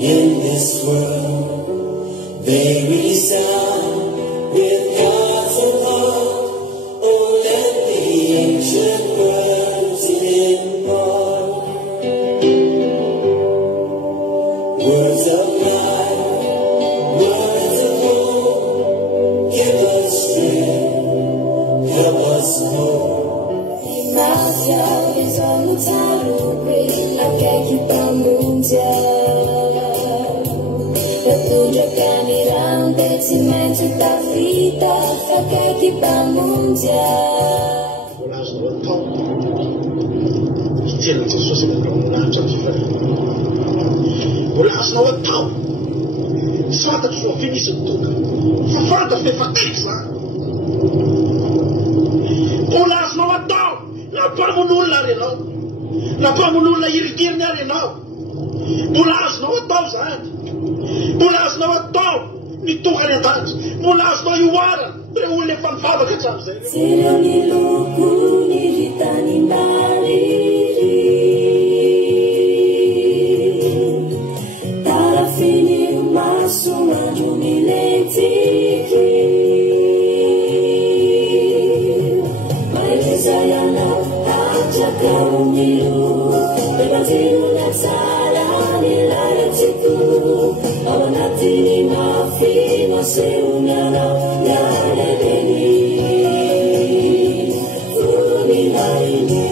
in this world. Very sound with God's heart. Oh, let the ancient words impart. Words of life, words of hope. Give us strength, help us know. Imagine is on the time we like a keep on moving. Cimenta vita fa che bamunja la sua tau still so so la tau la sua tau sata sua finisce tutto fa falta fe fa extra la sua tau la parvo nulla reno la parvo nulla irritirne reno la sua tau sa la sua tau Mitokany an-tany molasonao io ara re olona efa mivavaka hatramin'izay Selo ny loko ny hitany mariry tarafiny maso mandro milentiky maelezay anao atraka ny loko de manjirona tsara ny lalatsiko ao anatiny mafino seunianao nalebeny funilainy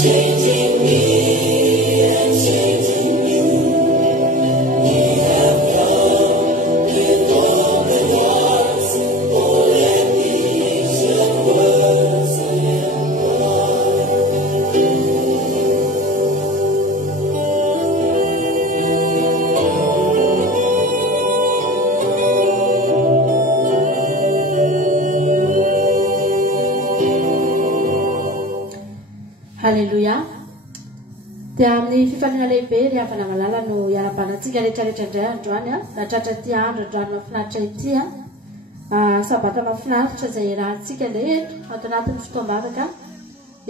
changing me and changing you. We have come with open hearts. Oh, let the ancient words Hallelujah. Dia amin'ny fifaliana lehibe ry havana malala no iara-banatsika rehetrarehetra indray androany natratra ty andro androany mafinaritra ity sabata mafinaritra izay iarahantsika lehetra ato anatin'ny fotoam-bavaka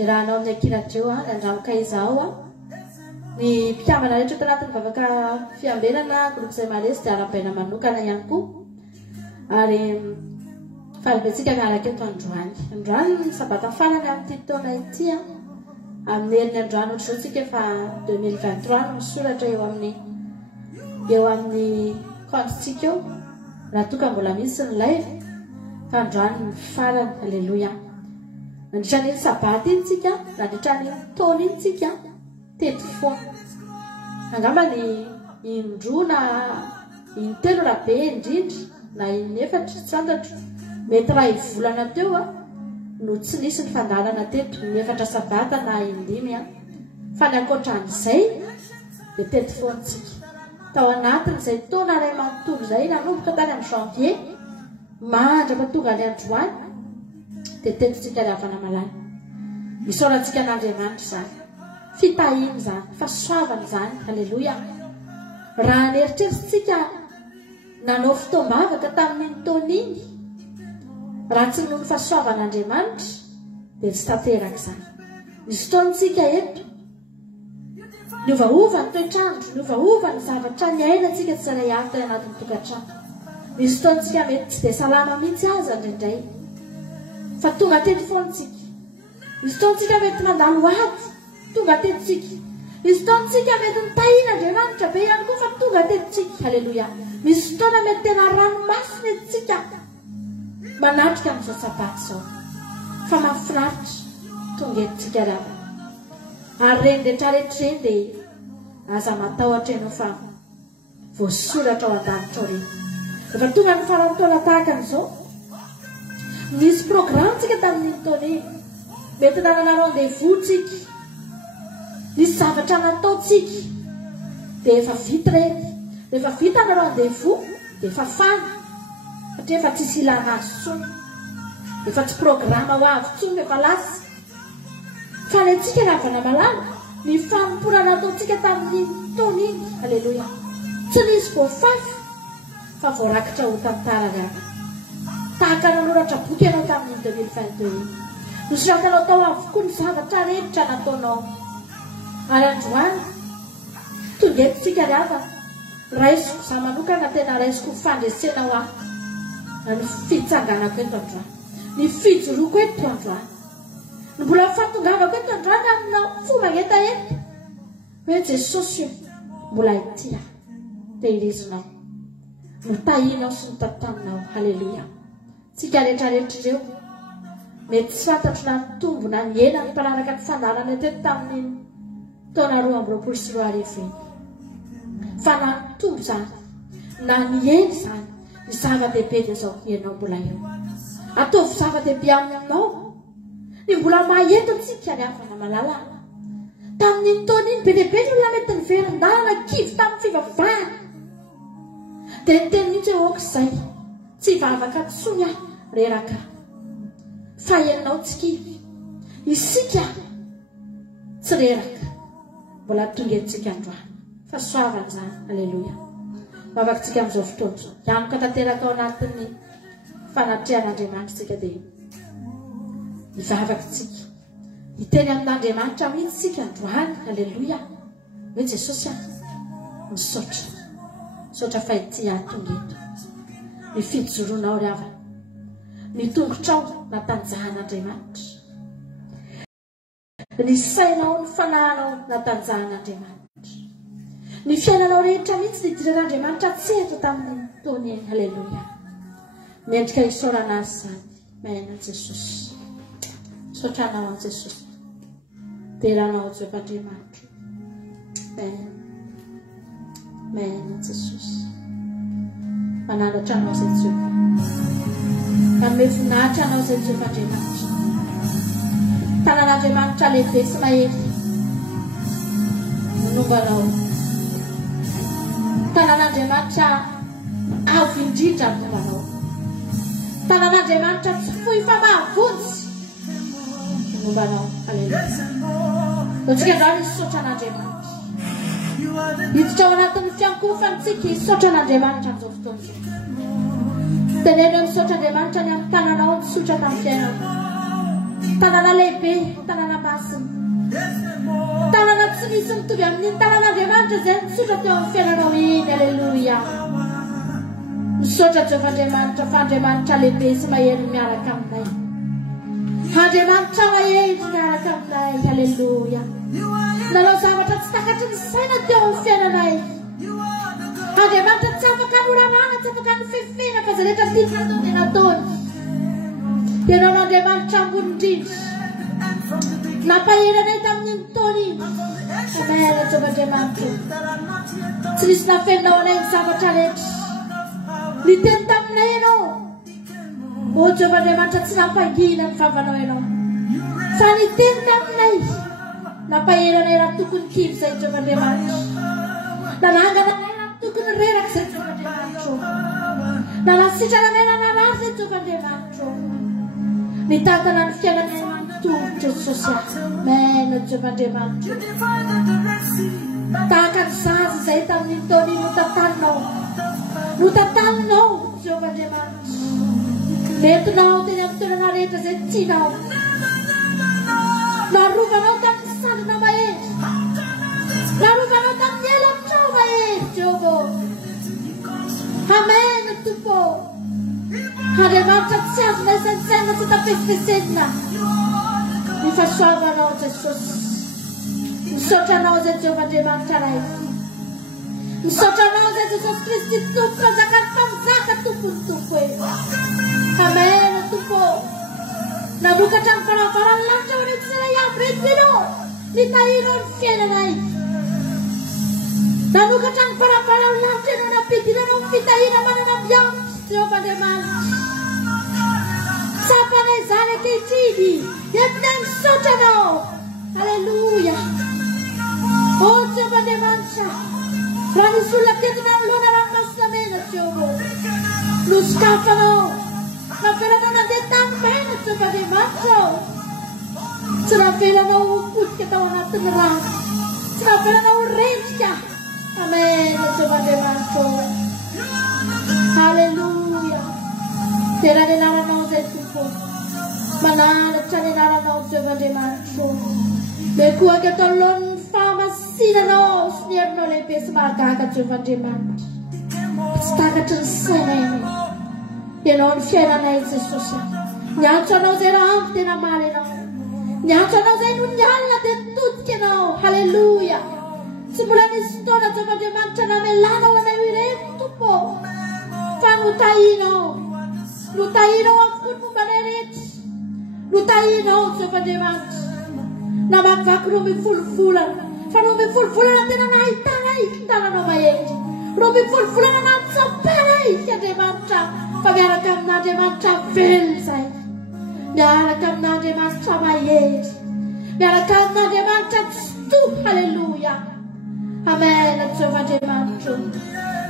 iarahanao amin'ny ankiratreo andramaka izao ny mpikambana rehetra ato anatin'ny vavaka fiambenana groupe izay malesy dia arabaina manokana ihany koa ary falibetsika miaraka eto androany sabata farany amin'ity taona ity amin'ny herin'ny androany ohatr'izao tsika efa 2023 no soratra eo amin'ny comptetsika eo raha toka mbola misy ny live fa androany ny farany alleloia nandritran'iny sabaty iny tsika nandritran'iny taona iny tsika teto foana angamba ny indroa na intelo raha be indrindra na inefatra tsantatro mety raha ivolana teo no tsy nisy ny fandalana teto ny efatra sabata na indimy fa ny ankoatran'izay dia teto foantsika tao anatin'izay taona ray manontolo izay nanomboka tany amin'ny janvier mandraka tonga ny androany dia tetotsika ry havana malala misaorantsika an'Andriamanitra izany fitahiny izany fahasoavana izany halleloia raha neritreritsintsika nanao fotoam-bavaka tamin'iny taona iny raha tsy noho ny fahasoavan'Andriamanitra dia tsy tanteraka izany misy fotoantsika eto ny ovaova ny toetrandro ny ovaova ny zavatra ny ainantsika tsy zaray avy tany anatin'ny tokantrano misy fotoantsika mety tsy dia salama mihitsy aza indraindray fa tonga teto foantsika misy fotoantsika mety mandalo ady tonga tetotsika misy fotoantsika mety nitahian'Andriamanitra be ihany koa fa tonga tetotsika halleloia misy fotoana mety tena ranomasina etsika manatrika amin'izao sabaty izao fa mahafinaritra tonga etotsika rava ary reny rehetrarehetra reny dia aza matahotra ianao fa voasoratra ao an-danitra ao reny efa tonga ny farantaona tahaka an'izao nisy programtsika tamin'iny taona iny mety nanana rendez-vous tsika nisy zavatra nataotsika dia efa vita reny rehefa vita ny rendez-vous dia efa fany satria efa tsisy ilana azy tsony efa tsy programa ho avy tsony efa lasa fa ny antsika ravana malala ny fanomporana ataontsika tamin'iny taona iny halleloia tsy nisy voafafy fa voarakitra ho tantara rava tahaka nanoratra boky ianao tamin'iny 2022 Nosoratanao tao avokoa ny zavatra rehetra nataonao. Ary androany tonga eto tsika ry havana, raisiko za manokana tena raisiko fandresena ho ahy na ny fitsanganako eto androany, ny fijoroako eto androany, ny mbola fahatonganako eto androany aminao fo magneta eto hoe Jesosy mbola itia tehirizinao, no tahinao sy ny tantaninao. Halleluja. Tsika rehetrarehetra ireo mety tsy fantatro na ny tombo na ny ena ny mpanaraka ny fandarana teto tamin'ny taona 2024 fa na ny tombo zany na ny eny zany ny zava-dehibe dia zao ianao mbola eo. Ataovy zava-dehibe aminao ny mbola maheto antsika ny hafana malala. Tamin'ny taona iny be dehibe ny olona mety ny verindalana kivy tamin'ny fivavahana dia ny teny mihitsy hoe okizay tsy vavaka tsony aho reraka fa ianao tsikivy, isika tsy reraka, mbola tonga entsika androany fa soavana zany. Halleluja. Mavakatsika amin'izao fotoana izao ianoka tanteraka ao anatin'ny fanatrehan'Andriamanitra tsika dia mivavakatsika hiteny amin'Andriamanitra mihitsy tsika androany. Halleluja. Hoe Jesosy misaotra fa ity ahy tonga eto, ny fijoroanao ry havana, ny tongotrao natanjahan'Andriamanitra, ny sainao ny fanahinao natanjahan'Andriamanitra, ny fiainanao rehetra mihitsy ny diran'Andriamanitra tsetra tamin'ny taona eny. Halleluja. Mendrika isaorana azy zany. Maina Jesosy, saotranao an Jesosy, deranao Jehovah-Andriamanitra. Maina Jesosy, manandratra anao zay Jehova, manome voninahitra anao zay Jehovah-Andriamanitra, tanan'Andriamanitra lehibe sy mahery monombanao, tanan'Andriamanitra avo indrindra monombanao, tanan'Andriamanitra tsy fohy fa mahavonjy monombanao. Halleluja. Otsika zany isotra an'Andriamanitra, hiditra ao anatin'ny fiankofantsika isotra an'Andriamanitra amin'izao fotoana izao. Teneno hoe misaotra Andriamanitra ny amin'ny tananao misotra tamin'ny fiainanao, tanana lehibe, tanana masina, tanana tsy misy mitovy amin'iny tanan'Andriamanitra izay misotra teo amin'ny fiainanao iny. Halleluja. Misaotra Jehovah-Andriamanitra fa Andriamanitra lehibe sy mahery miaraka aminay, Andriamanitra mahery miaraka aminay. Halleluja. Nanao zavatra tsy takatry ny saina teo amin'ny fiainanay, Andriamanitra tsy afaka ny oranana, tsy afaka ny fefena fa izay rehetra tiany natao dia nataony. Ianao n'Andriamanitra ambony indrindra nampahery anay tamin'ny taona iny. Amen. Jehovah-Andriamanitra tsy nisy nafeninao anay ny zavatra rehetra, ny teny taminay ianao o Jehovah-Andriamanitra tsy nampangina ny vavanao ianao fa ny teny taminay nampahery anay raha tokony kivy zay Jehovah-Andriamanitra, nanangana anay raha tokony reraka zay Jehovah-Andriamanitra, nanasitrana anay nanarary zay Jehovah-Andriamanitra, nitantana ny fiainanay manontolo Jesosy. Amen. Jehovah-Andriamanitra tahaka ny zaza izay tamin'ny taona iny notantaninao Jehovah-Andriamanitra, nentinao teny amin'ny toerana rehetra izay tianao, narovanao tamin'ny sandrina mahery, narovanao tamin'ny elantrao mahery Jehovah. Amen. Tompo Andriamanitra tsy azonay sainsaina tsy tapesipesena, ny fahasoavanao Jesosy, misaotranao zay Jehovah-Andriamanitra raiky, misaotranao zay Jesosy Kristy Tompo fanjakany mpamizaka tompony tompo e. Amen. Tompo nanokatra ny varavaran'ny lanitra ho anetsika ihany retinao nitahiro ny fiainanay, nanokatra ny varavaran'ny lanitra ianao nampidinanao ny fitahira manana miampy Jehovah-Andriamanitra. Sapanay zany ankehitriny entinay misaotranao. Halleluja. O Jehovah-Andriamanitra, raha nisy olona tentina nolona ranomasina mena Jehovah, nosokafanao navelanao nandeha tany maina Jehovah-Andriamanitra, tsy navelanao potika tao anatin'ny rano, tsy navelanao rendrika. Amen. Jehovah-Andriamanitra. Halleluja. Tena nilalanao zay Tompo, mananatra ny anaranao Jehovah-Andriamanitra. Mekoaka atao alohan'ny fahamasinanao sy ny herinao lehibe sy mahagaga Jehovah-Andriamanitra. Tsy takatry ny sainay ianao ny fiainanay Jesosy. Niantso anao izay raha ampy tena maly ianao. Niantso anao izay no nialina dia nitodika ianao. Halleluja. Tsy mbola nisy fotoana Jehovah-Andriamanitra namelanao anay ireto Tompo. Fa notahinao avokoa ny mombanay rehetra. Notahinao Jehovah-Andriamanitra. Namakivaky roa mivolovolana. Fa roa mivolovolana tena nahitanay tananao mahery. Roa mivolovolana natsapanay Andriamanitra. Fa miaraka amin'Andriamanitra velona izay. Miaraka amin'Andriamanitra mahery. Miaraka amin'Andriamanitra tsy. Halleluja. Amen. Jehovah-Andriamanitra.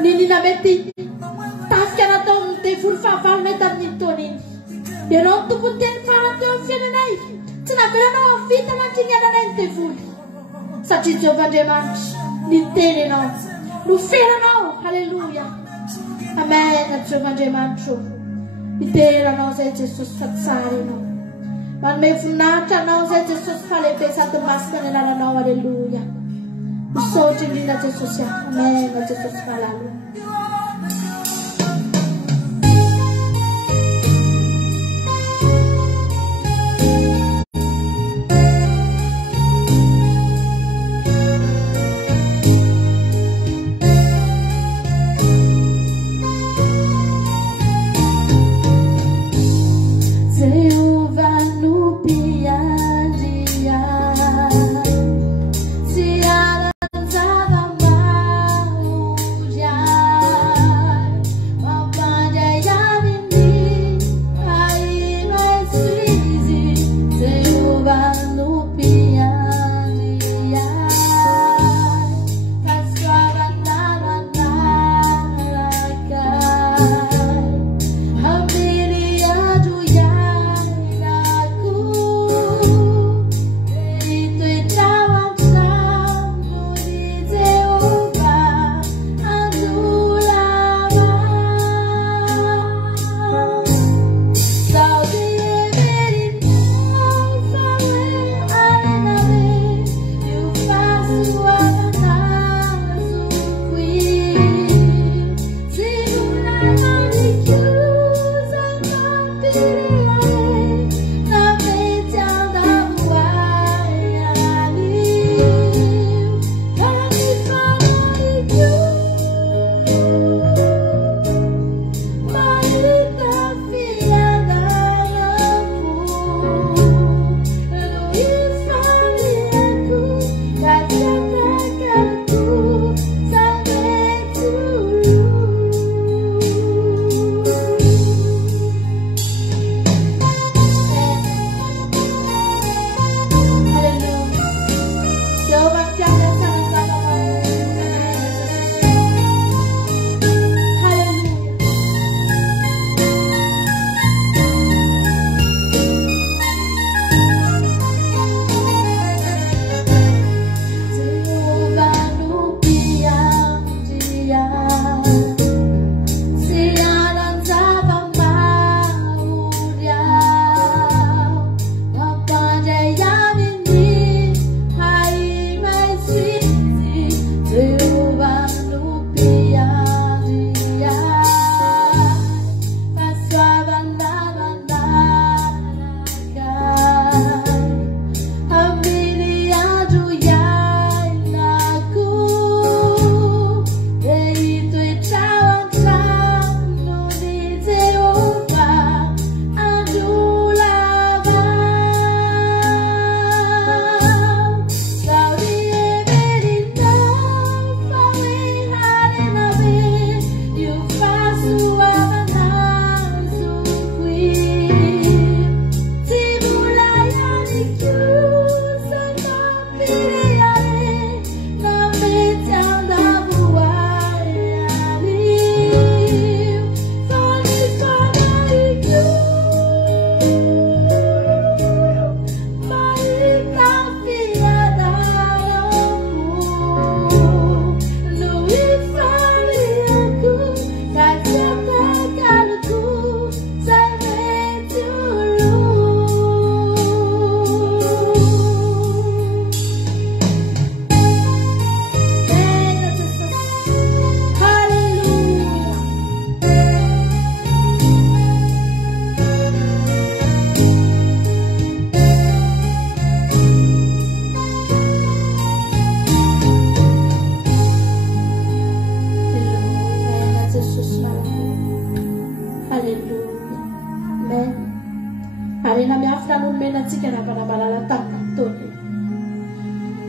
Ninina mety tafika natao ny devoly fahavalo mety amin'ny taona iny. Ianao ny tompony teny farany teo amin'ny fiainanay. Tsy navelanao havita nandringananay ny devoly. Satria Jehovah-Andriamanitra niteny ianao. Noferanao. Halleluja. Amen. Jehovah-Andriamanitra. Niteranao izay Jesosy fa tsara ianao. Manome voninahitra anao izay Jesosy fa lehibe sady masina ny anaranao. Halleluja. Misaotra indrindra Jesosy. Amen. Jesosy malalo. Yeah.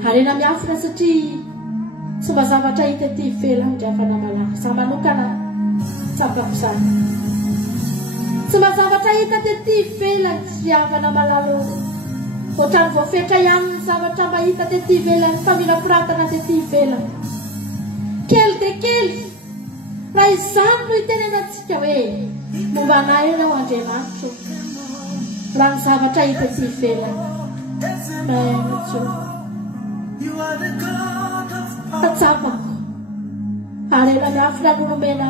Harena miafina satria tsy mba zavatra hita ety ivelany dia afana malaky. Za manokana tsapako izany. Tsy mba zavatra hita ety ivelany dia afana malalo. Ohatrany voafetra ihany ny zavatra mba hita ety ivelany fa mila piratana ety ivelany. Kely dia kely. Raha izany no itenenantsika hoe momba anay ianao Andriamanitra. Raha ny zavatra hita ety ivelany. Mahainatso. Atsapako. Harena miafina nonomena.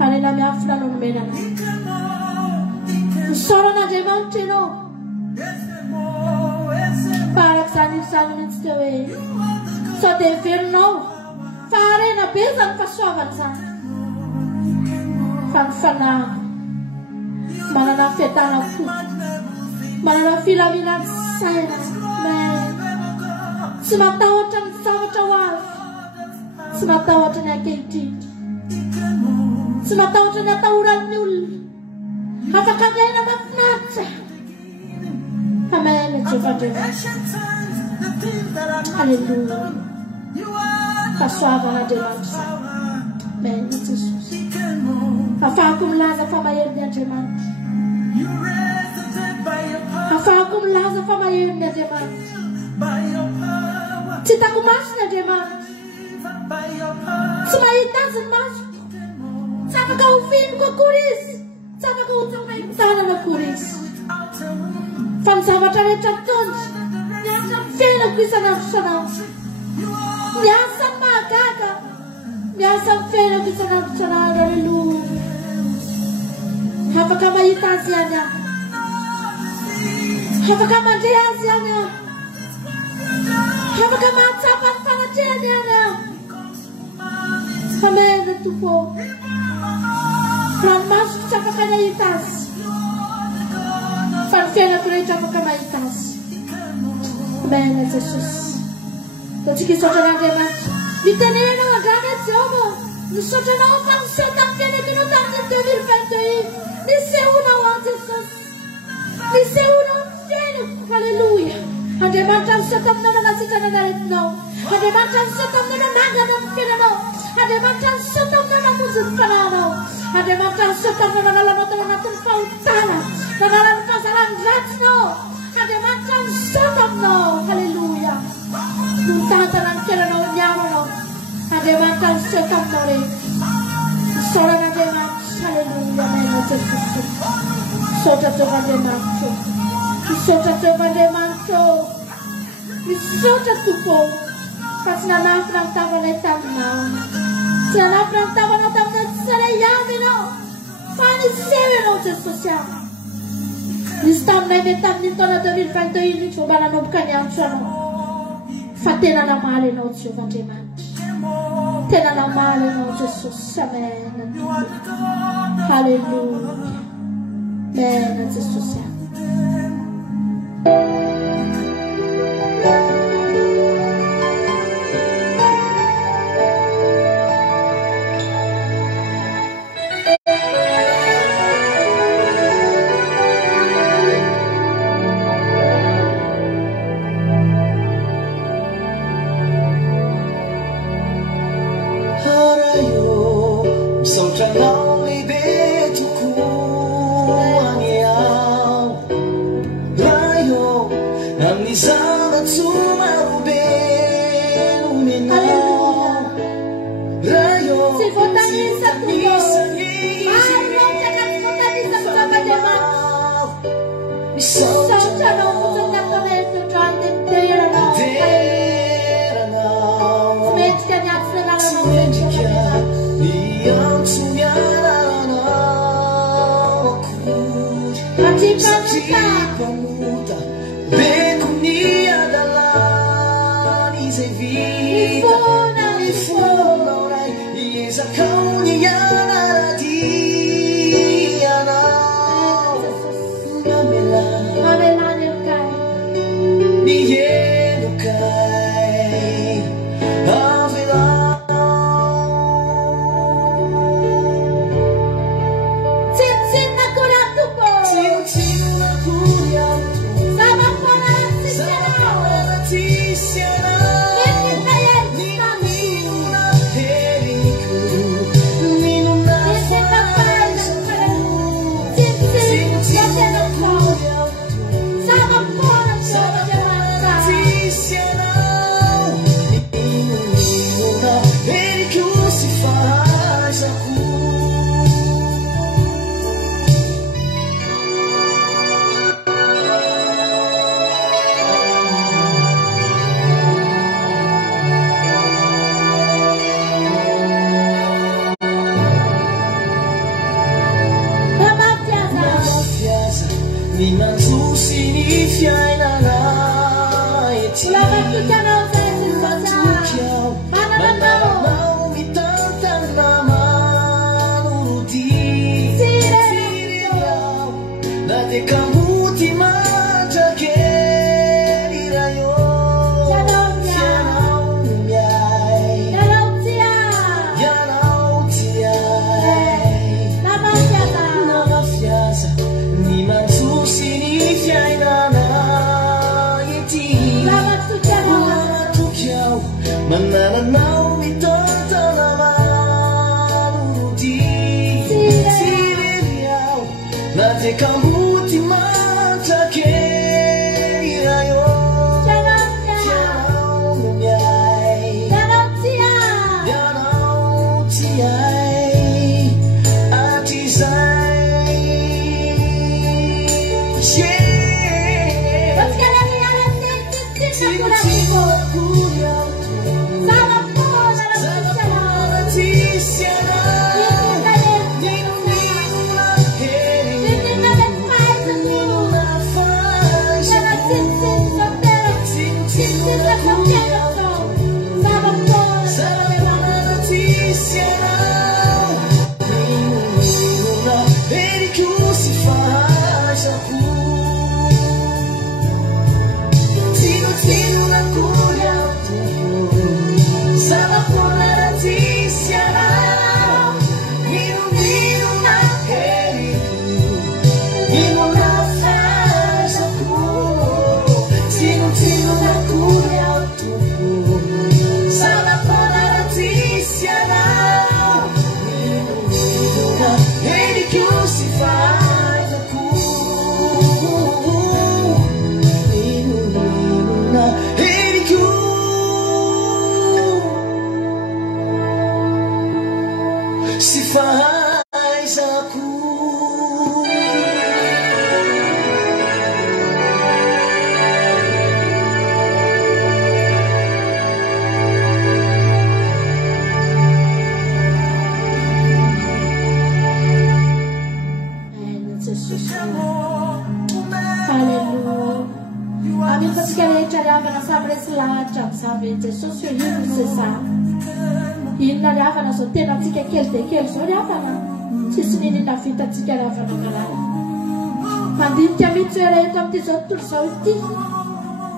Harena miafina nonomena. Misaoran'Andriamanitra ianao. Parak'izany irizany mihitsy hoe sao dia velonao fa harena be izany fahasoavana izany. Fa ny fanahy manana fiatana koa, manana filaminany saina. Tsy matahotra ny zavatra ho avy, tsy matahotra ny ankehitriny, tsy matahotra ny atahoran'ny olona. Afaka miaina mahafinaritra. Amen. Alleluia. Fahasoavana Andriamanitra. Amen. Jesus. Afahako milaza fa maherin'ny Andriamanitra. Afahako milaza fa maherin'ny Andriamanitra. Tsy hitako maso ny Andriamanitra. Tsy mahita azy ny maso. Tsy afaka hofiniko akory izy. Tsy afaka hotanana akory izy. Fa ny zavatra rehetra ataony miasa fenako isanandro isanandro. Miasa mahagaga. Miasa fenako isanandro isanandro. Alleluia. Afaka mahita azy ihany aho. Afaka mandeha azy ihany aho. Afaka mahatsapa ny fanatrehany ihany aho. Amen. Tompo. Raha ny masoko tsy afaka nahita azy. Fa ny fiainako rehetra afaka mahita azy. Amen. Jesus. Totsika hisaotra n'Andriamanitra. Mitenenao andrany Jehova. Misaotranao fa niseho tamin'ny fiainanao tamin'ny 2022. Nisehonao an Jesus. Nisehonao ny fiainako. Alleluia. Andriamanitra niseho taminao nanasitrana naretinao. Andriamanitra niseho taminao nanangana ny fiainanao. Andriamanitra niseho taminao namonjy ny fanahinao. Andriamanitra niseho taminao nanalanao tao anatin'ny fahotana. Nanalan'ny fahasalany ratsinao. Andriamanitra niseho taminao. Alleluia. Nitantana ny fiainanao niamanao. Andriamanitra niseho taminao rehetra. Misaoran'Andriamanitra. Alleluia. Amen. Jesus. Misaotra Jehovah'Andriamanitra. Misaotra Jehovah'Andriamanitra. Misaotra Tompo. Fa tsy nanafina ny tavanay taminao. Tsy nanafina ny tavanao taminao tsy saray ihany ianao. Fa niseho ianao Jesosy aho. Nisy taminay mety tamin'ny taona 2022 iny vao mba nanomboka ny antso anao. Fa tena namaly ianao Jehovah'Andriamanitra. Tena namaly ianao Jesosy. Amen. Alleluia. Amen. Jesosy aho. Sama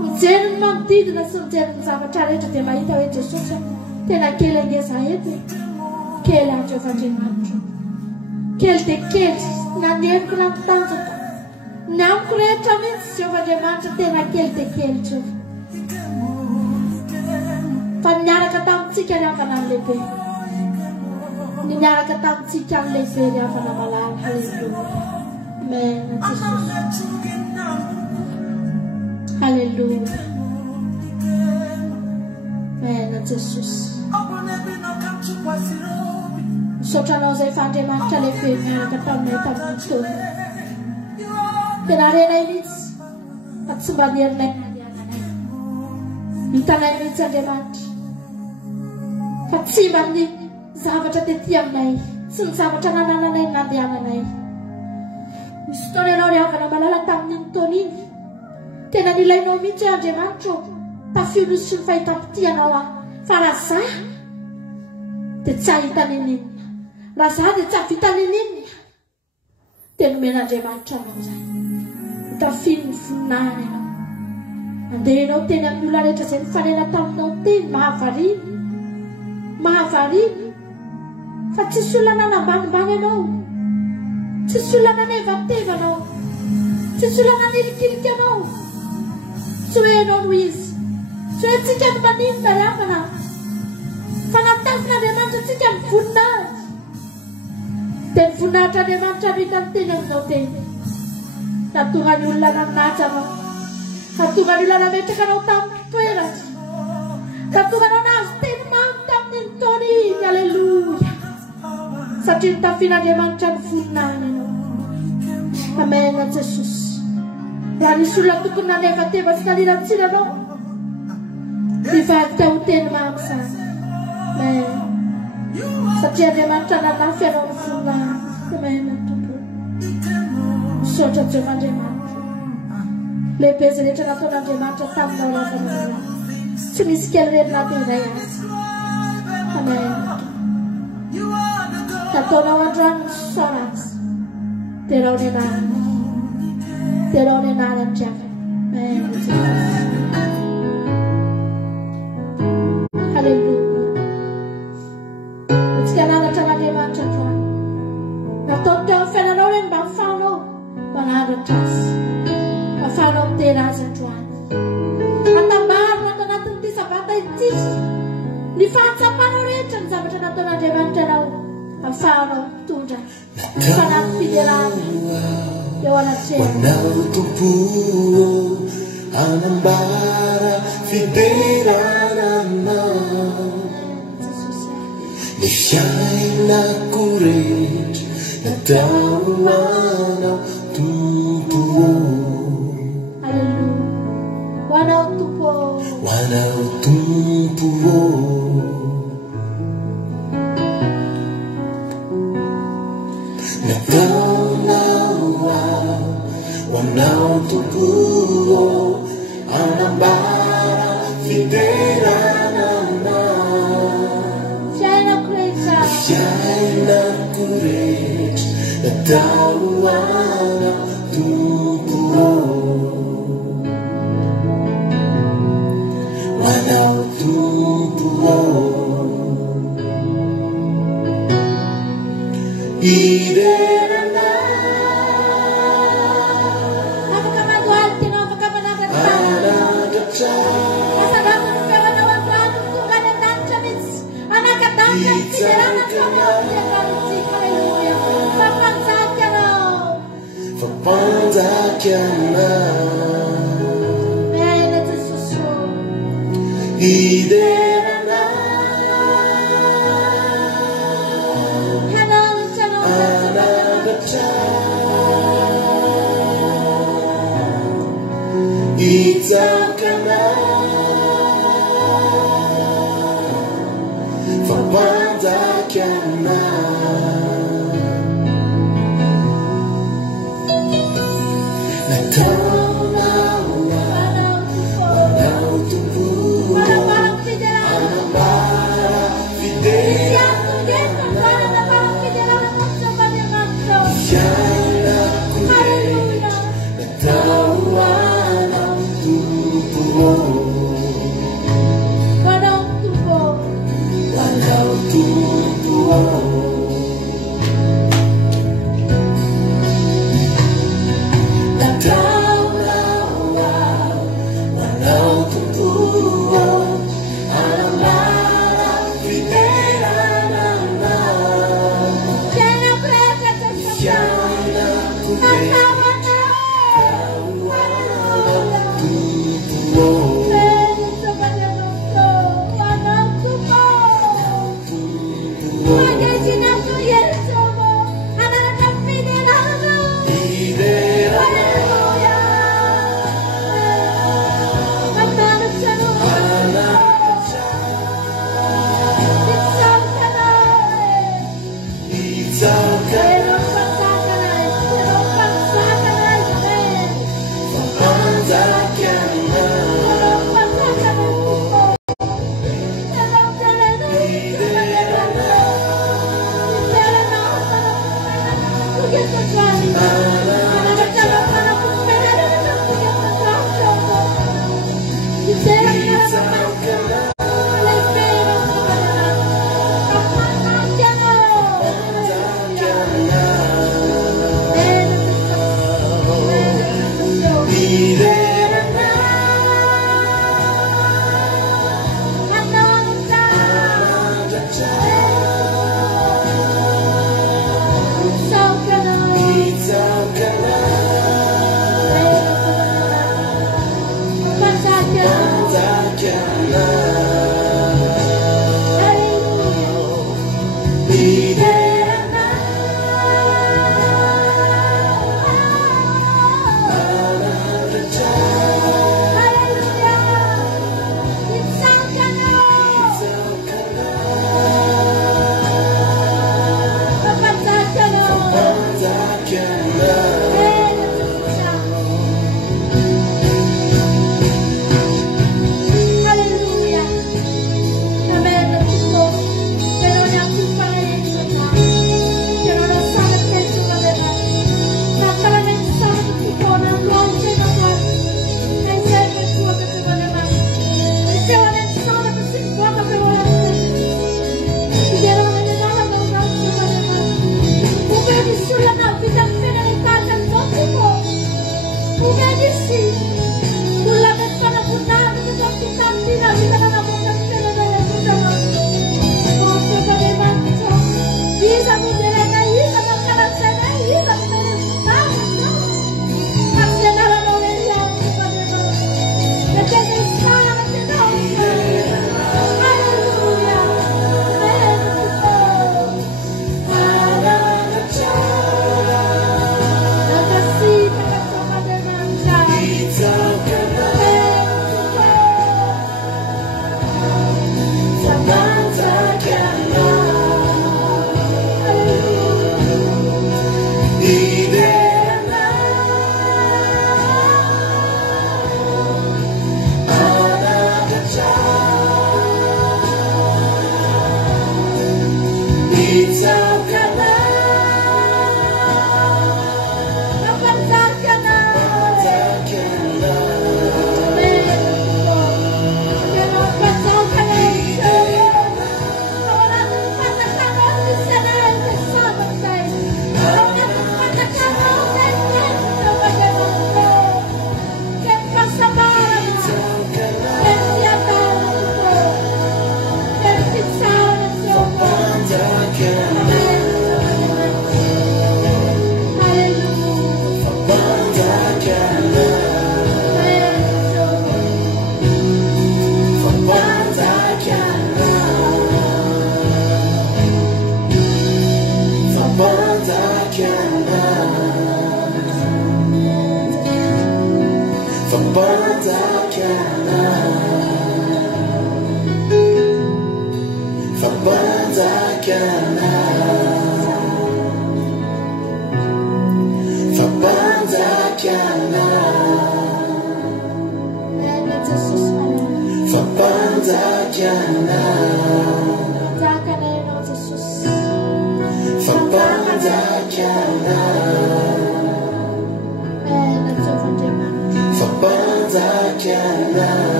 Mijery manodidina sy mijery ny zavatra rehetra dia mahita hoe Jesosy tena kely angeza eto kely ato Jehovah-Andriamanitra kely dia kely naneriko na mitanjaka ny amiko rehetra mihitsy Jehovah-Andriamanitra tena kely dia kely Jehova fa niaraka tamintsika ny havana ny lehibe ny niaraka tamintsika ny lehibe ny havana malala haleluya amen Jesosy Hallelujah. Amen, Jesus. Sotranao zay fandriamanitra lehibe miaraka taminay tamin'ny fotoana. Tena renay mihitsy fa tsy mba nierinay nandehananay. Hitanay mihitsy Andriamanitra. Fa tsy mba ny zavatra tetỳ aminay, tsy ny zavatra nanananay nandehananay. Misy fotoana ianao ry havana malala tamin'ny taona iny. Tena nilainao mihitsy Andriamanitra tafio sy ny fahitampitianao fa raha zaho dia tsy hahita ninina raha zaho dia tsy havita ninina dia nomen'Andriamanitra anao zay tafio ny voninahiny ianao andehanao teny amin'ny olona rehetra izay nifanena taminao teny mahavariana fa tsisy olona nanambanimbany ianao tsisy olona nanevatevanao tsisy olona nirikiriky ianao tsy hoe ianao no izy Suetsika ny maninona ramana. Fanatafina tsika ny voninahitra. Dia ny voninahitran'Andriamanitra vita ny teny aminao teny. Natonga ny olona naminahitra anao. Natonga ny olona nametraka anao tamin'ny toerana. Natonga anao nahazo teny mamy tamin'ny taona iny. Alleluia. Satria nitafian'Andriamanitra ny voninahitra anao. Amen, Jesosy. Raha nisy olona tokony nanevateva sy nalilantsina anao, mivadika ho teny mamy izany. Amen. Satria Andriamanitra nanafy anao ny voninahitra. Amen, Tompo. Misaotra Jehovah'Andriamanitra. Lehibe izay rehetra nataon'Andriamanitra taminao ravanao. Tsy misy kely reninaty iray azy. Amen. Nataonao androany ny soara azy. Terao ny anarana. Terao ny anarana Jehova. Amen. Halleluja. Tsika nanatra n'Andriamanitra androany. Nataony teo amin'ny fiainanao reny mba hafahanao manandratra azy. Hafahanao mitera azy androany. Atambarina atao anatin'ity sabata ity. Ny fahatsapanao rehetra ny zavatra nataon'Andriamanitra anao. Hafahanao mitondra. Fanampim-piderana eo anatrehana. Wanao Tompo anambara fiderananao. Ny fiainako rehetra nataonao Tompo. Alleluia. Wanao Tompo. Wanao Tompo. Wanao Tompo anambara fiderananao. Fiainako rehetra. Fiainako rehetra nataonao Tompo. Wanao Tompo.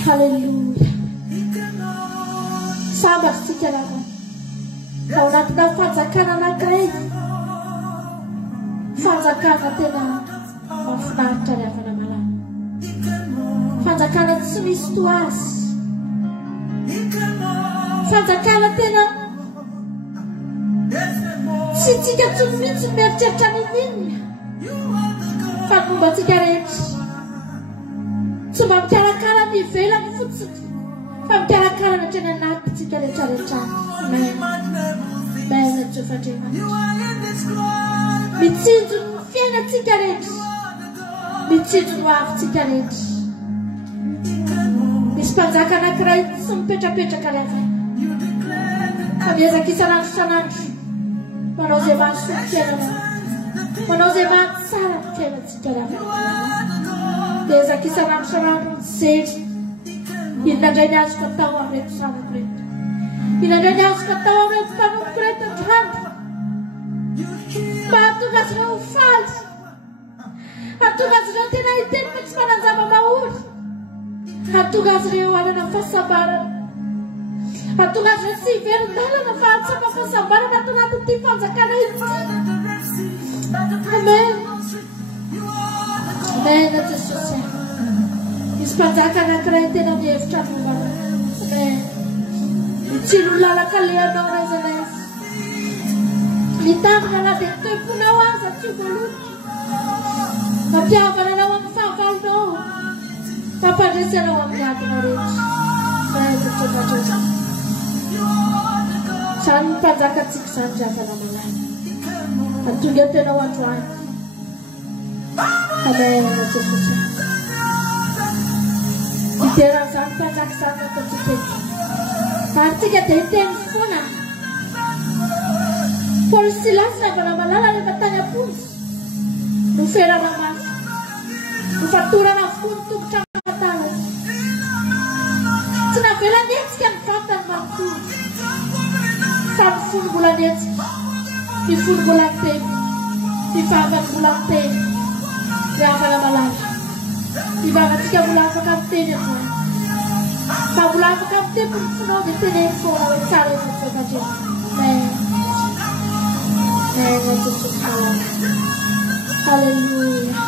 Hallelujah. Sabat secara kau nak fazakan anak kau, fazakan tena mafnata ya pada malam, fazakan semistuas, fazakan tena si jika cumi bercerita ini, fatu baca karet. Sebab cara-cara di film itu, sebab cara-cara macam nak cara-cara. Men itu Fatima. Bicidun fiena cigaret, bicidun waf cigaret. Misy mpanjaka anankiray tsy mipetrapetraka rehefa. Miezaka isanandro isanandro. Manao izay mahasoa ny fiainana. Manao izay mahatsara ny fiainantsika rehefa. Miezaka isanandro isanandro mijery. Inona indray ny azoko atao amin'ireto zanako reto. Inona indray ny azoko atao amin'ireto mpanompo reto androany. Mba hahatonga azy ireo ho faly. Hahatonga azy ireo tena hiteny fa tsy mananjava mahory. Hahatonga azy ireo hanana fahasambarana. Hahatonga azy ireo tsy hiverin-dalana fa hahatsapa fahasambarana ato anatin'ity fanjakana ity. Amen. Amen, Jesosy. Misy mpanjaka anankiray tena mihevitra momba. Amen. Mitsilo lalakalehanao raizanaizy. Mitandrina na dia toeponao aza tsy voaloto. Mampiavana anao amin'ny fahavalonao. Mampandresy anao amin'ny adinao rehetra. Mahazo Izany ny mpanjakatsika izany ry havana malala. Atonga tenao androany. Amen, Jesosy. Iteran'izany mpanjaka izany ataontsika eto. Ary tsika dia hiteny foana. Paoly sy Silasy ry havana malala rehefa tany Aponza. No ferana maso. No fatorana avokoa ny tongotra matana. Tsy navela nietsika ny vatany manontolo. Fa ny folo mbola nietsika. Ny folo mbola niteny. Ny vavany mbola niteny. Ry havana malala. Ny vavantsika mbola afaka miteny androany. Fa mbola afaka miteny ny fonao dia teneny foana hoe tsara efa fefandrena. Amen. Amen, Jesosy malala. Hallelujah.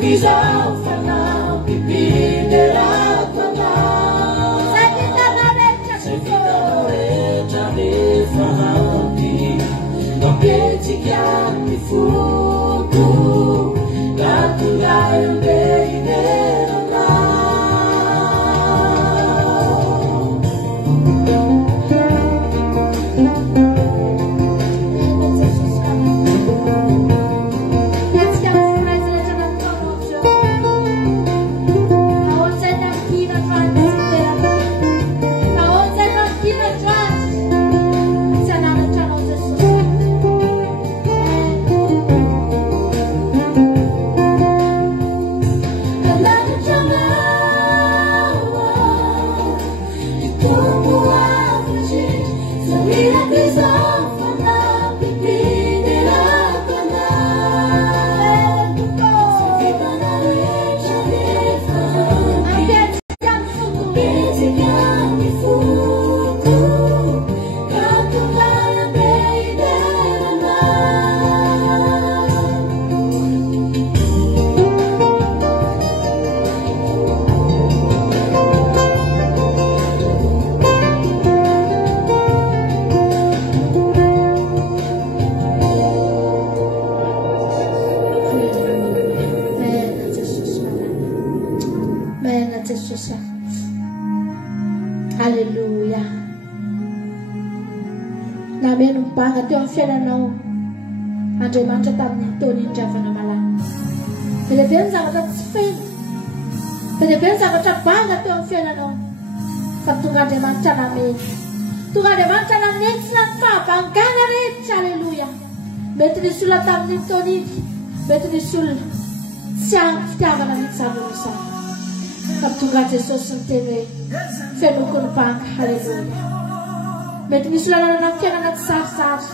Pisau, fanau, pipi, dera, na meno mibanga teo amin'ny fiainanao Andriamanitra tamin'ny taony indravana malala. Bebe ny zavatra tsy feno. Bebe ny zavatra banga teo amin'ny fiainanao. Fa tonga Andriamanitra nameny. Tonga Andriamanitra nanentsina ny fahabangana rehetra. Alleluia. Mety nisy olona tamin'ny taony iny. Mety nisy olona tsy ampy fitiavana mihitsy zavatra. Fa tonga Jesosy niteny hoe fenoko ny banga. Alleluia. Mety nisy olona nanana fiainana tsy sarisary.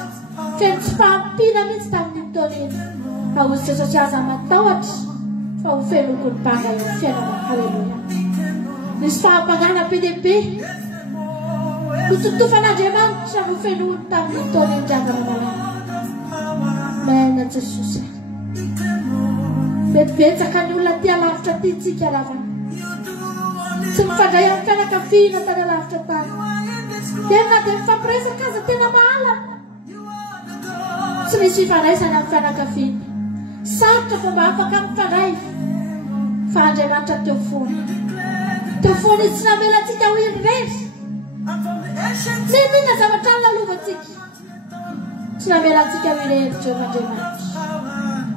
Feno tsy fahampiana mihitsy tamin'ny taony iny. Fa hozy Jesosy aza matahotra. Fa ho fenoko ny banga eo amin'ny fiainana. Alleluia. Nisy fahampangana be dia be. Nototofan'Andriamanitra no fenoiny tamin'ny taony indravana malala. Mena Jesosy. Betsaka ny olona tia lavitra tiantsika lavana. Tsy mifandray amin'ny fianakaviana tany lavitra tany. Tena dia mifampiresaka aza tena mahala. Tsy misy fifandraisana amin'ny fianakaviana. Sarotra fomba afaka mifandray. Fa Andriamanitra teo foana. Teo foana izy tsy namelantsika ho irery. Nenina zavatra ny lalovantsika. Tsy namelantsika ho irery Jehovah Andriamanitra.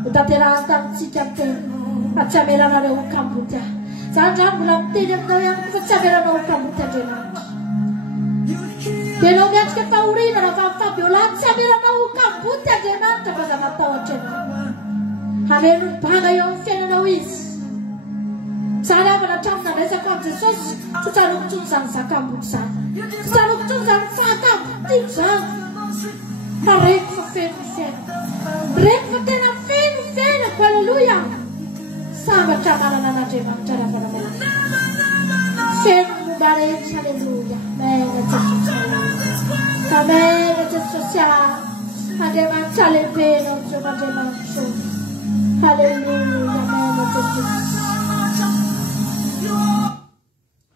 Ho tanterahany tamintsika tena. Fa tsy amelanareo ho kamboty. Zany raha mbola miteny aminao ihany koa fa tsy amelanao ho kamboty Andriamanitra. Tenao miatrika fahoriana raha fahabeolany tsy amelanao ho kamboty Andriamanitra fa za matahotra ianao. Ameno ny banga eo amin'ny fiainanao izy. Zany avana tramina resaka amin'ny Jesosy tsy tsanoko tsony zany zakamboty zany. Tsy tsanoko tsony zany fahakamboty zany. Fa reko fa feno ny fiainako. Reko fa tena feno ny fiainako. Alleluia. Sambatra manana an'Andriamanitra ravana malala. Feno ny momba rehetra. Alleluia. Mena Jesosy. Mena Jesosy. Andriamanitra lehibe no Jehovah Andriamanitra. Alleluia. Mena Jesosy.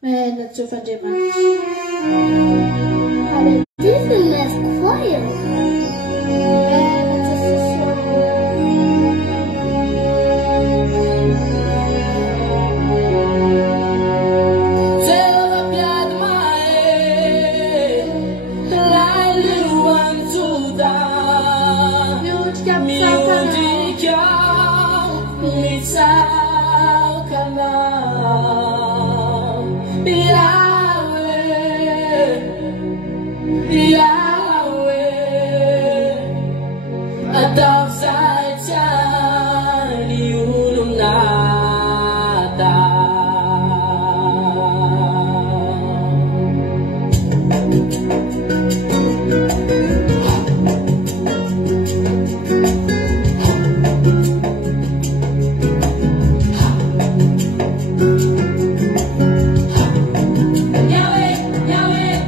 Mena Jehovah Andriamanitra. Alleluia. This is less quiet. Mena Jesosy. Yahweh,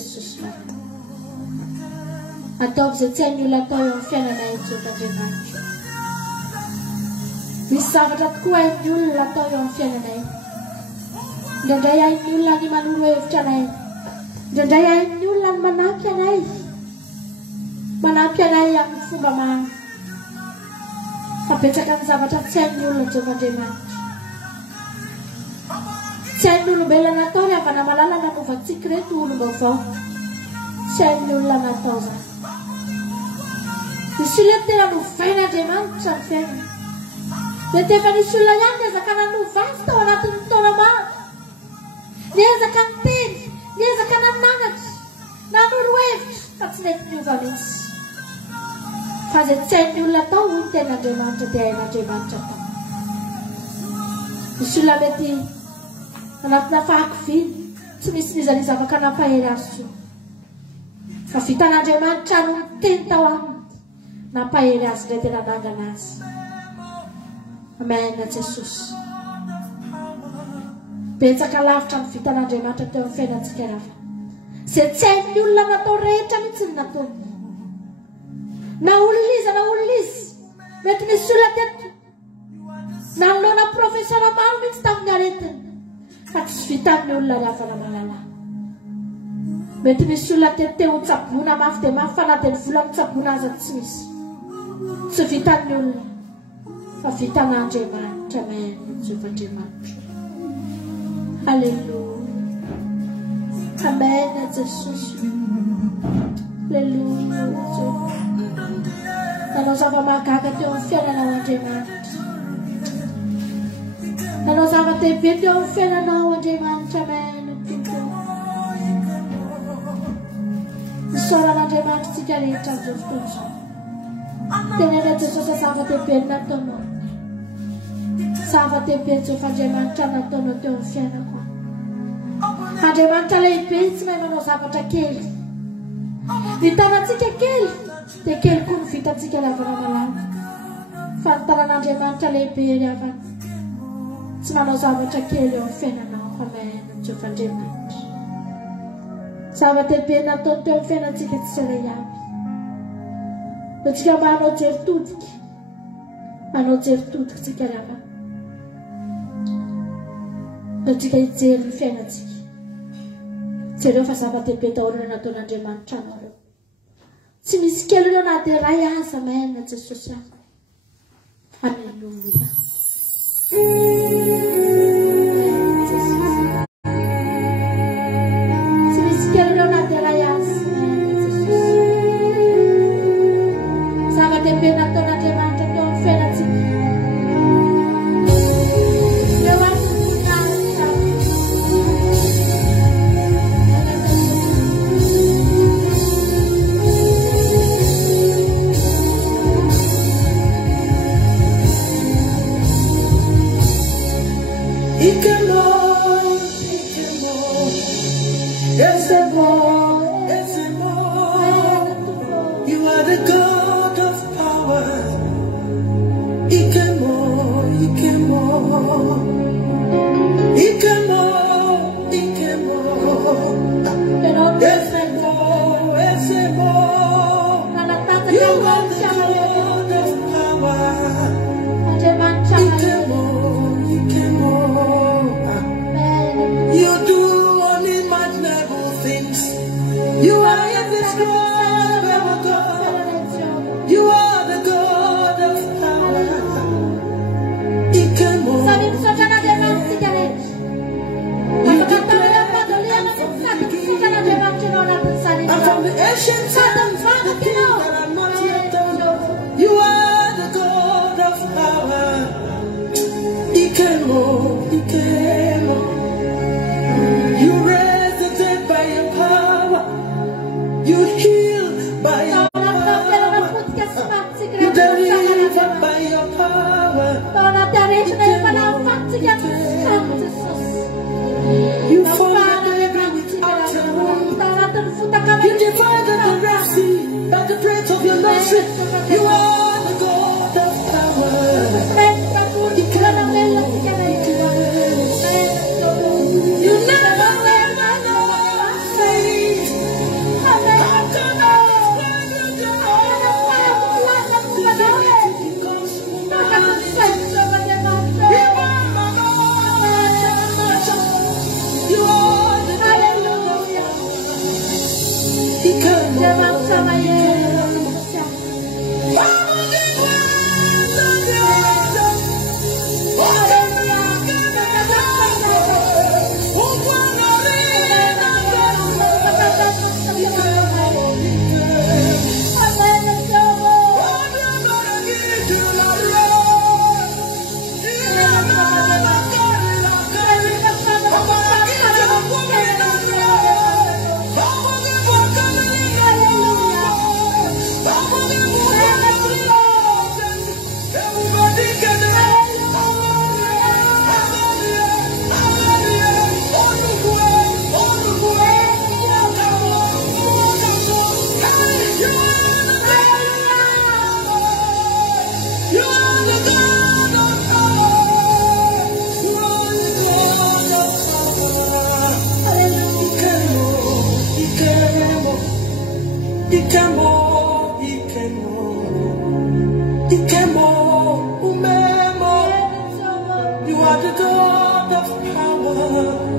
Jesus Maria. Ataovy izay tsy hain'ny olona atao eo amin'ny fiainanay Jehovahandriamanitra. Misy zavatra tokoa hain'ny olona atao eo amin'ny fiainanay. Indraindray hain'ny olona ny manoro hevitra anay. Indraindray hain'ny olona ny manampy anay. Manampy anay amin'ny fomba maro. Betsaka ny zavatra tsy hain'ny olona Jehovahandriamanitra. Tsy hain'ny olombelona natao ny avana malala nanovantsika reto olom-baovao. Tsy hain'ny olona natao zany. Nisy olona tena novain'Andriamanitra ny fiainana. Mety efa nisy olona ihany niezaka nanova azy tao anatin'ny taona maro. Niezaka niteny, niezaka nananatra, nanoro hevitra fa tsy nety niova mihitsy. Fa izay tsy hain'ny olona tao hoy ny ten'Andriamanitra dia hain'Andriamanitra tao. Misy olona mety anatina fahakoviny, tsy misy nizaliza afaka nampahery azy tsoa. Fa vitan'Andriamanitra no miteny tao aminy, nampahery azy indray tena nangana azy. Amen, Jesosy. Betsaka lavitra ny vitan'Andriamanitra teo amin'ny fiainantsika rafa. Izay tsy hain'ny olona natao rehetra mihitsy ny nataony. Na olona izy, mety misy olona teto nanolona profesera maro mihitsy tamin'ny aretiny, fa tsy vitan'ny olona rafa na malala. Mety misy olona teto te ho tsaboana mafy dia mafy fa na dia ny vola mitsaboana azy tsy misy. Tsy vitan'ny olona, fa vitan'Andriamanitra. Amen, Jehovahandriamanitra. Alléluia. Amen, Jesosy. Alléluia. Nanao zava-mahagaga teo amin'ny fiainanao Andriamanitra. Nanao zava-dehibe teo amin'ny fiainanao Andriamanitra. Amen. Nisoran'Andriamanitra tsika rehetra amin'izao fotoana izao. Tenenao Jesosy zava-dehibe nataonao. Zava-dehibe Jehovahandriamanitra nataonao teo amin'ny fiainako. Andriamanitra lehibe tsy mahay manao zavatra kely. Vitanantsika kely dia kely koa ny vitantsika lavana malala. Fa ny tanan'Andriamanitra lehibe ery avana. Tsy manao zavatra kely eo amin'ny fiainanao. Amen, Jehovahandriamanitra. Zava-dehibe nataony teo amin'ny fiainantsika tsy iray avy. Antsika mba hanao jeritodika. Hanao jeritodika tsika ravana. Antsika hijery ny fiainantsika. Jereo fa zava-dehibe daholo nataon'Andriamanitra anareo. Tsy misy kely ireo na dia ray aza. Amen, Jesosy. Alleluia. Tsy misy kely ireo na dia ray aza. Amen, Jesosy. Zava-dehibe nataon'Andriamanitra teo amin'ny fiainantsika. You are the God of power. Ikemo. You are the God of power. Ikemo. You do unimaginable things. You are indescribable God. You are the God of power. Ikemo. And from the ancient times, the things that are not yet done, you are the God of power. Ikemo. You raise the dead by your power. You heal by your power. You deliver by your power. You formed the baby without a womb. You divided the Red Sea by the breath of your mercy. You are the God of power. You never fail. You are the God of power.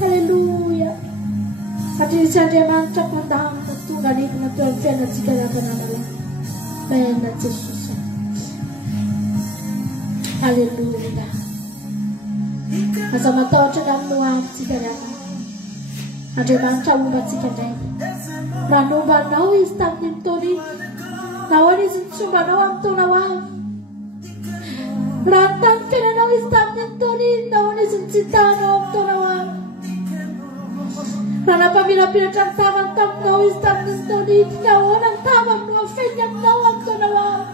Hallelujah. Hati saja mantap mentang tentu kali penonton film segala penampilan. Benar Yesus. Haleluya. Asama tahu cakap nuam segala. Ada mantap umat segala. Ranu banau istam nintori. Nawani cuma nawam tu nawam. Rantang kena naw istam nintori. Nawani cita nawam tu nawam. Rana pamila-pila tantaman tam naw istam nintori. Nawanan tamam naw fenyam nawam tu nawam.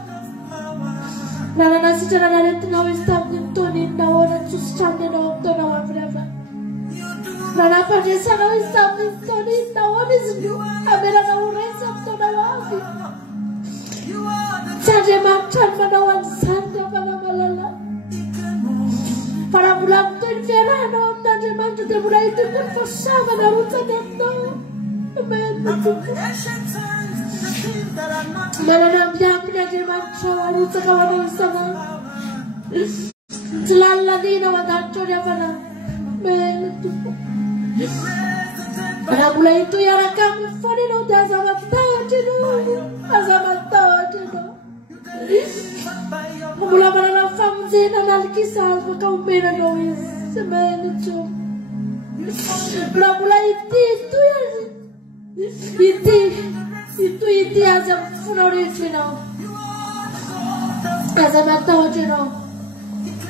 Rana nasi cara nalit naw istam nintori. Nawanan susah nawam tu nawam berapa. Rana pajesa naw istam nintori. Nawani zindu. Amela naw resam tu nawam. Saja macam menawan sanda pada malala. Para bulan tu verano saja macam dia mulai itu pun bersama dalam sadar. Amen. Malala biar dia macam orang sekawan sana. Selalu di nama dancur dia pada. Amen. Para bulan itu ya rakam fadil udah sama tahu jenuh. Mula para na famze na nalkisal makaumbena nois semana chum. Mula itu azam funori chino. Azam atau chino.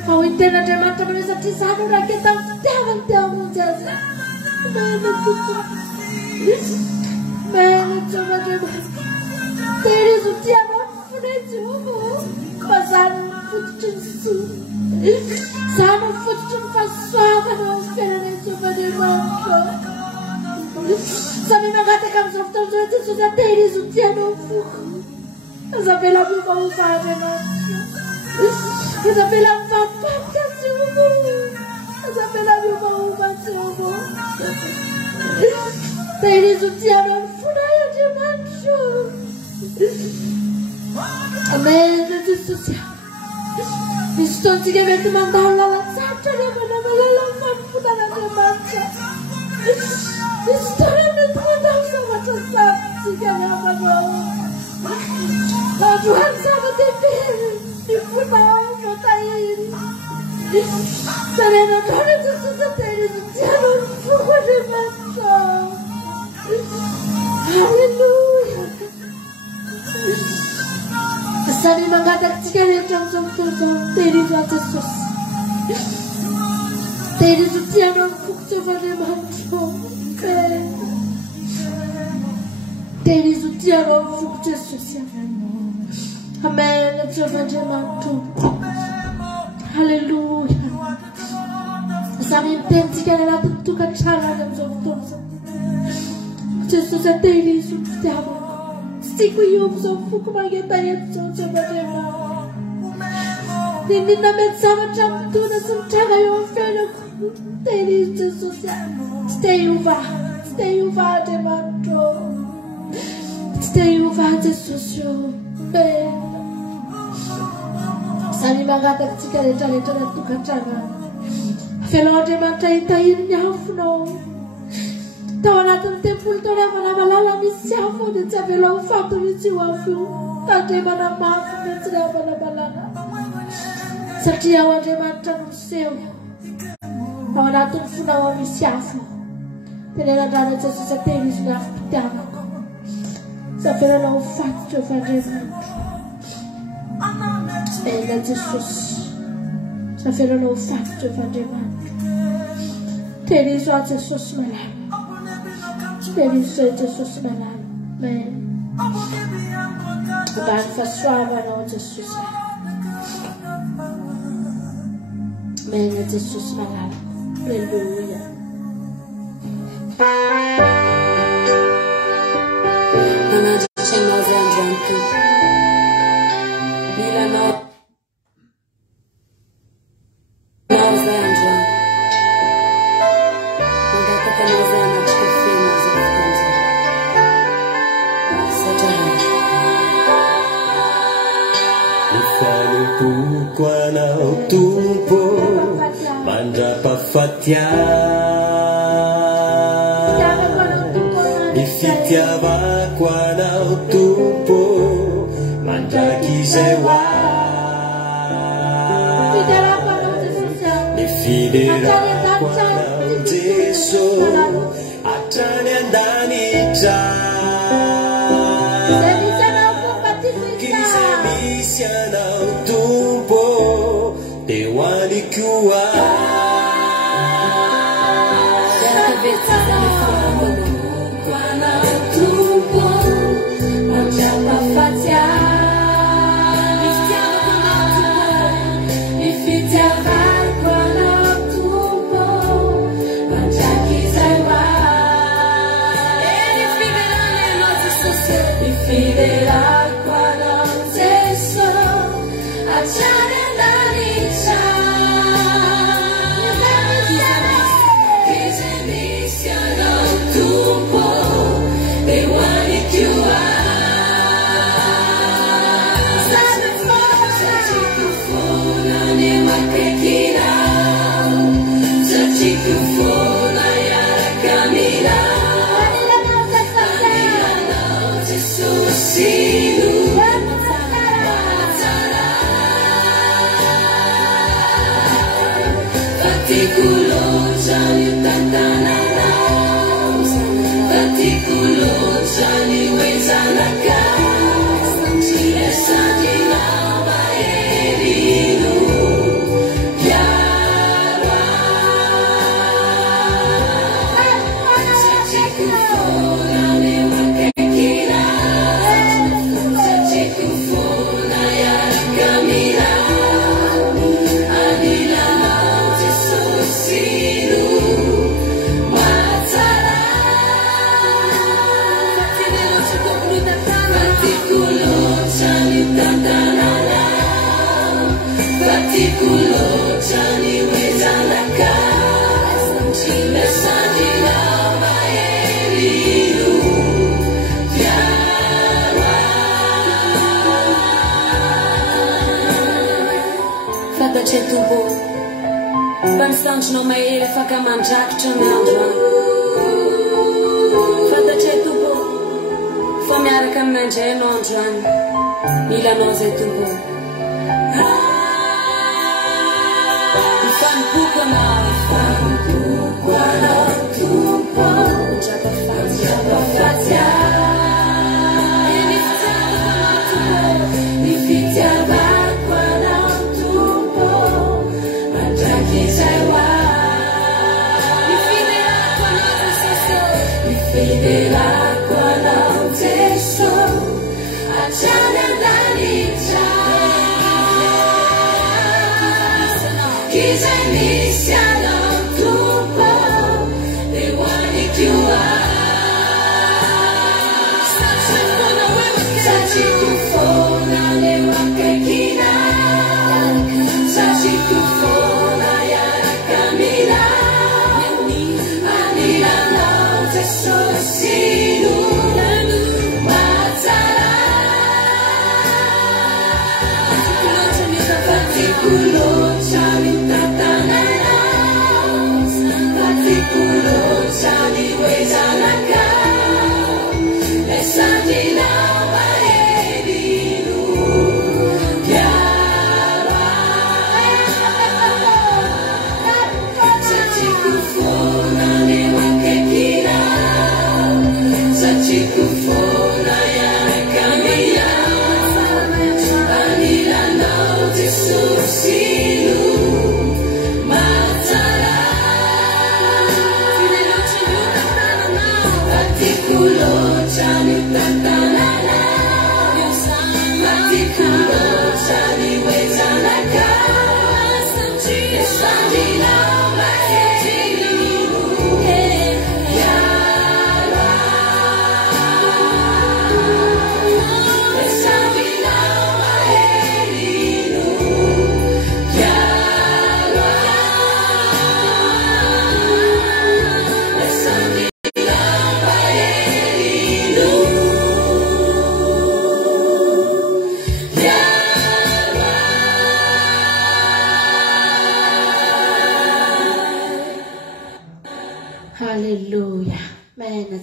Kau itu na jaman tu ni sati sanu raketa tiawan jaza. Mana chum. Teri sutiano. Pasal futun su, sana futun paswa kalau sekarang cuma di mana. Sampai mengatakan softer itu sudah teri sutiano fuku. Sampai lagi mau pada nanti. Sampai lagi papa kasumu. Sampai lagi mau bacamu. Teri sutiano funaya di mana. Amen. Yesus ya. Yesus jika betul mandau lalat saja dia mana mampu dalam baca. Yesus betul mandau sama sesat jika dia mandau. Lalu Tuhan sama tepil ibu tahu motain. Karena Tuhan itu sesatnya jangan bukan dia baca. Haleluya. Kami mengatakan jika dia langsung terjun dari Yesus. Teri sutiano fukcevane mancho. Teri sutiano fukce susia. Amen. Cevane mancho. Hallelujah. Sami intenti che nella tuttuca ciala del sottoso. Gesù se teri sutiamo. Stiku yum so fuku mageta yetso cevane mancho. Nindi na mensava jamtuna sultana yo feno. Teri Jesus stay over de manto. Stay over Jesus yo. Sami magata tikare tare tukatanga. Felo de mantai tai nyafno. Tawala tante pultore mana malala misiafo de tabelo fatto misiafu. Tante mana mafu de tabela balana. Satia wa de mantan seu. Tawala tun funa wa misiafo. Tenera dana Jesus se teri sulla fitama. Sapere no fatto fare. Bene Jesus. Sapere no fatto fare. Teri su Jesus malala. Teri su Jesus malala. Amen. Dan faswaba no Jesus. Amen. Jesus malala. Hallelujah. Nana dicendo Andranto Milano Novembro Magata che novembro che fino a Mi fai tu quando tu mangia pa Mi fitiava quando tu mangia chi sei wa Mi fiderà quando Gesù a trane andani già Chi se mi siano tu te wali kuwa C'è tu ben stanci non mai era fa mangiare c'è mangia fada c'è tu fa miare che mangia non c'è Milano sei tu fan poco no fan poco no tu già per fazia e mi fittava chi sei wa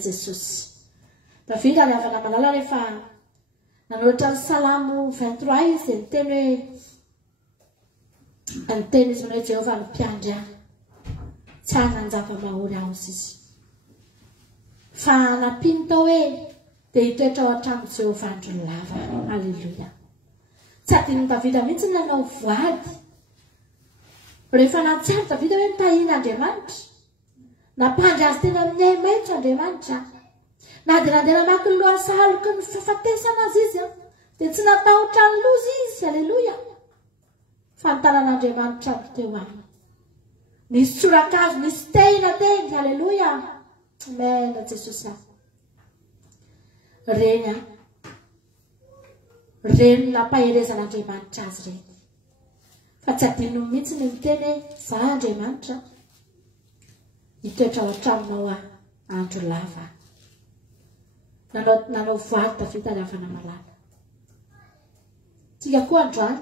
Jesus. Davida le avana malala rehefa nanolotra ny Salamo 23 izy dia niteny izy manao Jehova no mpiandry ahy, tsy hanan-java mahory aho izy. Fa nampiany tao hoe dia hitoetra ao an-trano Jehova andro lava. Halleluja. Tsy adin'ny Davida mihitsy nanao voady. Rehefa natsiaro Davida hoe mitahina Andriamanitra, nampandry azy tena amin'ny maitso Andriamanitra, na dia nandeha namaky ny lohasaloko ny fahafatesana azy izy, dia tsy natahotra ny loza izy. Halleluja. Fa ny tanan'Andriamanitra no teo aminy. Nisy tsorakazo, nisy tehina teny. Halleluja. Amen. Jesosy. Reny nampaherezan'Andriamanitra azy reny. Fa tsy adino mihitsy ny miteny za Andriamanitra hitoetra ao an-tranonao andro lava. Nanao voady Davida le avana malala. Tsika koa androany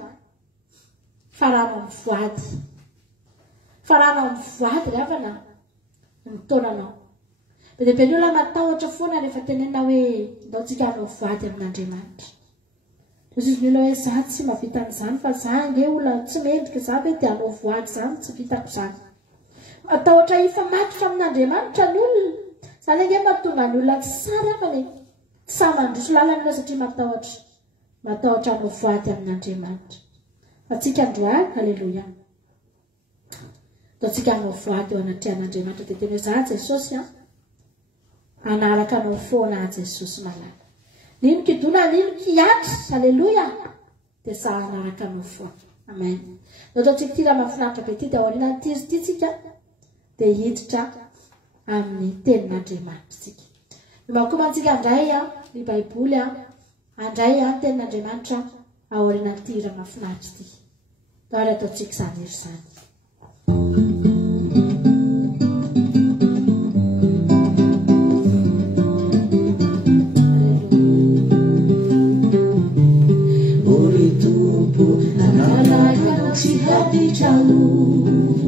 farana amin'ny voady. Farana amin'ny voady le avana ny taonanao. Be dia be ny olona matahotra foana rehefa tenena hoe ndao tsika hanao voady amin'Andriamanitra. Izy ny olona hoe za tsy mahavita an'izany, fa za nge olona tsy mendrika za hoe dia hanao voady zany tsy vitako zany. Matahotra ifa matotra amin'Andriamanitra ny olona. Zany nge mahatonga ny olona tsy sara fa ny tsy sa mandroso lalana ilay satria matahotra hanao voady amin'Andriamanitra. Fa tsika androany, halleluja, dao tsika hanao voady eo anatrehan'Andriamanitra dia teny hoe za Jesosy anaraka anao foana Jesosy malala. Nino kidona, nino kiatra, halleluja, dia za anaraka anao foana. Amen. Dao tsika tira mahafinaritra be ty dia aoriana ny tizy ty tsika dia hiditra amin'ny tenin'Andriamanitra tsika. Makomantsika andray ny Baiboly andray tenin'Andriamanitra aoriana ny tira mahafinaritra ty. Dao ary ataontsika izany ery izany.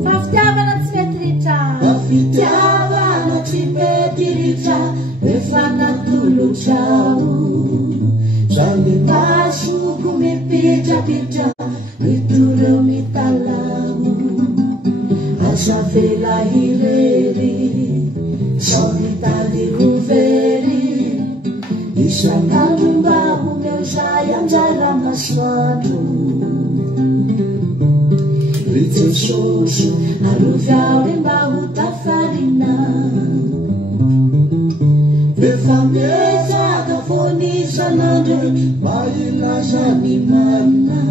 Fafitiavana tsy mety ritra, fafitiavana tsy mety ritra, rehefa natolotrao zany masoko mipitrapitra mitoreo mitalamo asa vela irery sao mitaly rovery isan'andro mba homeo zay anjara masoandro. Jesosy arovy mba ho tafarina, efa miezaka foana iza isanandro mailasany marina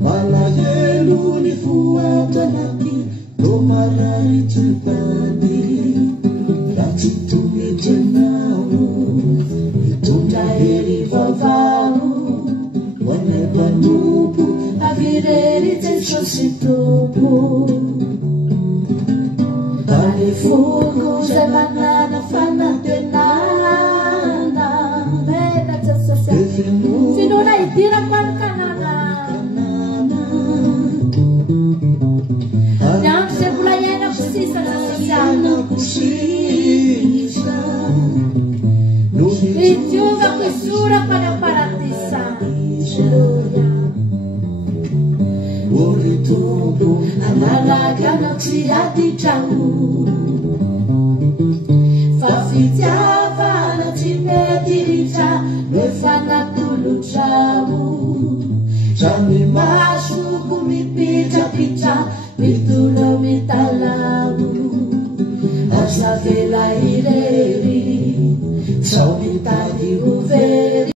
malahelo ny foatanaki no mararitrotany raha tsy tomitranao mitondra hery vavao hoanay mpanompo avirery Jesosy tompo ale foko zay manana fanantenana mena Jesosy finona idira kwalikanana nyandro zay mbola iainako sisa itiovako isorako any am-paradisa ori tompo anaraga anao tsy atitrano fa fitiavana tsy mety ritra no efa natolotrao rany masoko mipitrapitra mitolo mitalao asa vela irery sao mitady overy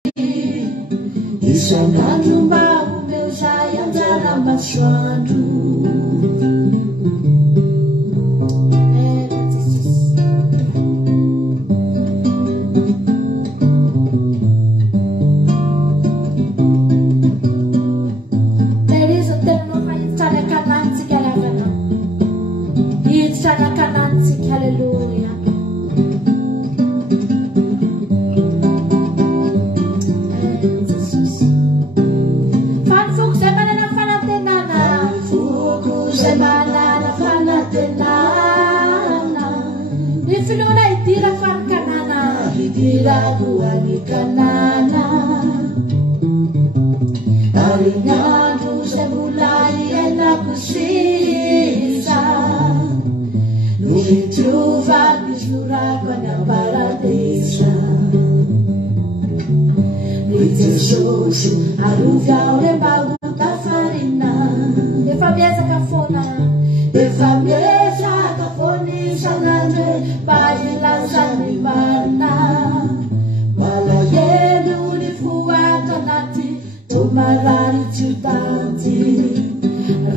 isanandro mba omeo zay anjara masoandro Hallelujah. Diraguani kanana Arinadu semulai enaku sisa Nuhituva bisuraguana paradisa Nitesosu aruvia olembagu tafarina Efamiesa kafona Efamiesa kafoni sanandre Baila sanimana Malayelu ni fuatanati Tumarari chutanti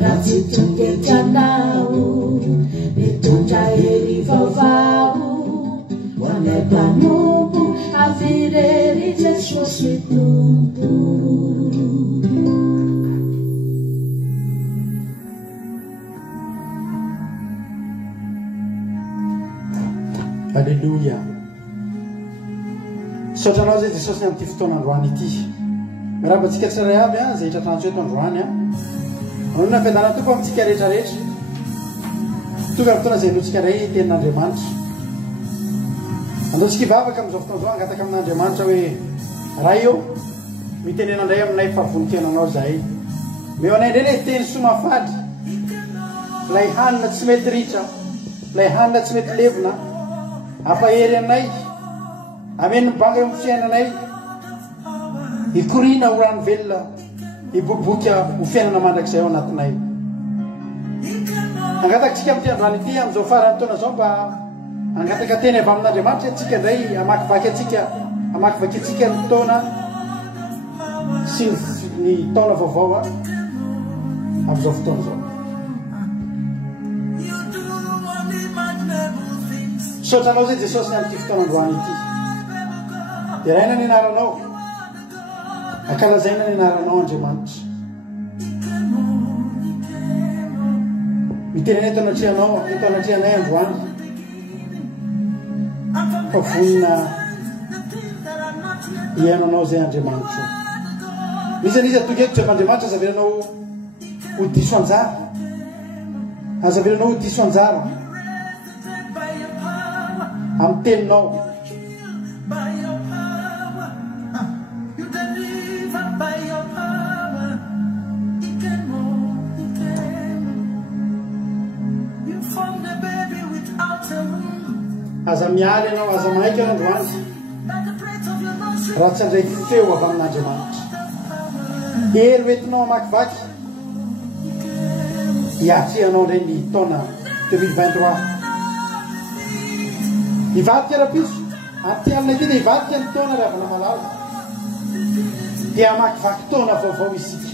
Rati tungetanau Nitunja eri vavau Wane panubu Avireri Jesus itumpu Alléluia. Sotranao zay Jesosy amin'ity fotoanandroany ity. Mirabantsika tsirairay aby zay hitratrantso eto androany anona fiandana tompo amintsika rehetrarehetra. Tonga amin'ny fotoana zay anotsika ray tenin'Andriamanitra. Andaontsika hivavaka amin'izao fotoan'izao angataka amin'Andriamanitra hoe raha io mitenena indray aminay favonitenanao zahay. Meo anay indray ilay teny somafaly. Ilay hanina tsy mety ritra, ilay hanina tsy mety levona. Ampahery anay ameny banga amin'ny fiainanay ikorina ho rano velona iboboka ho fiainana mandrakizay ao anatinay. Angatakitsika amin'ity androany ity amin'izao farany taona zao mba angataka teny avy amin'Andriamanitra atsika indray amakivaky atsika ny taona sy ny taona vaovao amin'izao fotoana zao. Sotranao zay Jesosy amin'ity fotoanandroany ity. Iraina ny anaranao. Ankalazaina ny anaranao Andriamanitra. Mitenena eto anatrehanay androany. Fa vonina ihainanao zay Andriamanitra. Misy anizy atoketitra amin'Andriamanitra azavelanao ho diso anjara. Azavelanao ho diso anjara. Amin'ny teninao. Aza mialy ianao, aza mahaika ianao androany. Raha tsy handray feo avy amin'Andriamanitra. Hery hoentinao amakivaky. Hiatrianao indray ny taona 2023. Ivadika rapiso, amin'ny ty alina ty dia ivadika ny taona ravana malala. dia amakivaky taona vaovao isika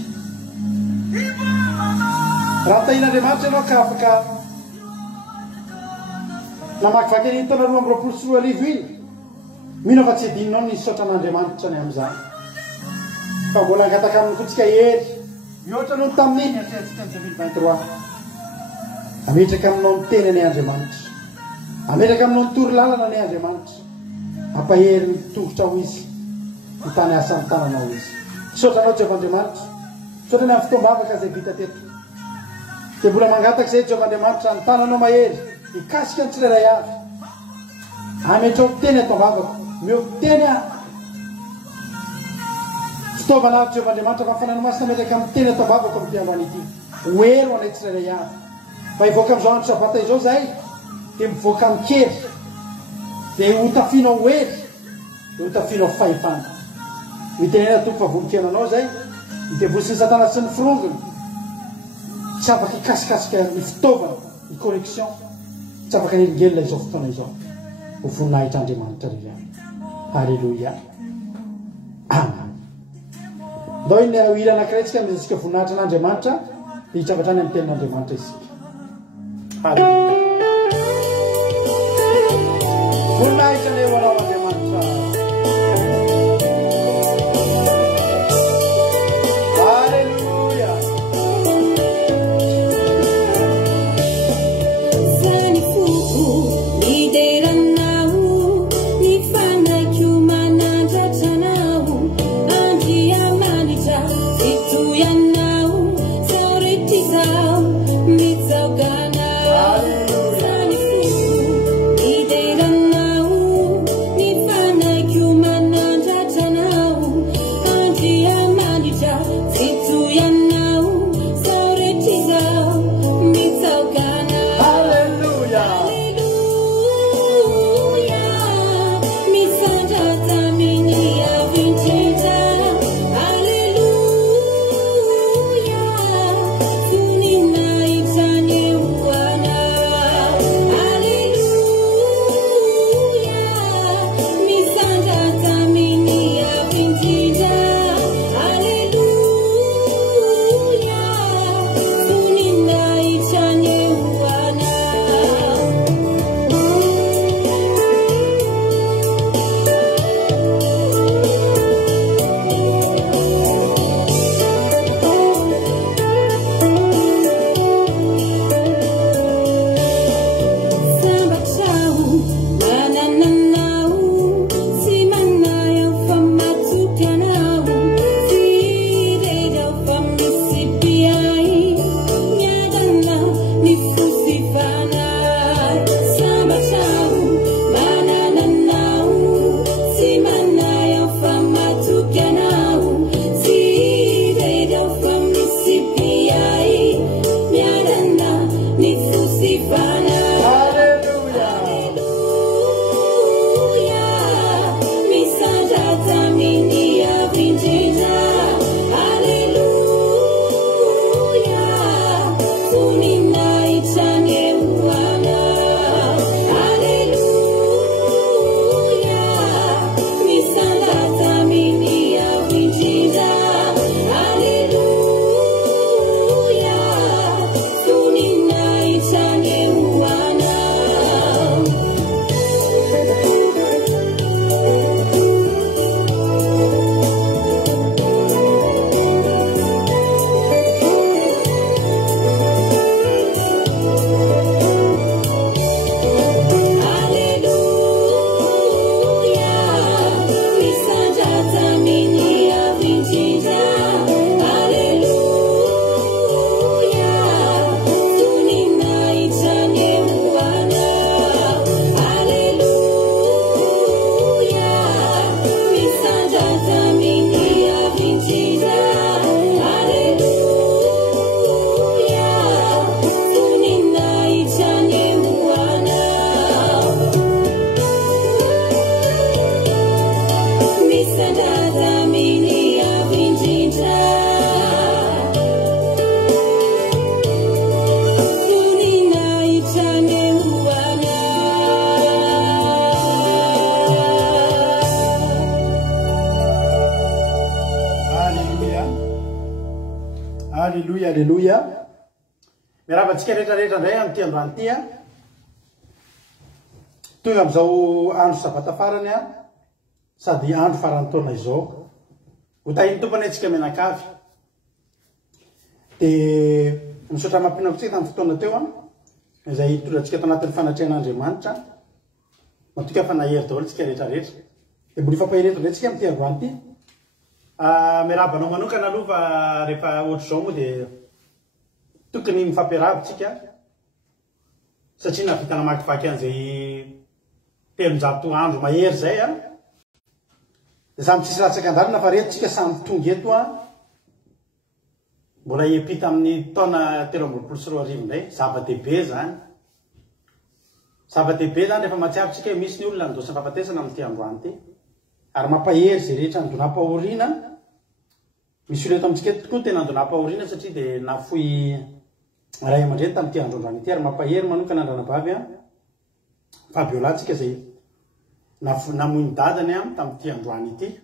raha tahin'Andriamanitra ianao ka afaka namakivaky any taona 2024 iny mino fa tsy adininao ny saotra an'Andriamanitra ny amin'izany fa mbola angataka amin'ny kotsika hery mihoatra noho tamin'iny atsika ny 2023 ametraka aminao ny tenany Andriamanitra ametraka aminao ny tory lalana ny Andriamanitra ampahery ny tongotra ho izy ny tany asa ny tananao izy saotranao Jehovah-Andriamanitra saotra ny amin'ny fitoam-bavaka izay vita teto dia mbola mangataka izay Jehovah-Andriamanitra ny tananao mahery hikasika ny tsirairay avy ametrao teny atom-bavako meo teny fitaovana Jehovah-Andriamanitra fa fananomasina ametraka amin'ny teny atom-bavako amin'ny androany ity hoero anay tsirairay avy fa hivoaka amin'izao andro sabata izao zay dia mivoaka amin'ny kery dia hotafianao hoery dia hotafianao fahefana mitenena tompo fa voninkenanao zay mitevosy ny satana sy ny firongony tsy afaka hikasikasika ny fitaovana ny connexion tsy afaka nyelingelina izao fotoana izao ho voninahitra Andriamanitra rirany halleluia amen ndao iny hila anankiray tsika mizasika voninahitra an'Andriamanitra hitravatra any amin'ny tenin'Andriamanitra isika halleluia voninahitra ny eo anao Andriamanitra halleluia Sani fuku lideranau ni fanaku manantatanau anti amanita itu yanau soritizau mitsaugana Sani fuku lideranau ni Miravantsika rehetrarehetra ndray amin'ity androany ity a. Tonga amin'izao andro sabata farany a, sady andro farany taona izao. Hotahiny tompony antsika menakavy. Dia misaotra mampina antsika tamin'ny fotoana teo a, izay tondratsika tao anatin'ny fanatrehan'Andriamanitra, matoka fa nahery daholo tsika rehetrarehetra. Dia mbola fampahery ndray tsika amin'ity androany ity. Miarabanao manokana aloha fa rehefa ohatr'izao moa dia tokony mifampiaraba tsika satria navita namakivaky an'izay telonjato andro mahery zay a. Dia samy tsisy ratsaka andalina fa reto tsika samy tonga eto a. Mbola hiampita amin'ny taona 2024 indray, zava-dehibe zany. Zava-dehibe zany rehefa mahatsiaro tsika misy ny olona nandosy fahafatesana amin'ity androany ity. Ary mampahery zay rehetra andonam-pahoriana. Misy olona eto amintsika eto tokoa tena andonam-pahoriana satria dia nafoy ray aman-dreny tamin'ity andro ity ary mampahery manokana andranabavy a. Fabiola tsika zay namoy ny dadany a tamin'ity androany ity.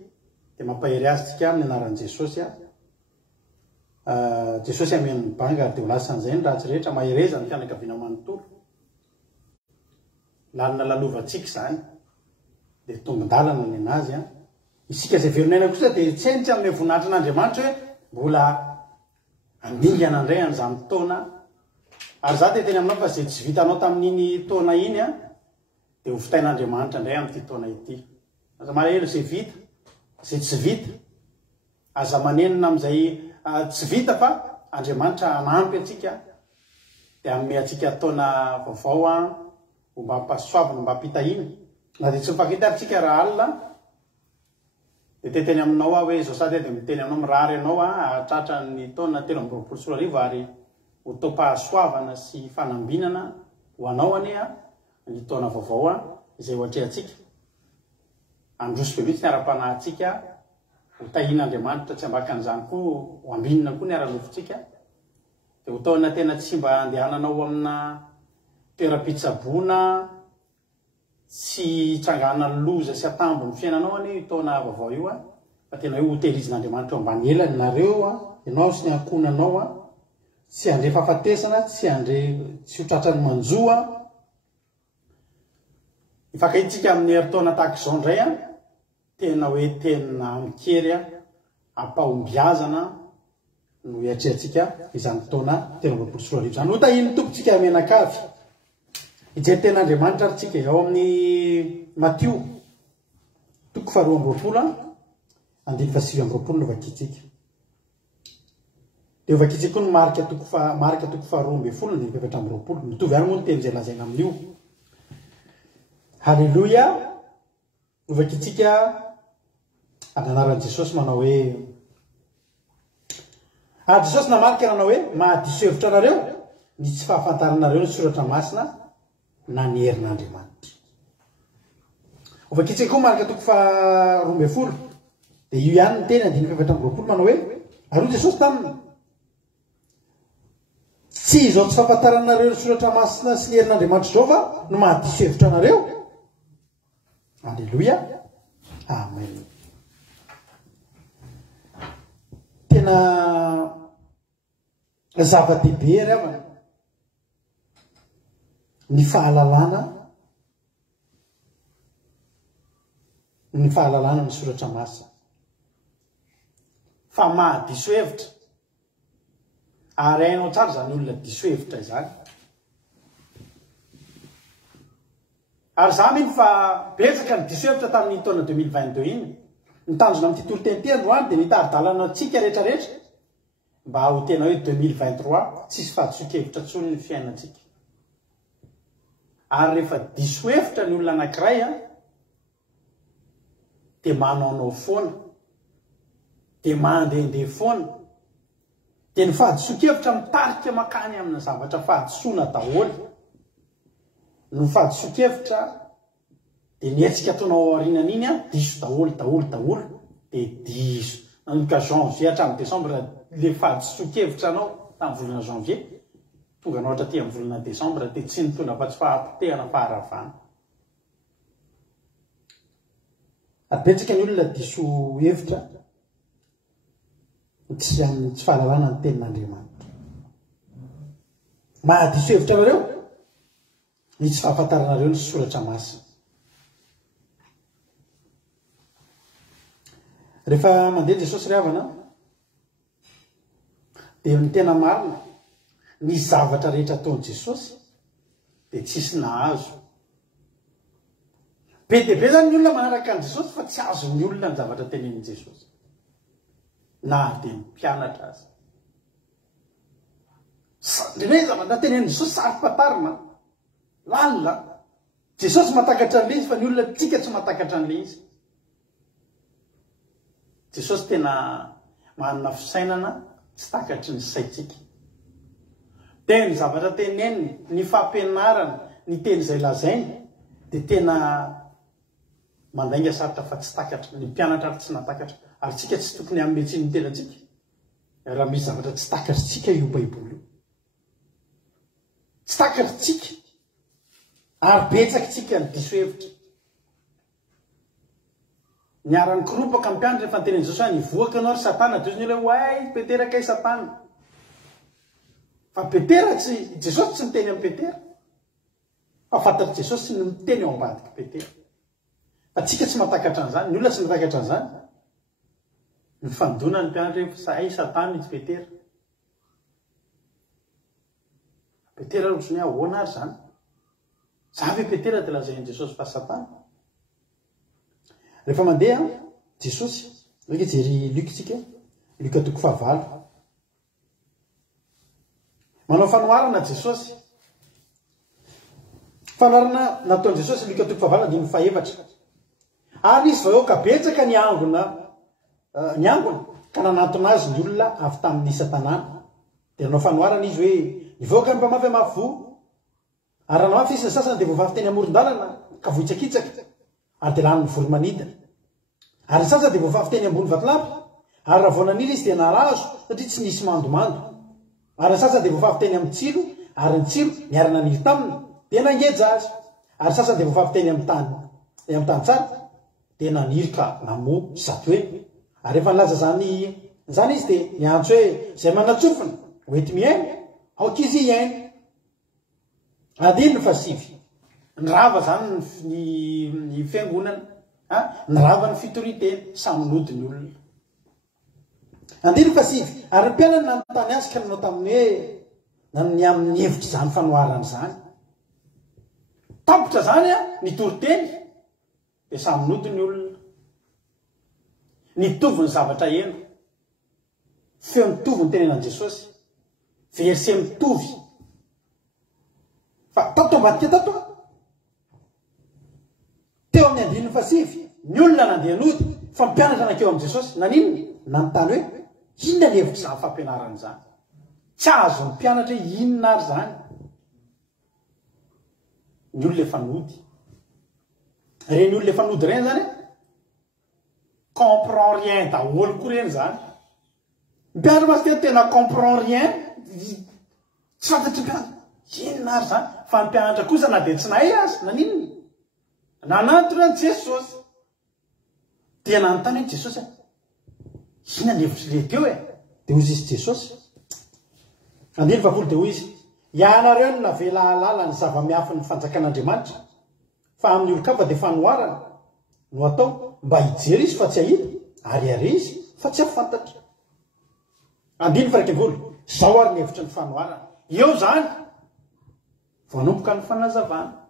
Dia mampahery azy tsika amin'ny anaran'i Jesosy a. Jesosy amen'ny banga dia ho lasan'izay ny ratsy rehetra mahereza ny fianakaviana manontolo. Lalina lalovantsika zany. Dia tombon-dalana ny anazy a. Isika izay velonaina kosa dia tsy haintsy amin'ny voninahitry n'Andriamanitra hoe mbola andingana indray an'izany taona. Ary za dia teny aminao fa izay tsy vitanao tamin'iny taona iny a, dia ho vitain'Andriamanitra indray amin'ity taona ity. Aza malahelo izay vita, izay tsy vita, aza manenina amin'izay tsy vita fa Andriamanitra manampy antsika dia hanome antsika taona vaovao a, ho mba hampasoavana, mba hampitahina. Na dia tsy mifankita ary tsika raha alina, dia teteny aminao a hoe izao sady dia miteny aminao mirary ianao a, hahatratra ny taona 2024 ary ho tao-pahasoavana sy fanambinana ho anao ane a ny taona vaovao a izay hoatrehantsika. Androso be mihitsy ny ara-panahintsika, ho tahian'Andriamanitra tsy hambakan'izany koa, ho ambinina koa ny ara-lofontsika. Dia ho taona tena tsy mba andehananao amina toeram-pitsaboana, tsy tsangana loza sy atambo ny fiainanao ane io taona vaovao io a, fa tena hoe ho tehirizin'Andriamanitra eo ambany elany nareo a, ianao sy ny ankonanao a, tsy andre fahafatesana, tsy ho tratrany manjoa. Ifankahitsika amin'ny heritaona tahaka izao indray a, tena hoe tena mikery a, ampahombiazana no hiatrehantsika izany taona 2024 izany. Ho tahiny tompontsika menakavy. Ijery ten'Andriamanitra ary tsika ao amin'ny Matio 2:20 andiny-7 no vakitsika. Dia vakitsika koa ny marika 2:20 andiny-7 mitovy ihany moa ny teny izay lazaina amin'io. Halleluia. No vakitsika amin'ny anaran'i Jesosy manao hoe ary Jesosy namarika nanao hoe mahadiso hevitra anareo ny tsy fahafantaranareo ny soratra masina na ny herin'Andriamanitra. Vakitsika koa marika 2:20 dia io ihany ny teny andiny 7 manao hoe ary Jesosy tamina tsy izao tsy fahafantaranareo ny soratra masina sy ny herin'Andriamanitra izao fa no mahadiso hevitra anareo. Halleluia. Amen. Tena zava-dehibe ry avana ny fahalalana ny soratra masina. Fa mahadiso hevitra ary hainao tsara zany olona diso hevitra izany. Ary za miny fa betsaka ny diso hevitra tamin'ny taona 2022 iny. Nitanjona amin'ny titolo teny androany dia nitari-dalana antsika rehetrarehetra mba ho tena hoe 2023 tsisy fahadiso-kevitra tsony ny fiainantsika. Ary rehefa diso hevitra ny olona anankiray a, dia manaonao foana, dia mandehandeha foana, dia ny fahadiso-kevitra mitarika makany amina zavatra fahadisoana daholo. Ny fahadiso-kevitra dia nietsika ataonao aorianana iny a, diso daholo, dia diso. Nanomboka janvier hatramin'ny décembre le fahadiso-kevitra anao tamin'ny volana janvier, tonga anao hatraty amin'ny volana décembre dia tsy nitondra fa tsy fahampitehana faharavana. Ary betsaka ny olona diso hevitra tsy fahalalana ny tenin'Andriamanitra. mahadiso hevitra nareo ny tsy fahafantaranareo ny soratra masina. Rehefa mandeha Jesosy ry havana dia ny tena marina ny zavatra rehetra ataony Jesosy dia tsisy nahazo. Be dia be zany ny olona manaraka an' Jesosy fa tsy azo ny olona ny zavatra tenenin' Jesosy na dia ny mpianatra azy. Ndreny zavatra tenenin' Jesosy sary-patarina lalina. Jesosy matakatra an'le izy fa ny olona tsika tsy matakatra an'le izy. Jesosy tena manana fisainana tsy takatry ny saitsika. Dia ny zavatra teneniny, ny fampianarana, ny teny izay lazainy dia tena mandainga saritra fa tsy takatra. Ny mpianatra ary tsy natakatra ary tsika tsy tokony ametsiny ny tenantsika raha misy zavatra tsy takatra tsika io baiboly io. Tsy takatra tsika ary betsaka tsika ny diso hevitra. Niaran'ny koropaka mpianatra rehefa nytenen'i Jesosy hoe nivoaka ianao ry Satana, dia izy ny hoe ay Petera kay Satana. Fa Petera tsy, Jesosy tsy miteny amin'ny Petera fa fantatry Jesosy ny miteny ao ambadiky Petera. Fa tsika tsy matakatra an'izany, ny olona tsy matakatra an'izany. Ny fandona ny mpianatra hoe ay Satana izy Petera. Petera ohatrany hoe ahoana ary zany? Zavy Petera dia lazain'i Jesosy fa Satana. Rehefa mandeha Jesosy, hoe jery Luksika, Luka 9. Manao fanoharana Jesosy. Fanoharana nataon'i Jesosy Luka 9:5. Ary izy vahoaka betsaka ny angona ka nanantona azy ny olona avy tamin'ny isan-tanàna. Dia nanao fanoharana izy hoe nivoaka ny mpamafy amafo, ary raha namafy izy ny sasany dia voavavy teny amoron-dalana ka vohitsakitsaka ary dia lany ny voromanidina. Ary ny sasany dia voavavy teny ambony vatolampy ary raha voananiry izy dia nalazo satria tsy nisy mandomando. Ary ny sasany dia voavavy teny amin'ny tsilo ary ny tsilo niara-naniry taminy dia nangeja azy. Ary ny sasany dia voavavy teny amin'ny tany tsara dia naniry ka namoa sady hoe. Ary rehefa nilaza zany izy dia niantso hoe izay manatsofina hoety miaina aoka izy iaina. Andiny fa 7. Nirava zany ny fiangonana, ny rava ny fitoriteny samy nody ny olona. Andiny fa 7. Ary ny mpianany nanontany azy ka nanao tamin'ny hoe ny amin'ny hevitra izany fanoharana izany. Tapotra zany ny toriteny dia samy nody ny olona. Nitovy ny zavatra eno, feo mitovy ny tenenan Jesosy, verse mitovy. Fa tato ambadika tato teo amin'ny andininy fa 7, ny olona nandeha nody fa mpianatra nakeo amin'i Jesosy naninona nanontany hoe inona ny hevitra izany fampianarana izany. Tsy azo ny mpianatra hoe inona ary zany. Ny olona efa nody. Reny olona efa nody reny zany comprend rien daholo koa reny zany. Mpianatra masy tena comprend rien, tsy fantatry mpianatra inona ary zany. Fa ny mpianatra kosa na dia tsy nahay azy naninona nanantona ny Jesosy dia nanontany hoe Jesosy inona ny hevitra le teo dia hozy izy Jesosy. Andiny fa 10 dia hoy izy ianareo no navela alala ny zava-miafy ny fanjakan'Andriamanitra fa amin'ny olo-kafa dia fanoharana no atao mba hijery izy fa tsy ahita ary are izy fa tsy afantatra. Andiny fa 11 zao ary ny hevitra ny fanoharana eo zany vanomboka ny fanazavana.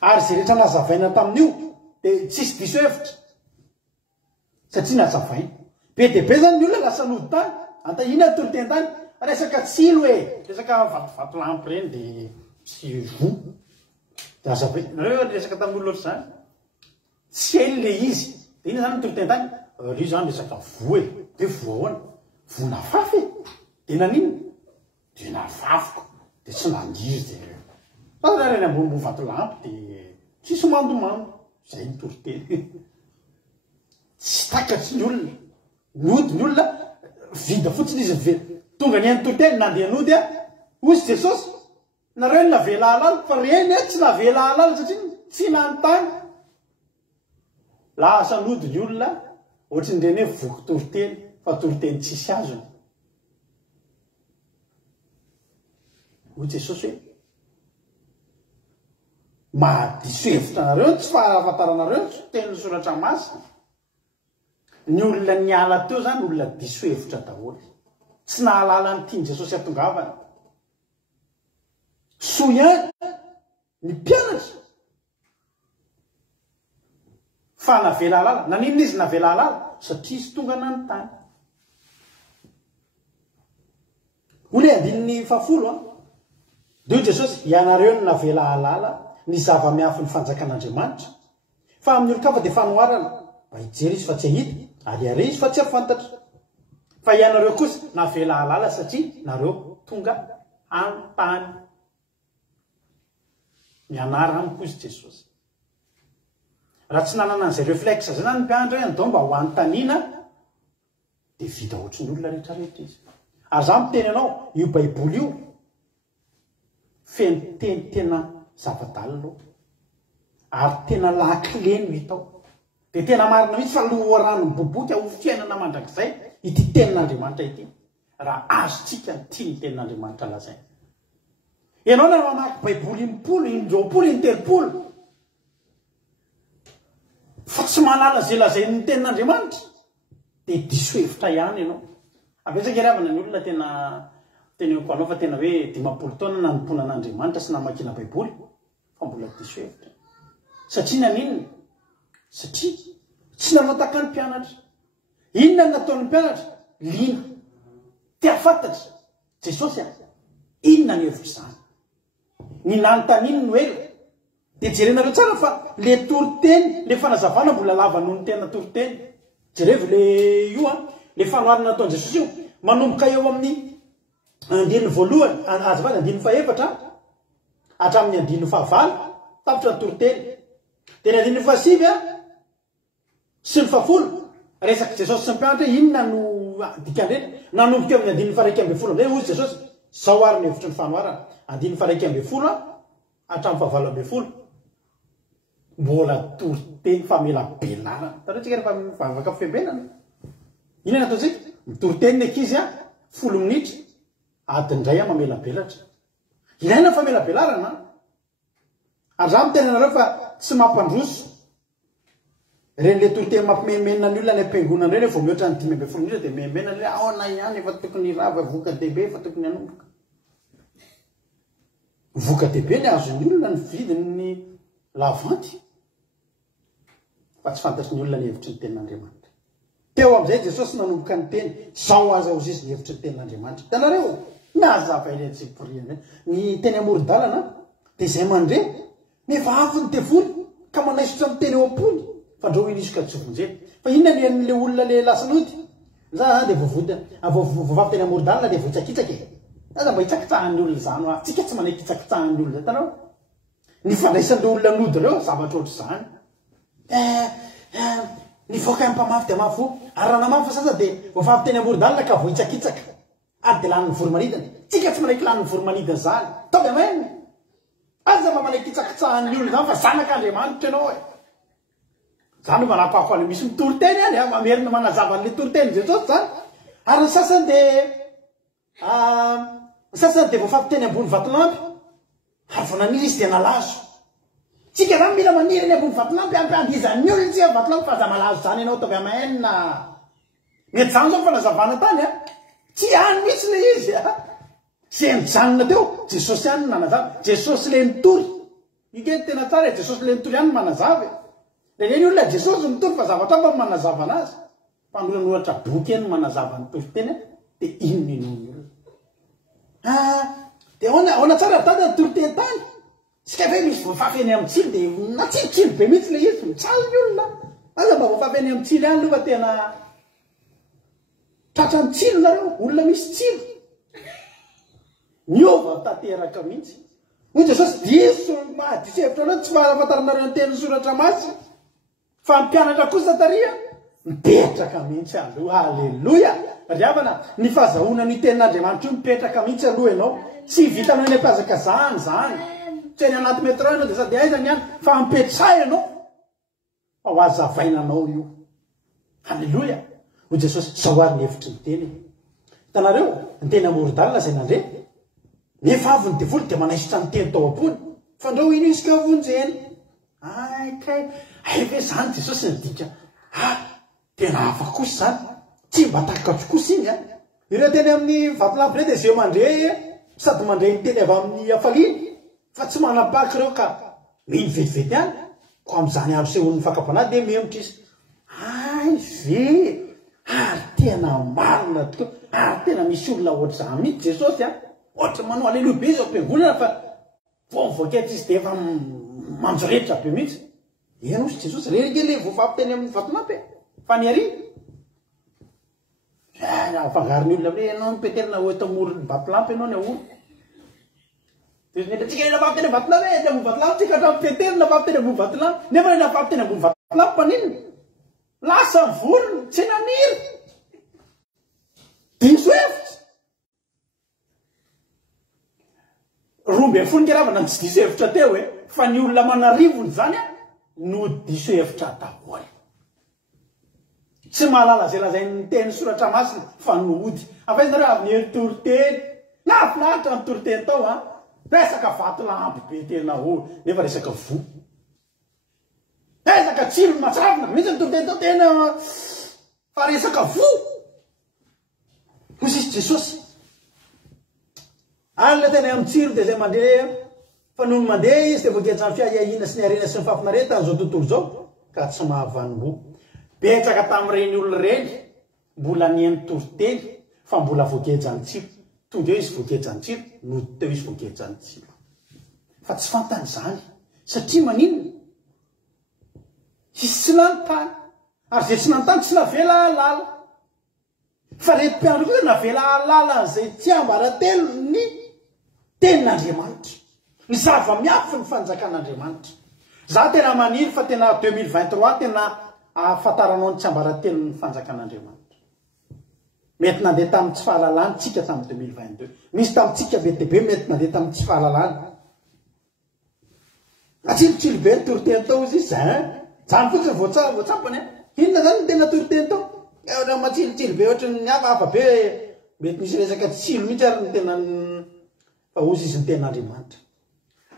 Ary zay rehetra nazavaina tamin'io dia tsisy diso hevitra satria nazavaina. Be dia be zany ny olona lasa nody tany antahina toriteny tany resaka tsilo resaka vatolampy reny dia sy vo dia azavaina. Nareo resaka tamin'olona ohatry zany tsy ely le izy dia ina zany toriteny tany ry zany resaka vo dia vo ahoana vo nafafy dia naninona dia nafafiko dia tsy nandiry dia fa reny ambonimbony vatolampy dia tsisy mandomando zay ny toriteny. Tsy takatry ny olona nody ny olona vida fotsiny izy tonga ny any toriteny nandeha nody hozy Jesosy nareo ny navela alala fa reny tsy navela alala satria tsy nanontany. Lasa nody ny olona ohatrany reny hoe voky toriteny fa toriteny tsisy azony. hoy Jesosy hoe mahadiso hevitra anareo tsy fahafantaranareo teny soratra masina. Ny olona niala teo zany olona diso hevitra daholo, tsy nahalala ny tiany Jesosy atongavana. So ihany ny mpianatra fa navela halala. Nanino izy navela halala? Satria izy tonga nanontany. Ole andininy 10 Deo Jesosy ianareo ny navela halala ny zava-miafy ny fanjakan'Andriamanitra. Fa amin'ny olo-kafa dia fanoharana mba hijery izy fa tsy ahita, ariary izy fa tsy afantatra. Fa ianareo kosa navela halala satria nareo tonga anontany. Mianara amiko izy Jesosy. Raha tsy nanana an'izay réflexe zay na ny mpianatra hoe andao mba ho anontaniana dia vita ohatry ny olona rehetrarehetra izy. Ary za miteny anao io baiboly io feno teny tena zava-dalina ary tena lakile no hitao. Dia tena marina mihitsy fa loharano miboboka ho fiainana mandrakizay ity tenin'Andriamanitra ity raha azotsika ny tiany tenin'Andriamanitra lazay. Ianao na mamaky baiboly impolo, indroapolo, interpolo fa tsy manala zay lazay ny tenin'Andriamanitra dia diso hevitra ihany ianao. Avetsaka ravana ny olona tena ko anao fa tena hoe 50 taona nanompoana an'Andriamanitra sy namakina baiboly fa mbola diso hevitra. Satria naninona? Satria tsy nanao tahaka ny mpianatra. Inona no nataon'ny mpianatra? Liana. Tia fantatra Jesosy inona ny hevitra izany? Ny nanontaniany no ela. Dia jerenareo tsara fa le toriteny, le fanazavana mbola lava noho ny tena toriteny. Jerevy le io le fanoharana nataon'i Jesosy io manomboka eo amin'ny 1 azavana 1 hatramin'ny 1 tapitra ny toriteny. Dia ny 1 sy ny 10 resaky Jesosy sy ny mpianatra inona no dikandreny. Nanomboka eo amin'ny 1 amizay hozy Jesosy zao ary ny hevitra ny fanoharana 1 hatramin'ny 7 mbola toriteny famelabelarana. Taratsika rehefa mivavaka fiambenana inona nataontsika? Mitoriteny ny ankizy 10 minitra adindray mamelabelatra. Ilaina ny famelabelarana. Ary za miteny anareo fa tsy mampandroso reny le toriteny mampimemenina ny olona ny ampiangonana reny vao mihoatra ny 5 minitra dia memenana hoe aona ihany efa tokony rava voka dehibe efa tokony hanomboka. Voka dehibe ny azon'ny olona ny vidiny lavanty fa tsy fantatry ny olona ny hevitry ny tenin'Andriamanitra. Teo amin'izay Jesosy nanomboka ny teny zao aza ozy izy ny hevitry ny tenin'Andriamanitra. Tanareo nazava ilay tsiporiana ny teny amoron-dalana dia izay mandre nefa afo ny devoly ka manaisotra ny teny eo am-pony fa ndreo inisoka tsy vonjeny. Fa inona ny an'le olona le lasanody? Za dia vovavy teny amoron-dalana dia voitsakitsaka. Aza mba hitsakitsahan'ny olona izany ho tsika tsy manay hitsakitsahan'ny olona. Tanao ny fandraisan'le olona nody ireo zavatra ohatr' izany. Ny voaka mpamafy dia mafy ary raha namafy fa sasa dia vovavy teny amoron-dalana ka voitsakitsaka ary dia lanin'ny voromanidina. Tsika tsy manaiky lanin'ny voromanidina izany. Taovy amainy. Aza mba manaiky hitsakitsahan'ny olona izany fa zanak'Andriamanitra ianao e. Zany manapahako any misy mitoriteny any mamerina manazava an'le toriteny Jesosy zany. Ary ny sasany dia voafavy teny ambony vatolampy ary vao naniry izy dia nalazo. Tsika zany mila maniry ny ambony vatolampy ampiandizan'ny olona tsika vatolampy fa aza malazo zany ianao taovy amainina. Mety zany zao fanazavana tany tsy hany mihitsy le izy zay mijanona teo Jesosy ihany manazava. Jesosy le nitory ike tena tsara Jesosy le nitory ihany manazava. Dia ny olona Jesosy nitory fa zavatra mba manazava anazy. Mpanoranoratra boky eny manazava ny toriteny dia inona olona. Dia ahoana tsara tata ny toriteny tany. Sika ve misy voafafy eny amin'ny tsilo dia natsilotsilo be mihitsy le izy mitsaly ny olona. Aza mba voafafy eny amin'ny tsilo ihany aloha fa tena tratra ny tsilo nareo olona misy tsilo. Niova tanteraka mihitsy. Hoy Jesosy diso mahadiso hevitra anao tsy fahafantaranareo ny teny soratra masina. Fa mpianatra kosa taria mipetraka mihitsy aloha. Halleloja. Riavana ny fahazahoana ny tenin'Andriamanitra io mipetraka mihitsy aloha ianao. Tsy vitanao ny ampiazaka zany. Tsy any anaty metro ianao dia sady aiza ny any fa mipetraha ianao. Fa ho azavainanao io. Halleloja. Hoy Jesosy zao ary ny hevitry ny teny. Hitanareo ny teny amoron-dalana izay nandre nefa aviny devoly dia manaisitra ny teny tao am-pony fa ndreo ino izy ka vonjeny kay ve zany Jesosy nydika tena hafa kosa zany tsy mba takaka tokosa iny ireo teny amin'ny vatilampy rey dia zay mandre sady mandre ny teny avy amin'ny afaliny fa tsy manapaky ireo ka miny vetivety any ko am'izany andro sehoan'ny fakapana dia memotra izy ve ary tena marina tokoa ary tena misy olona ohatr' zany mihitsy Jesosy ohatra manao aleloia be izao am-piangonana fa voavoakety izy dia efa manjoretra be mihitsy eno sy Jesosy reregele voafampiteny amin'ny vatilampy fa niarina afangariny olona hoe ianao mipetena oeto amorony vatilampy ianao ny aoro tsika nafampiteny vatilampy eny ambony vatilampy tsika hatramy peterina fampiteny ambony vatilampy nefa le nafampiteny ambony vatilampy maninona lasa mivorona tsy naniry diso hevitra roa mbe folo ngeravana tsy diso hevitra teo fa ny olona manarivony zany no diso hevitra daholo tsy mahalala zay lazainy teny soratra masina fa nohody afaizareo avy ny toriteny nafinaritra ny toriteny tao resaka vatolampy be tena nefa resaka vo resaka tsilo matsravina mihitsy ny toriteny tao tena fa resaka vo hozy izy Jesosy any le tena amin'ny tsiro dia zay mandeha fa noho mandeha izy dia voakejany fiahiahina sy ny arena sy ny fafinareta zao tontolo zao ka tsy mahavanimbo betsaka tamin'ireny olona reny mbola nieny toriteny fa mbola voakejany tsiro tonga eo izy voakejany tsiro nody teo izy voakejany tsiro fa tsy fantany zany satria maninona izy tsy nanontany ary zay tsy nanontany tsy navela lala fa reto mpiandro koa navela lala zay tsy ambaratelo ny tenin'Andriamanitra ny zava-miafy ny fanjakan'Andriamanitra za tena maniry fa tena 2023 tena ahafantaranao ny tsy ambaratelo ny fanjakan'Andriamanitra mety nandeha tamin'ny tsy fahalalany tsika tamin'ny 2022 misy tamintsika BTB mety nandeha tamin'ny tsy fahalalany atsilotsilo be ny toriteny tao izy zany fotsiny voatsapany inona zany ny tena toriteny tao ohatra matsilotsilo be ohatra ny hafahafa be mety misy resaka tsilo mihitsy ary ny tena fa ozy izy ny ten'Andriamanitra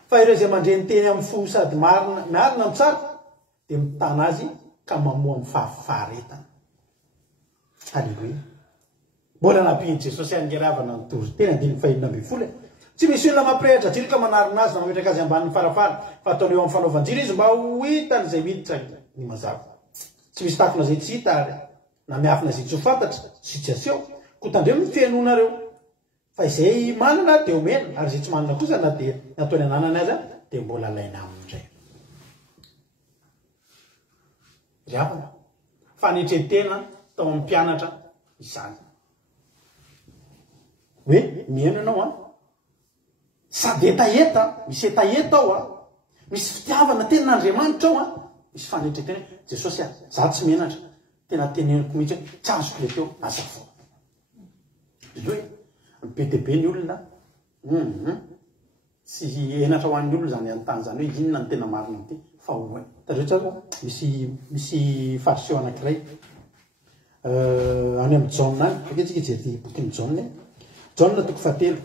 fa ireo zay mandre ny teny amin'ny fo sady marina amin'ny tsara dia mitana azy ka mamoa amin'ny fahafaharetana halleloia mbola nampihiny Jesosy angeravana ny toriteny andiny fahinina amby folo tsy misy olona mampirehitra jiro ka manarina azy na mametraka azy ambanin'ny farafara fa ataony eo amin'ny fanaovan-jiro izy mba ho hitany zay miditra ny mazava tsy misy takona zay tsy hita ary na miafina zay tsy ho fantatra sy tsy aseho ko tandreo ny fiainonareo fa izay manana dia omena ary zay tsy manana kosa na dia nataony ananany azy dia mbola laina amindray riavana fanetretena tao amin'ny mpianatra izany hoe mihaino ianao sady etaeta misy etaeta ao misy fitiavana ten'Andriamanitra ao misy fanetretena Jesosy za tsy mianatra tena teneniko mihitsy hoe tsy azoko le teo azavo hoe BTB ny olona sy enatra ho an'ny olona zany antany zany hoe inona ny tena marina ty fa hoe tadretsara misy fariseo anankiray any amin'ny Jaune any faketsika jety bokyny Jaune Jaune toko fahatelo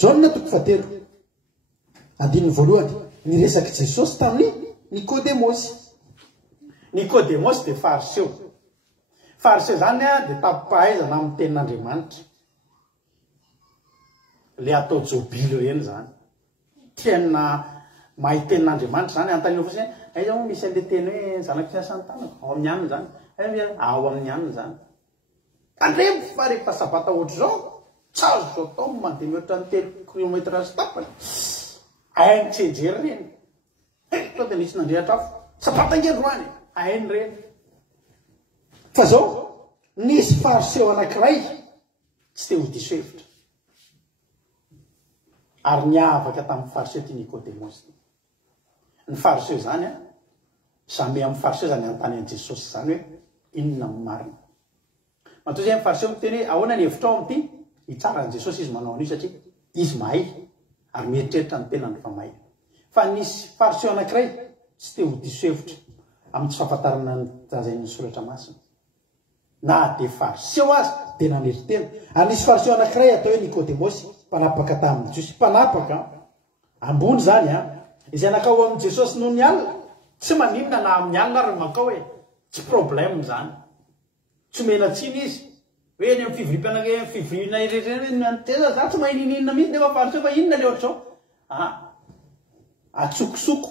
Jaune toko fahatelo andininy voalohany ny resaky Jesosy tamin'ny Nicodémosy dia fariseo zany dia tapahaizana amin'ny tenin'Andriamanitra le atao jobily reny zany tena mahay tenin'Andriamanitra zany antanina fotsiny aiza moa misy an'le teny hoe zanaky fiasan'ny tanako ao amin'ny aniny zany ao amin'ny aniny zany andremo fa rehefa sabata ohatra zao tsy azo zao tao mandeha mihoatra ny 3 kilometra sy tapany ainy tsy enjery reny to dia nisy nandrehatra afo sabata ngendroany ainy reny fa zao nisy fariseo anankiray tsy te ho diso hevitra ary niavaka tamin'ny fariseo ty Nicodémosy ny fariseo zany samy amin'ny fariseo zany antany an Jesosy zany hoe inona ny marina matoa zay amin'ny fariseo miteny hoe ahoana ny hevitra ao amin'ity hitsara ny Jesosy izy manao an'io satria izy mahay ary mieritreritra ny tenany fa mahay fa nisy fariseo anankiray tsy te ho diso hevitra amin'ny tsy fahafantarana ny zazain'ny soratra masina na dia fariseo azy tena neritena anisy fariseo anankiray atao hoe Nikodemosy mpanapaka tamin'ny Jesosy mpanapaka ambony zany izay nakao amin'ny Jesosy noho ny alina tsy maninona na amin'ny alina ary makao hoe tsy problème zany tsy mena tsiny izy hoe any amin'ny fivrina iretrena za tsy mahininina mihitsy nefa fariseo fa inona le ohatrao atsokosoko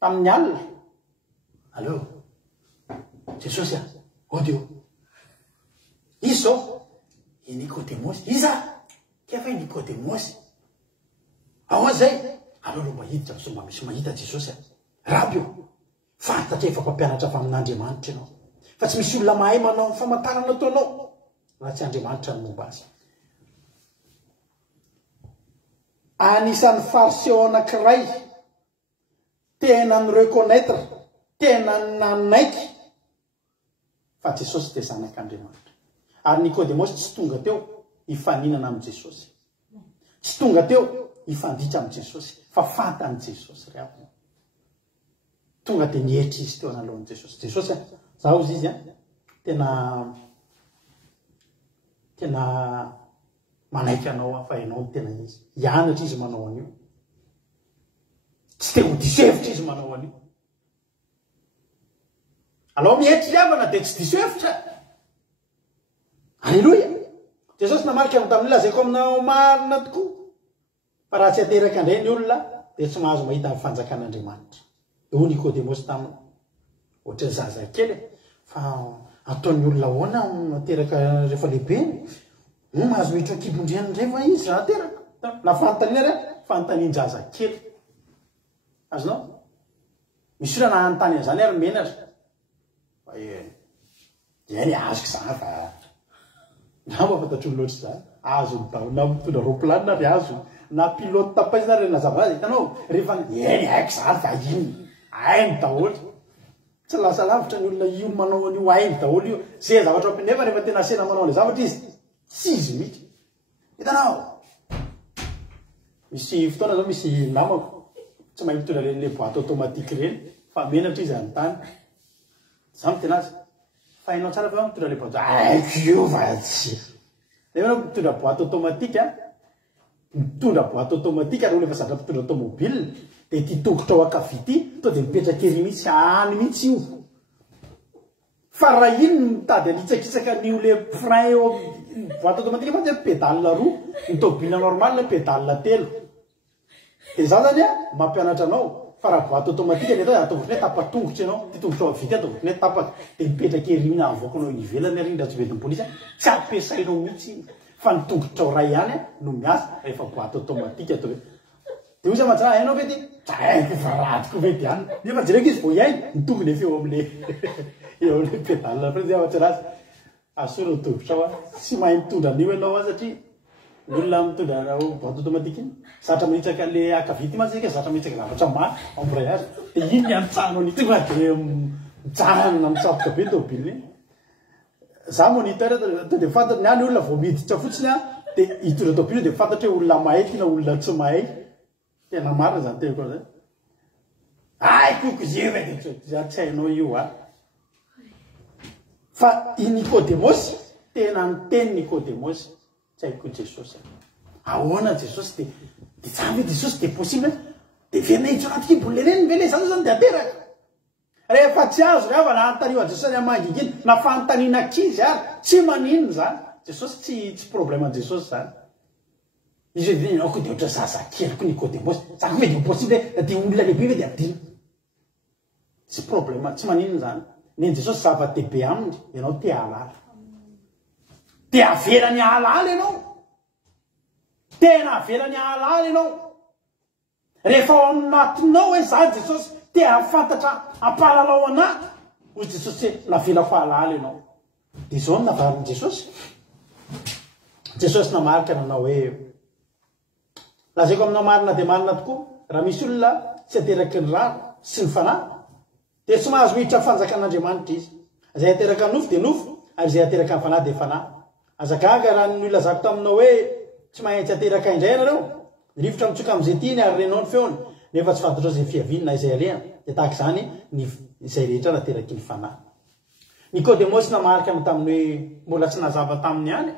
tamin'ny alina allô Jesosy odio izy zao i Nikodemosy iza kefa i Nikodemosy ao zay alô lo mahiditra mba misy mahita Jesosy rabio fantatra efa mpampianatra fa amin'Andriamanitra ianao fa tsy misy olona mahay manao famantarana ataonao raha tsy Andriamanitra ny momba azy anisan'ny fariseo anankiray tena ny reconnaître tena nanaiky fa Jesosy dia zanak'Andriamanitra ary Nikodemosy tsy tonga teo hifaninana amin'ny Jesosy tsy tonga teo hifanditra amin'ny Jesosy fa fantany Jesosy ry avy tonga dia nihetra izy teo analohan'i Jesosy Jesosy zaho izy tena manaiky anao fa ianao tena izy hianatra izy manao an'io tsy te ho disevitra izy manao an'io aloha mihetra riavana dia tsy disevitra alleloia Jesosy namarika amin'ny tamin'olona zay ko aminao marina tokoa fa raha tsy ateraka indray ny olona dia tsy mahazo mahita amin'ny fanjakan'Andriamanitra eo Nikodemosy taminy ohatra ny zazakely fa ataon'ny olona ahoana ateraka rehefa lehibe mahazo mihitra kibondriany indray fa izy raha ateraka na fanontaniana fanontaniany zazakely azonao misy olona nahanontany an'izany ary menatra fa any azoko zany fa na mafantatr'olo loatra zany azo na mitondra roplanina ary azo na pilote tapaizina ary nazava azy hitanao rehefa eny haiko zany fa iny hainy daholo tsy lasa lavitra ny olona io manao an'io hainy daholo io zay zavatra ampinefa rehefa tena sena manao le zavatra izy tsy izy mihitsy hitanao misy fotoana zao misy namako tsy mahay mitondra le boîte automatique reny fa menatra izy anontany za mitena azy fa hainao tsara fa mitondra le boîte aiko io fa tsy nefa mitondra boîte automatique mitondra boîte automatique ary olo efa zatra mitondra automobile dia ty tongotra ao akavity to dia mipetraka ery mihitsy any mihitsy io fa raha iny mitady alitsakitsaka n'io le frein eo boîte automatique fa tsy pédale roa ny tobile normal pédale telo dia za zany mampianatra anao fa raha boîte automatique ny atao ataovotry hoe tapatongotra ianao ty tongotra ao avity ataovotry hoe tapaka dia mipetraka ery iny avoakanao ivelany ary indra tsy vetin'ny polisy tsy ampiasainao mihitsy fa ny tongotra ao ray ihany no miasa rehefa boîte automatique atao hoe dia ozy matsara hainao vety aiko fa ratiko vety ihany nefa jereko izy vao iay mitongony efa eo amin'le eo amin'le pédale fa zay matsara azy asolo tongotra ao tsy mahay mitondra an'io ianao satria ny olona mitondra boîte automatique iny zatra manitsaka le akavity matsika zatra manitsaka zavatra ma embrayage dia iny ny antsahanao nitsy fa dia mijanona mitsaboka be tobile iny za moniteur to dia fantatra ny any olona vao miditra fotsiny dia hitondra tobile dia fantatra hoe olona mahay ty na olona tsy mahay tena marina zany teko zay aiko zeva dia tsy hainao io fa i Nikodemosy tena nyteny Nikodemosy tsy haiko Jesosy ahoana Jesosy dia zany hoe Jesosy dia possible dia verina hitso anaty kibon'le reny ve le zany zany dia ateraka rehefa tsy azo re ava naantanivo a Jesosy amangiginy na fanontaniana kizy ary tsy maninona zany Jesosy tsy problème an Jesosy zany izy hoe aoko dia ohatra zazakelyko Nikodemosy zany hoe dia possible dia olona lehibe ve dia adina tsy problème tsy maninona zany ny Jesosy zava-dehibe aminy ianao te halala dia avelany halala ianao tena avelany halala ianao rehefa ao aminatinao hoe za Jesosy te hafantatra hampahalalao anahy hoy Jesosy hoe navelako halala ianao dia izao no navarin'i Jesosy Jesosy namarika nanao hoe lazaiko aminao marina dia marina tokoa raha misy olona tsy ateraky ny rano sy ny fanahy dia tsy mahazo miditra fanjakan'Andriamanitra izy zay ateraka ny nofo dia nofo ary zay ateraka ny fanahy dia fanahy azagaga raha ny olazako taminao hoe tsy mahay tsy ateraka indray ianareo rivotra mitsoka amin'izay tiany ary renao ny feony nefa tsy fantatrao izay fiaviany na izay alehana dia tahaka izany izay rehetra nateraky ny fanahy Nicodemos namarika amin'ny tamin'ny mbola tsy nazava taminy any.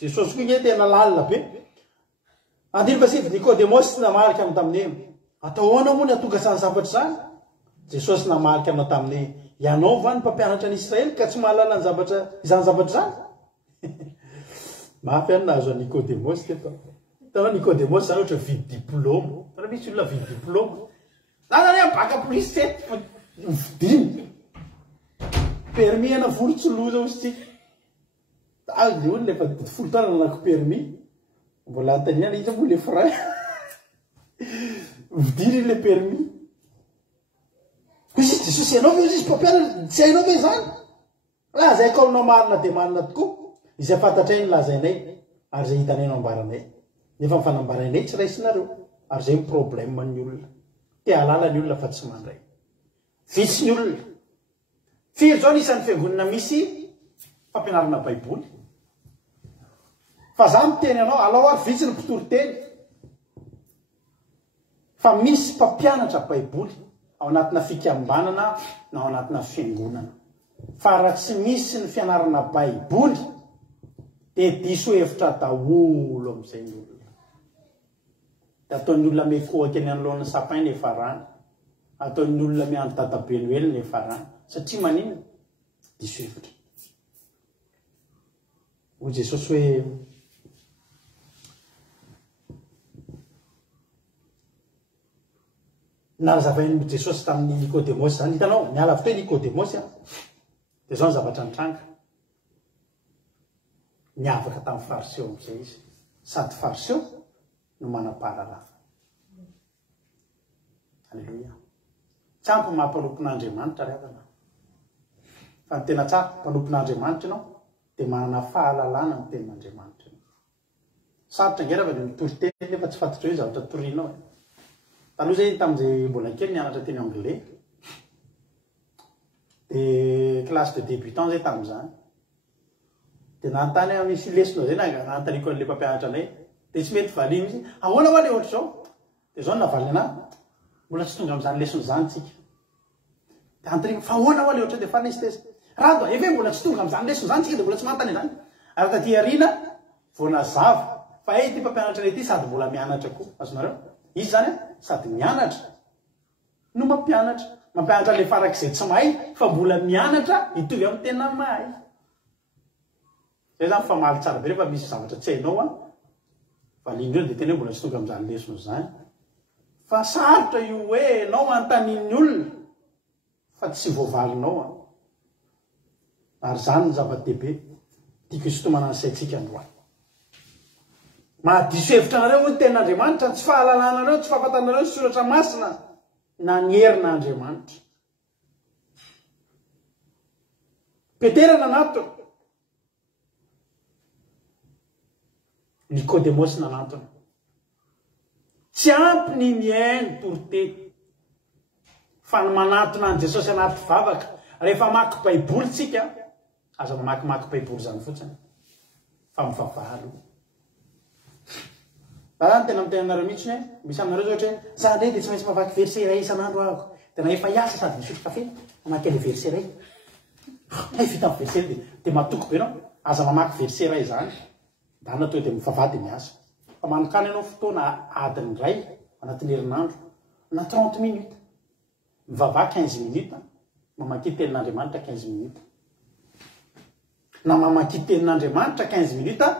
Jesosy koa igny tena lalina be. Andiny pasivy Nicodemos namarika amin'ny tamin'ny ataoana moa ny atogasany zavatra zany. Jesosy namarika amin'ny tamin'ny ianao va ny mpampianatra ny Israely ka tsy mahalala ny zavatra izany zavatra zany. Mafy any nahazo Nicodemos teto. Tawa Nicodemos zany ohatra vidy diplôme. Tara misy olona vidy diplôme. Zany baka plus 7 vidiny. Permis ana volotsoloza ozy azy olona efa folo taona nanako permis. Mbola antaniana izy moa le frein. Vidiny le permis. Kusy Jesosy ianao ve izy mpampianatra tsy hainao ve zany? Laza ka anao marina dia marina tokoa. Izay fantatray ny lazainay ary zay hitanay no ambaranay. Nefa mifanambaranay tsy raisinareo ary zay problème ny olona. Te halala ny olona fa tsy mandray. Vitsy ny olona. Firy zao isan'ny fiangonana misy fampianarana Baiboly. Fa za miteny anao alao ary vitsy ny mpitory-teny. Fa misy mpampianatra Baiboly ao anatina fikambanana na ao anatina fiangonana. Fa raha tsy misy ny fianarana Baiboly dia diso hevitra daholo amin'izay ny olona. Dia ataon'ny olona mekohaka eny anoloan'ny sapin efa rano. Ataon'ny olona miandry dadabe Noely efa rano. Satria manino diso hevitra. Hoy Jesosy hoe nazavain'ny Jesosy tamin'ny Nicodemos zany. Hitanao miala avy teo Nicodemos dia zao ny zavatra nitranga. Niavaka tamin'ny fariseo amin'izay izy. Sady fariseo no manam-pahalalana. Alleluia. Tsy ampy mampanompon'Andriamanitra rehefa. Fa ny tena tsara mpanompon'Andriamanitra ianao dia manana fahalalana ny tenin'Andriamanitra. Sarotra ngera fa dia mitory teny nefa tsy fantatra hoe zavatra torianao. Taloha zay tamin'izay mbola kely nianatra teny anglais. Dia classe de débutant zay tamin'izany. Dia nanontany misy lesona zay nanontaniako an'ilay mpampianatra anay. Dia tsy mety valiny izy. Ahoana hoa le ohatra zao? Dia zao navaly anahy. Mbola tsy tonga amin'izany lesona zany tsika. Dia antariko fa ahoana hoa le ohatra dia fanesiteza. Rado efe mbola tsy tonga amin'izany lesona zany tsika dia mbola tsy mantany izany. Ary taty ariana vao nazava fa ity mpampianatra anay ity sady mbola mianatra koa. Azonareo? Izy zany sady mianatra no mampianatra. Mampianatra le farak'izay tsy mahay fa mbola mianatra hitovy amin'ny tena mahay. Zay zany famaly tsara be rehefa misy zavatra tsy hainao valindreo dia tena hoe mbola tsy tonga amin'izany lesona zany. Fa sarotra io hoe anao antanin'ny olona fa tsy voavalinao. Ary zany ny zava-dehibe tiako isotomana ny saintsika androany. Mahadiso hevitra anareo ny tenin'Andriamanitra, tsy fahalalànareo, tsy fahafantanareo ny soratra masina na ny herin'Andriamanitra. Petera nanatona. Nicodemos nanatona. Tsy ampy ny mihaino toriteny fa ny manatona an' Jesosy anaty vavaka. Rehefa mamaky Baiboly tsika, aza mamakimaky Baiboly zany fotsiny fa mivavahalo. Raha tena mitenanareo mihitsy hoe misy aminareo zao ohatra hoe za ndray dia tsy maintsy mavaky verset iray isan'andro ahako. Tena efa hiasa sady misotro kafe mamaky le verset iray. Hay vita amin'ny verset dia matoko be anao. Aza mamaky verset iray zany. Dana to dia mivavady miasa. Fa manokana ianao fotoana adiny iray anatin'ny herinandro na 30 minutes. Mivavaha 15 minutes. Mamaky tenin'Andriamanitra 15 minutes. Na mamaky tenin'Andriamanitra 15 minutes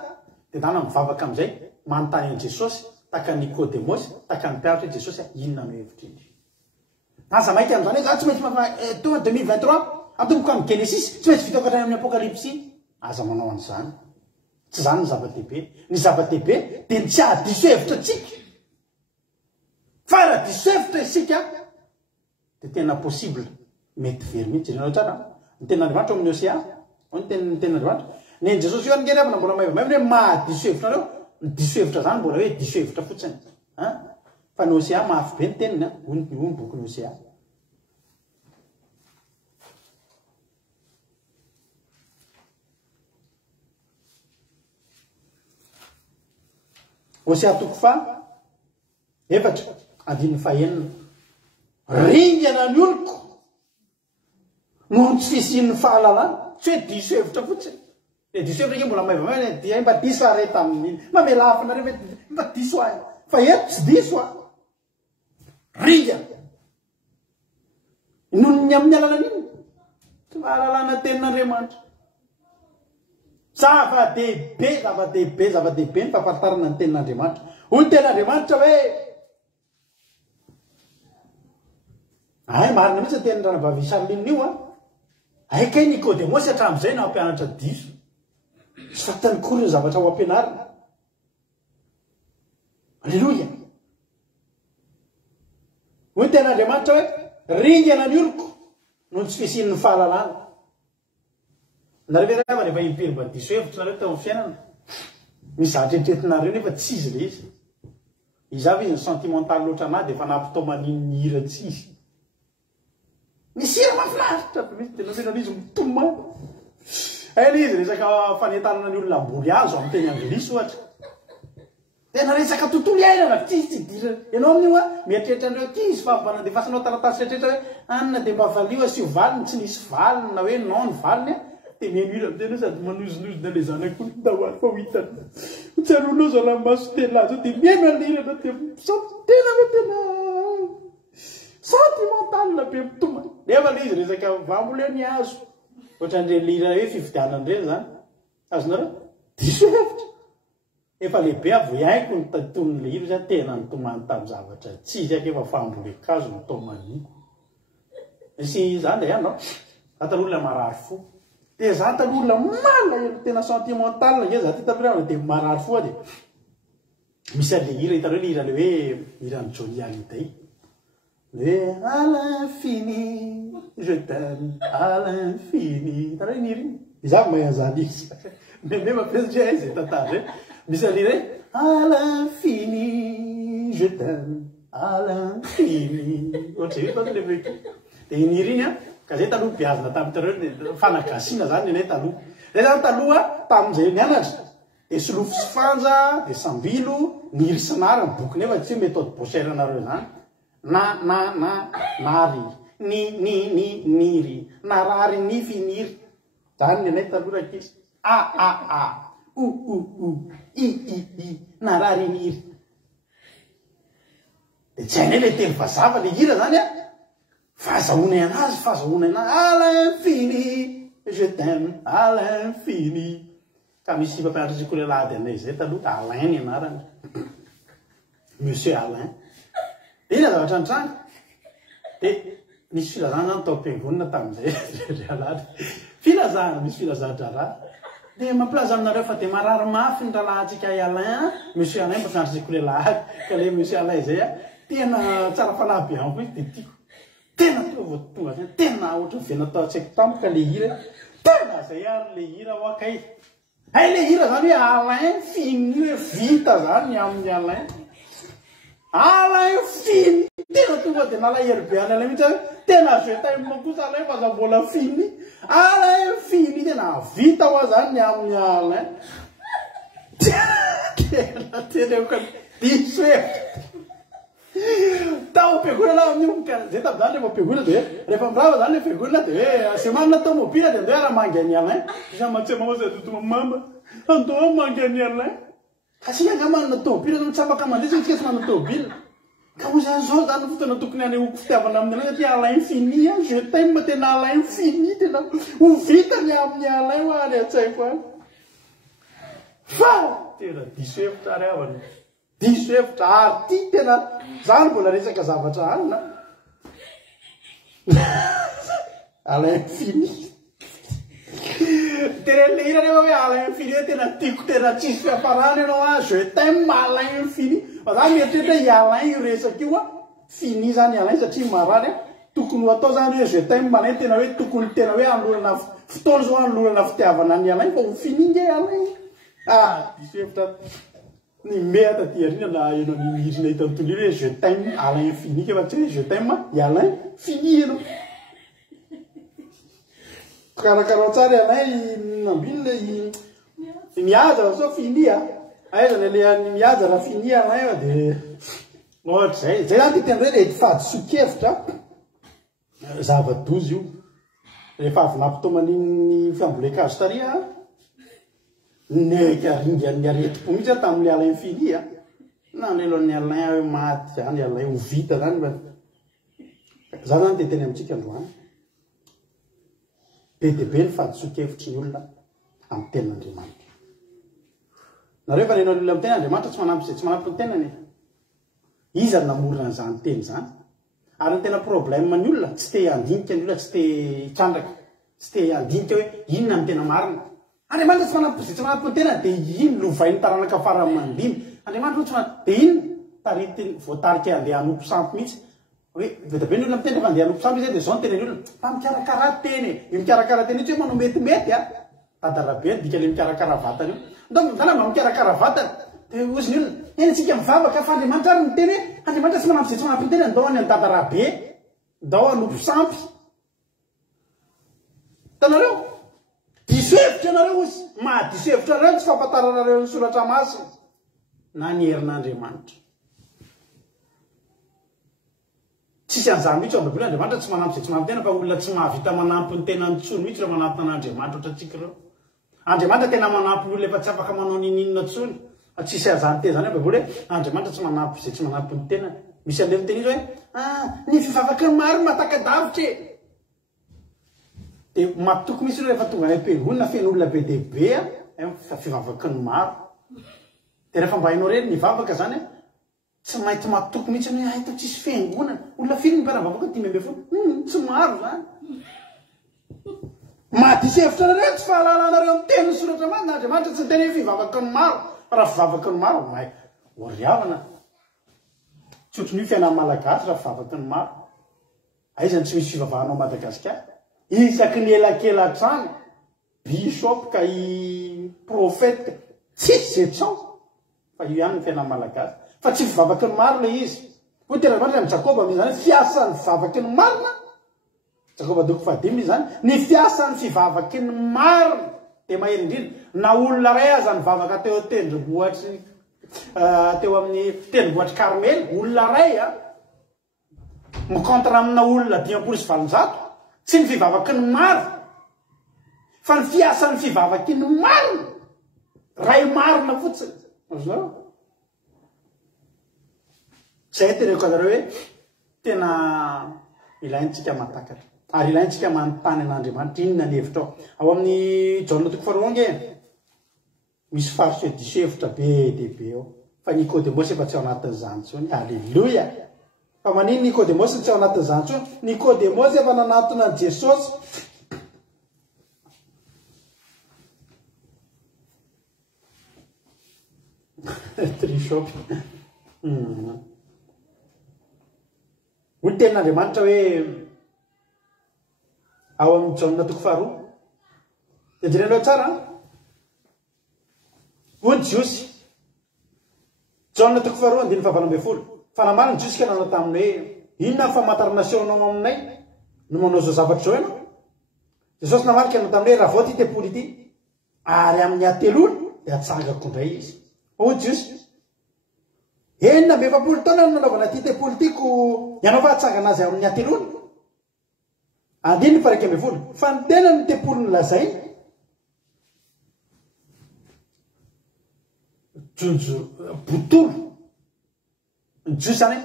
dia dana mivavaka amin'izay manontany an' Jesosy taka Nicodemos taka ny mpianatra Jesosy inona no hevitra iny. Aza maika amin'izany hoe za tsy maintsy mavaky tonga 2023 atomboka amin'ny Genesis tsy maintsy vita ankatrany amin'ny Apocalypse. Aza manao an'izany. Tsy zany ny zava-dehibe. Ny zava-dehibe dia ny tsy ahadiso hevitra tsika. Fa raha diso hevitra isika dia tena possible mety very mihitsy. Ianao tsara ny tenin'Andriamanitra amin'ny Osea ny tenin'Andriamanitra. Ny Jesosy io ngera na mbola maivamaivana hoe mahadiso hevitra nareo. Ny diso hevitra zany mbola hoe diso hevitra fotsiny. Fa ny Osea mafy be ny teniny. Io ny boky ny Osea. Osea toko fa efatra andiny fahenina. Ringana ny oloko noho tsy fisin'ny fahalalana tsy hoe diso hevitra fotsiny le diso hevitra ke mbola maivamay dia mba diso are tamin'iny mamela hafanareo mba diso ahy fa eto tsy diso a ringa noho ny amin'ny alalana iny tsy fahalalana tenin'Andriamanitra zava-dehibe ny fahafantarana ny tenin'Andriamanitra hoy tenin'Andriamanitra hoe ay marina mihitsy tenin-dranavavy Isalinina io a aikay Nikodemosy hatramin'izay na hampianatra diso tsy fatany kory ny zavatra ho ampianarina alleloia hoy tenin'Andriamanitra hoe ringana ny oloko noho tsy fisin'ny fahalalana nareo raha rehefa impiry diso hevitra nareo tao amin'ny fiainana misy zavatra entretinareo nefa tsy izy le izy izavy izy ny sentimental loatra anahy dia efa nampitomanin'ny hira tsy izy misy hira mahafinaritra tena tena izy mitoma ela izy resaka fanentanana ny olona amboly azo amin'ny teny anglisy ohatra tena resaka tontolo iainana tsy izy tsy dira ianao amin'io a mieritreritra andreo ty izy fa manandefasanao taratasy rehetrrehetra hoe anina dia mba valio asio valiny tsy nisy valiny na hoe non valiny a dia mianohira mitena sady manozonozona le zanak'olo dahoany fa ho hitana tsy aronao zao raha maso tena azy dia miaino alirana dia tena hoe tena sentimental be mitoma nefa le izy resaka vambola ny azo ohatran'ireny lira hoe fividianan'ireny zany azonareo diso hevitra efa lehibe avo iaiko ny taton'le hira zany tena nitomany tamin'ny zavatra tsy izy aky efa fambolekazo nitomany isy zany da ianao zatan'olona marary fo dia zatan'olona mala tena sentimental nge za ty tapirana dia marary fo a dia misy an'le hira hitanareo le hira le hoe hiran'ny Johnny Hallyday le à l'infini je t'aime à l'infini hitanareo iny hira iny izavy mahay an'izany izy nefa pesitria izy tantara misy an'le hoe à l'infini je t'aime à l'infini ohatra io tao le meko dia iny hira iny a ka zay taloha biazina tamin'tareo fanagasiana zany nenay taloha zay zany taloha tamin'izay nianatra dia solofo sy fanja dia sambilo ny hiry sinara ny boky nefa tsy méthode Bosser anareo zany nary niry narary nifiniry zany nenay taloha rakisy i narary niry dia tsy hainay le teny vazava le hira zany a fahazahoana anazy à l'infini je t'aime à l'infini ka misy mpampianatra sekoly lahady anay zay taloha Alain ny anarany monsieur Alain ina zavatra nitranga dia misy filazana zany tao am-piangonana tamin'izay alady filazana misy filazan-draharaha dia mampilaza aminareo fa dia marary mafy ny rahalahantsika Alain monsieur Alain mpampianatra sekoly lahady ka le monsieur Alain zay a tena tsara fanahy be amiko izy dia tiako tena vo tonga zany tena ohatra vena tao tsy haiko tampoka le hira tena zay ary le hira ho akay hay le hira zany hoe Alain fini hoe vita zany amin'ny Alain fini tena tonga dia nalahery be any Alain mihitsy tena jetaimme kosa Alain fa za mbola fini Alain fini tena vita ho zany amin'ny Alain tena tena diso tao am-piangonana amin'io zay tam'izany rehefa am-piangonana dia rehefa mirava zany le fiangonana dia hoe semanina tomobila dia andeo raha mangy any Alain za matsema ao zadotoma mamba andeo mangy any Alain asika nga manana tomobila zao mitsapaka mandesa tsika tsy manana tomobila ka ho zany zao zany fotoana tokony anehoako fitiavana amin'ny Alain satria Alain fini a je t'aime tena Alain fini tena ho vitany amin'ny Alain ho any an-tsaiko any fa tena diso hevitra ary avany diso hevitra ary ty tena zany mbola resaka zavatra anina Alain fini tena le hira rehefa hoe Alain fini tena tiako tena tsisy fiafarany ianao a je t'aime Alain fini fa zany mieritreritra i Alain io resaka io a fini zany Alain satria marary a tokony ho atao zany hoe je t'aime Alain tena hoe tokony tena hoe anolorana fotoana zao anolorana fitiavana ny Alain fa ho fini nge Alain diso hevitra ny mehata ty arina na ianao nihirina hitantolo hoe je t'aime Alain fini fa tsy hoe je t'aime i Alain fini ianao karakara tsara Alain nambiny le mihaja sao fini a aizana le mihaja raha fini Alain dia ohatra zay zany ty tena hoe le fady sokevitra zava-dozy io rehefa avy nampitomaniny fiambolekazo taria nekaringany aretim-po mihitsy tamin'ny alain filia na leloan'ny alain hoe maty zany alain ho vita zany za zany te teny amintsika androany be de be ny fahadisoa-kevitry ny olona amin'ny tenin'Andriamanitra. Nareo fa renao olona amin'ny tenin'Andriamanitra tsy manampy izay tsy manampy ny tenany izy ary namorona an'izany teny zany. Ary ny tena problème ny olona tsy te handinika ny olona tsy te hitrandraka tsy te handinika hoe inona ny tena marina. Andriamanitra tsy manampy izay tsy manampy ny tenany dia ino lovainy taranaka farany mandimy. Andriamanitra tsy manampy dia ino taritiny voatarika handeha hanompo sampy mihitsy. Hoe vetabe ny olona miteny rehefa handeha hanompo sampy izy dia zao ny tenany olona fa mikarakara teny io mikarakara teny io tsy hoe manao metimety a tadarabe dika le mikarakara vatany io donc mba mikarakara vatany dia ozy ny olona eny antsika mivavaka fa Andriamanitra ary ny teny hoe Andriamanitra tsy manampy izay tsy manampy ny teny andao any an-tadarabe ndao hanompo sampy tanareo diso hevitra anareo ozy mahadiso hevitra anareo tsy fampataranaareo ny soratra masina na ny herin'Andriamanitra. Tsisy an'izany mihitsy ao am-Baiboly Andriamanitra tsy manampy izay tsy manampy tena fa olona tsy mahavita manampy ny tena ntsony mihitsy rehefa manampy an'Andriamanitra ohatratsika ireo. Andriamanitra tena manampy ny olona efa tsy afaka manao ninina ntsony. Tsisy an'izany teny zany Baiboly hoe Andriamanitra tsy manampy izay tsy manampy ny tenany. Misy an'ireny teny izy hoe ny fivavaka ny maro mahataka-davitra dia matoky misy rehefa tonga any am-piangonana feno olona be dehibe fivavaka ny maro. Dia rehefa mba hainao reny nivavaka zany tsy maintsy matoky mihitsy hoe aita tsisy fiangonana olona firy ny mpiara-bavaka 5 tsy maro zany. Mahadiso hevitra anareo tsy fahalalanareo amin'ny teny ny soratra masina Andriamanitra tsy teny hoe fivavaka ny maro fa raha fivavaka ny maro mahay oriavana tsy ohatran'io fiainan'ny malagasy raha fivavaka ny maro aizany tsy misy fivavahanao Madagasikara isaky ny elakelan-trano bishop ka i profeta tsisy etsao fa io ihany ny fiainan'ny malagasy fa tsy fivavaky ny maro le izy. Ho tena Andriamanitra amin'ny Jakoba amin'izany hoe fiasan'ny fivavaky ny marina Jakoba 5 zany ny fiasan'ny fivavaky ny marina dia mahery indrindra na olona ray aza nivavaka teo tendrombohitry teo amin'ny tendrombohitry Karmely olona ray mikontra amina olona 500 tsy ny fivavaky ny maro fa ny fiasan'ny fivavaky ny marina ray marina fotsiny. Azonareo zay teneko anareo hoe tena ilaintsika matakatra ary ilaintsika manontany an'Andriamanitra inona ny hevitra ao amin'ny Jaona 2 misy fariseo diso hevitra be dehibe ao fa Nikodemosy efa tsy ao anatin'izany tsony. Alleluia. Fa manino Nikodemosy tsy ao anatin'izany tsony? Nikodemosy efa nanatona an' Jesosy trishop hoy tenin'Andriamanitra hoe ao amin'ny Jaona 2 jerenao tsara hoy Jiosy Jaona 2:20 fa namariny Jiosy ka nanao taminy hoe inona famantarana sehoanao aminay no manao zao zavatra zao ianao. Jesosy namarika nanao taminy hoe raha vao ty tempoly ity ary amin'ny ateloly dia atsangako indray izy. Hoy Jiosy 7 taona no nanaovana ty tempoly tyko ianao fa atsangana azy amin'ny ateloly. 9 fa ny tena ny tempoly ny lazay jonjo botolo ny Jiosy zany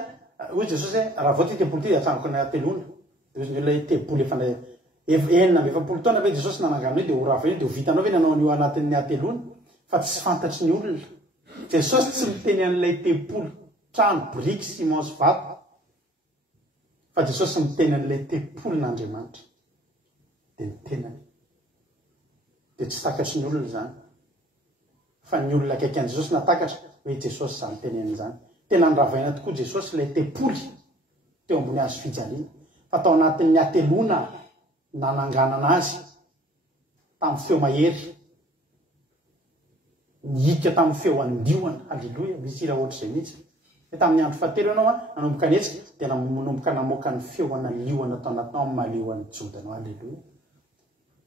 hoy Jesosy hoe raha vao ty tempoly ty dia atsangako ny ateloly. Ilay tempoly efa 7 taona ve Jesosy nananganao dia ho rava dia ho vitanao ve nanao an'io anatin'ny ateloly fa tsy fantatry ny olona. Jesosy tsy miteny an'ilay tempoly trano briky ciment sy vato fa Jesosy miteny an'ilay tempolin'Andriamanitra dia ny tenany dia tsy takatry ny olona zany fa ny olona akaiky an' Jesosy natakatra hoe Jesosy zany teny an'izany. Tena nyravaina tokoa Jesosy ilay tempoly teo ambony hazo fijaliana fa tao anatin'ny atelona nananganana azy tamin'ny feo mahery nihika tamin'ny feo andioana. Alleluia. Misy raha ohatr'izay mihitsy hoe tamin'ny andro fahatelo ianao nanomboka netsika dia nanomboka namoaka ny feo analioana tao anatinao amin'ny maleoan'ny jodanao. Alleluia.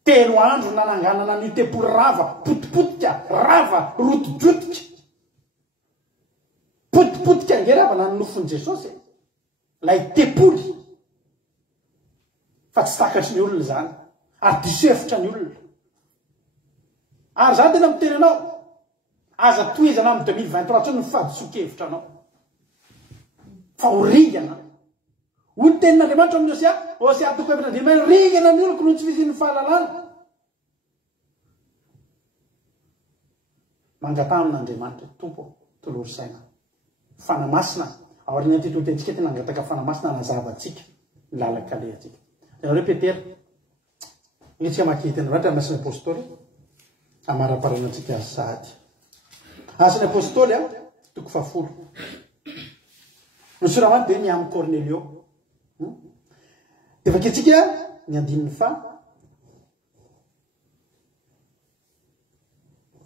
3 andro nananganana ny tempoly rava potipotika rava rotodrotika potipotika ngerava nanonofony Jesosy lay tempoly fa tsy takatry ny olona zany. ary diso hevitra ny olona ary za tena miteny anao aza toizana amin'ny 2023 tsony ny fahadisoan-kevitra anao fa ho rigana ho ny tenin'Andriamanitra amin'ny Hosea toko efatra dimy rigana ny oloko noho tsy fisian'ny fahalalana mangatan'Andriamanitra tompo tolory saina fanamasina aoriana ty totentsika tena angataka fanamasina nazavatsika lalakale atsika nareo Petera itsika makety Andriamanitra asan'ny apôstôly amara-paranantsika sady asan'ny apôstôly toko 10 nysoramany be ny amin'ny Cornelio dia vaketsika ny andininy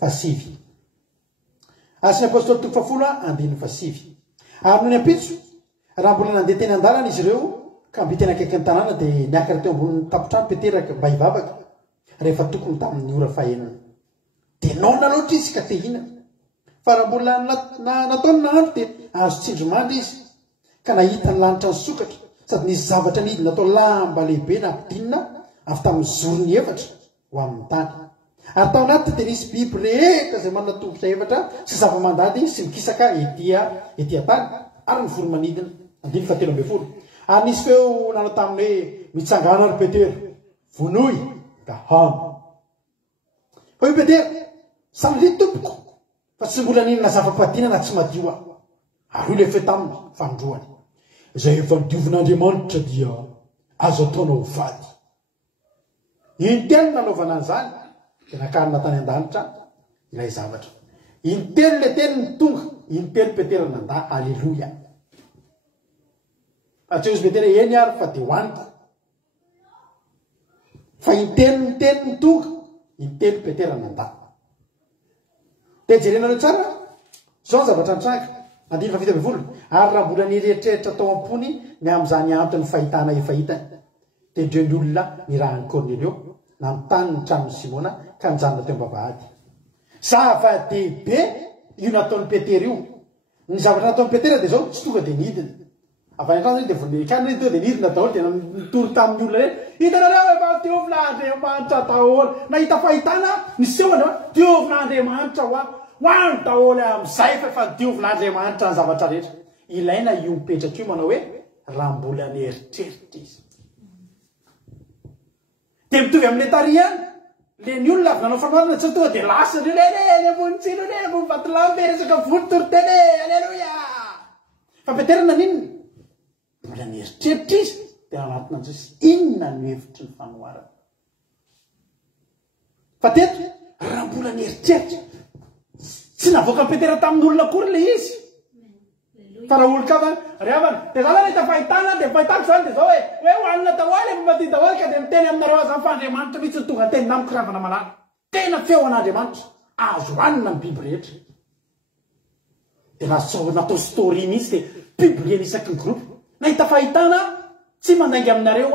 fasivy asan'ny apôstôly toko 10 andininy fasivy ary noho ny ampitso raha mbola nandeha teny andalana izy ireo ka mbitena akaiky ny tanàna dia niakatra teo ambony tapotrano Petera mba hivavaka rehefa tokony tamin'ny ora fahenana dia naona loatra izy ka te hinana fa raha mbola nataony nahandro dia azo tsindromandry izy ka nahita ny lanitra ny sokatra sady nisy zavatra nidy natao lamba lehibe na ampidinina avy tamin'ny zorony efatra ho amin'ny tany ary tao anaty dia nisy biby rehetra izay manana tongotra efatra sy zava-mandady sy mikisaka etỳ tany ary ny voro-manidina 17 ary nisy feo nanao taminy hoe mitsangana ary Petera vonoy da hano fa io Petera samily tompoko fa tsy mbola ninona zava-padinana tsy madio ary io le fe taminy fandroany izay efa nidiovin'Andriamanitra dia azo ataonao vady intelo nanaovana an'izany dia nakarina tany an-danitra ilay zavatra intelo le teny ny tonga intelo Petera nanda alleluia fa tsy izy Petera eny ary fa dia hoaniko fa intelo ny teny ny tonga intelo Petera nanda dia jerenareo tsara zao ny zavatra nitranga 17 ary raha mbola nirehetreritra tao am-pony ny amin'izany antony fahitana efa hitany dia ndreo ny olona nirahany Cornelio nanontany ny tranon'ny Simona ka nijanona teo am-bavahady zava-dehibe io nataon'ny Petera io ny zavatra nataon'ny Petera dia zao tsy tonga dia nidina avy antrano dia vonikana tonga dia nidina daholo dia nitory tamin'ny olona re hitanareo efa diovin'Andriamanitra daholo nahita fahitana ny sehoana diovin'Andriamanitra hoany daholo amin'izay fa efa diovin'Andriamanitra ny zavatra rehetra ilaina io mipetraka io manao hoe raha mbola nieritreritra izy dia mitovy amin'le tariany le ny olona avy nanao fanoarana tsy tonga dia lasa reo monitsilo re vatolamba resaka volotoroteny alleluia fa Petera naninona mbola nieritreritra izy dia anatina an'izay inona no hevitry ny fanoarana fa teto raha mbola nieritreritra tsy navoaka ny Petera tamin'olona akory le izy fa raha olon-kava rehavana dia za nahita fahitana dia fahitako zany dia zao hoe hoanina daholo efa maty daholo ka dia miteny aminareo azy fandriamanitra mihitsy ny tonga ny tenina amiko ravana malala tena feo an'Andriamanitra azo hoanina ny biby rehetra dia natao story mihitsy dia publiena isaky ny groupe nahita fahitana tsy mandangy aminareo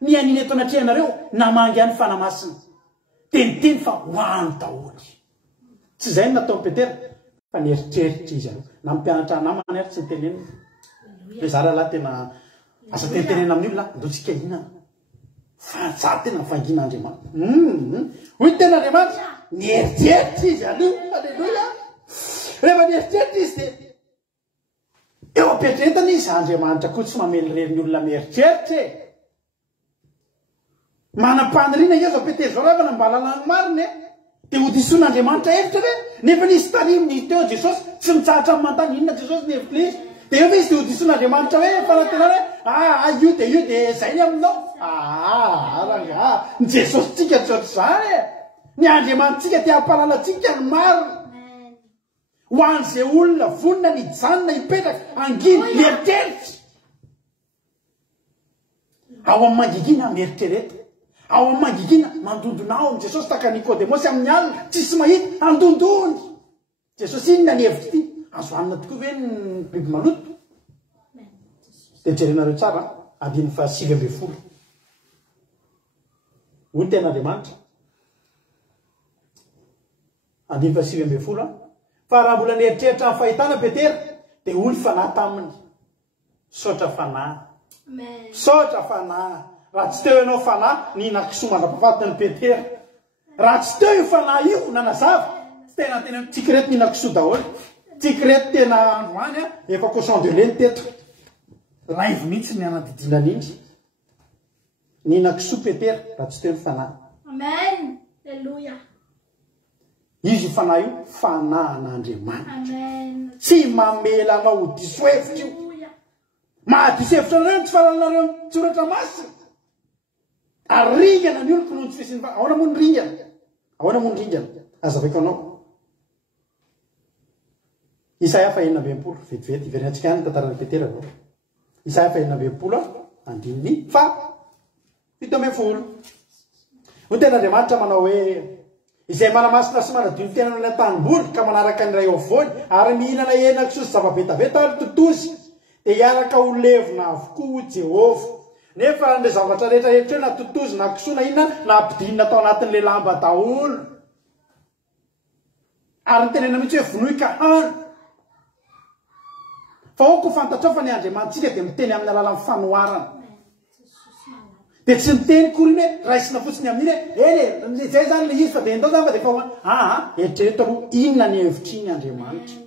ny aniny eto anatrehanareo namangy any fanamasina dia niteny fa hoany daholo tsy izay no nataon'ny Petera fa nieritreritra izy na mpianatra namany ary tsy nitenenina hoe za raha tena asa tenitenena amin'ny olona andotsika inana fa za tena nifangin'Andriamanitra hoy ten'Andriamanitra nieritreritra izy alleluia rehefa nieritreritra izy dia eo ampetretana izy Andriamanitra koa tsy mamely rerin'ny olona mieritreritra manam-paniriana izy Petera zao raha mba lalàna marina dia ho disoin'Andriamanitra hevitra ve nefa nisy tariminy teo Jesosy tsy mitsahatra amin'ny mantany inona Jesosy ny hevitra izy dia efa izy dia ho disoin'Andriamanitra hoe fanatenana hoe io dia zay ny aminao ny Jesosy tsika tsotr'izany ny Andriamanitsika tia hampalalatsika ny marina ho an'izay olona vonina nijanona hipetraka anginy mieritreritra ao amin'ny mangigina mieritrereta ao amin'ny mangigina mandondona ao amin'ny Jesosy taka Nikodemosy amin'ny alina tsisy mahita andondony Jesosy inona ny hevitra ity azo anina tokoa ve ny biby maloto dia jerenareo tsara 7 hoy ny ten'Andriamanitra 7 fa raha mbola nieritreritra amin'ny fahitana Petera dia hoy ny fanahy taminy sotra fanahy raha tsy teo ianao fanahy nina kisoa mandrapafatiny Petera raha tsy teo io fanahy io nanazava tena tena tsikrety nina kisoa daholo tsikrety tena androany efa cochon de laine teto live mihitsy ny anadidina n'indry nina kisoa Petera raha tsy teo fanahy Amen. Alléluia. izy fanahy io fanahin'Andriamanitra Amen. tsy mamela anao diso hevitra io Alléluia. mahadiso hevitra nareo tsy faralanareo tsoratra masina ary ringana ny oloko noho tsy fisiny ahoana moa ny ringana azavaiko anao Isaia 4:20 vetivety iverinantsika ihany tantarany Petera zao Isaia 4:20 andininy 7:10 ho ten'Andriamanitra manao hoe izay manamasina sy manadio ny tenany an-tanimbony ka manaraka ny ray afovoany ary mihinana hena kisoa sy zava-betaveta ary totozy dia hiaraka ho levona avokoa Jehova nefa ny zavatra rehetrarehetra eo na totozy na kisoa na inona na ampidinina tao anatin'le lamba daholo ary ny tenena mihitsy hoe vonoy ka hany fa oko fantatrao fa ny Andriamanitsika dia miteny amin'ny alalan'ny fanoharana dia tsy miteny kory iny hoe raisina fotsiny amin'iny hoe zay zany le izy fa dia endao zany fa dia fa eritrereto aloha inona ny hevitry ny Andriamanitra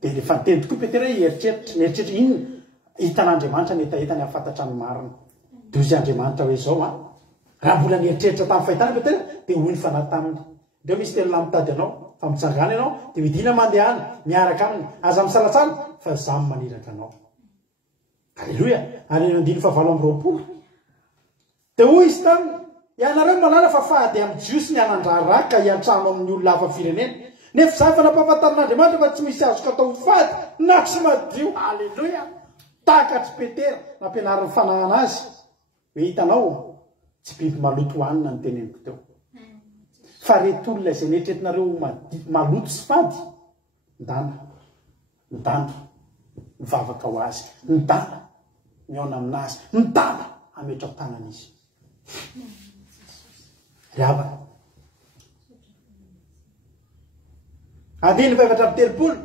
dia rehefa teny tokoa Petera eritreritra ny eritreritra inona hitan'Andriamanitra ny hitahitany afantatra ny marina dozy Andriamanitra hoe zao raha mbola ny eritreritra tamin'ny fahitana Petera dia hoy ny fanahy taminy ndreo misy telo lahy mitady anao fa mitsangana ianao dia midina mandehana miaraka aminy aza misalatsala fa zaho maniraka anao Alleluia ary 9:20 dia hoy izy taminy ianareo malala fa fahady amin'ny jiosy ny anandraraka hiantrano amin'ny olona hafa firenena nefa za fa nampahafantarin'Andriamanitra fa tsy misy azoko atao fady na tsy madio Alleluia takatry Petera nampianarin'ny fanahana azy hoe hitanao tsy biby maloto hohanina ny teneniko teo fa reto olona izay neritreretinareo maloto sy fady midana mivavaka ho azy midana miaona aminazy midana hametrao tanana izy ryavana andiny 7:30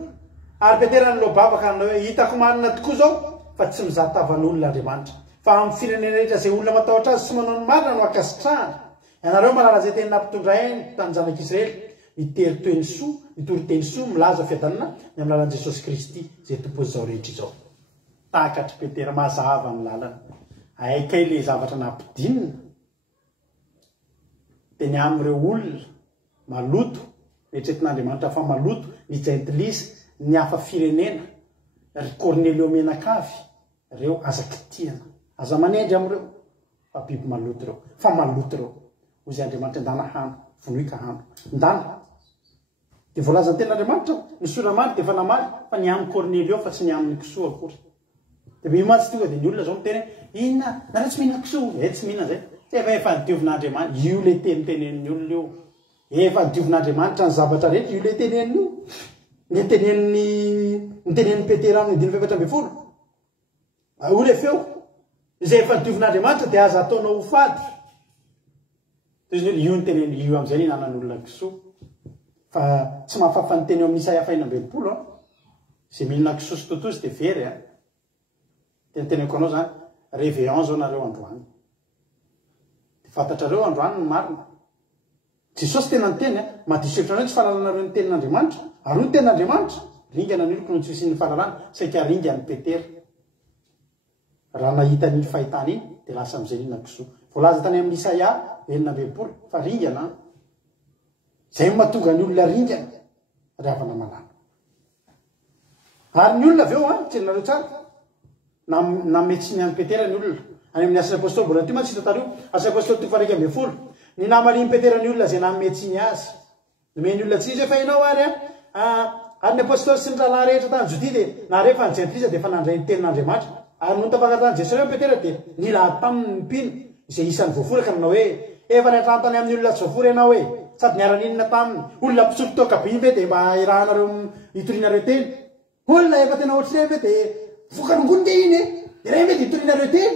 ary Petera ny lobavaka anao hoe hitako manina tokoa zao fa tsy mizahatavan'olona Andriamanitra fa amin'ny firenena rehetra izay olona matahotra azy sy manao ny marina no akasitrahana ianareo malala zay teny nampitondray tany zanak'Israely mitery toeny soa mitory teny soa milaza fiadanana ny amin'ny lalan'i Jesosy Kristy zay tompozy zao rehetra izao takatry Petera mazava ny lalana aika le zavatra nampidinina dia ny amin'ireo olona maloto eritreretin'Andriamanitra fa maloto ny jentilisa ny hafa firenena ry Cornelio Menakavy reo aza kitiana aza manendry amin'ireo fa biby maloto reo fa maloto reo hoy izay Andriamanitra ndana hano vonoika hano ndana dia voalaza ny ten'Andriamanitra ny soramary dia efa namaly fa ny amin'ny Cornelio fa tsy ny amin'ny kisoa akory dia mimatsy tonga dia ny olona zao miteny inona nareo tsy mihina kisoa tsy mihina zay efa nidiovin'Andriamanitra io le tenitenenin'ny olona io efa nidiovin'Andriamanitra ny zavatra rehetra io le teneniny io nitenenin'ny Petera ny 9:20 o le feo izay efa nidiovin'Andriamanitra dia aza ataonao ho fady io niteneny io amin'izay ninanan'olona kisoa fa tsy mahafafa niteny eo amin'ny Isaia 4:20 izay mihinana kisoa sy totozy dia very teniteneko anao zany réveillon zao nareo androany dia fantatrareo androany ny marina Jesosy tena niteny mahadiso hevitra anao tsy fahalalanareo ny tenin'Andriamanitra ary ny tenin'Andriamanitra ringana ny oloko no tsy visin'ny fahalalana saika ringany Petera raha nahita ny fahitana iny dia lasa amin'izay nina kisoa voalaza tany amin'ny Isaia 4:20 fa ringana izay mahatonga ny olona ringana ry havana malala ary ny olona aveo tsy nareo tsara nametsiny any Petera ny olona any amin'ny Asa Apôstôly mbola ty matsy hitantareo Asa Apôstôly 2:20 ny namaliny Petera ny olona zay nametsiny azy nomeny olona tsy izy efa ianao ary ny apôstôly sy ny rahalahy rehetra tany Jodia dia narefa ny jentilisa dia efa nandray ny tenin'Andriamanitra ary no tapakartany Jesosy hoe Petera dia nila taminy mpino izay isan'ny voaforaka nanao hoe efa niatrantany amin'ny olona tsy voafory ianao hoe sady niara-ninona taminy olona mpisotro tokaby ve dia mba irahanareo hitorinareo teny olona efa tena ohatr'ireo ve dia vokanongony dia iny dia rey ve dia hitorinareo teny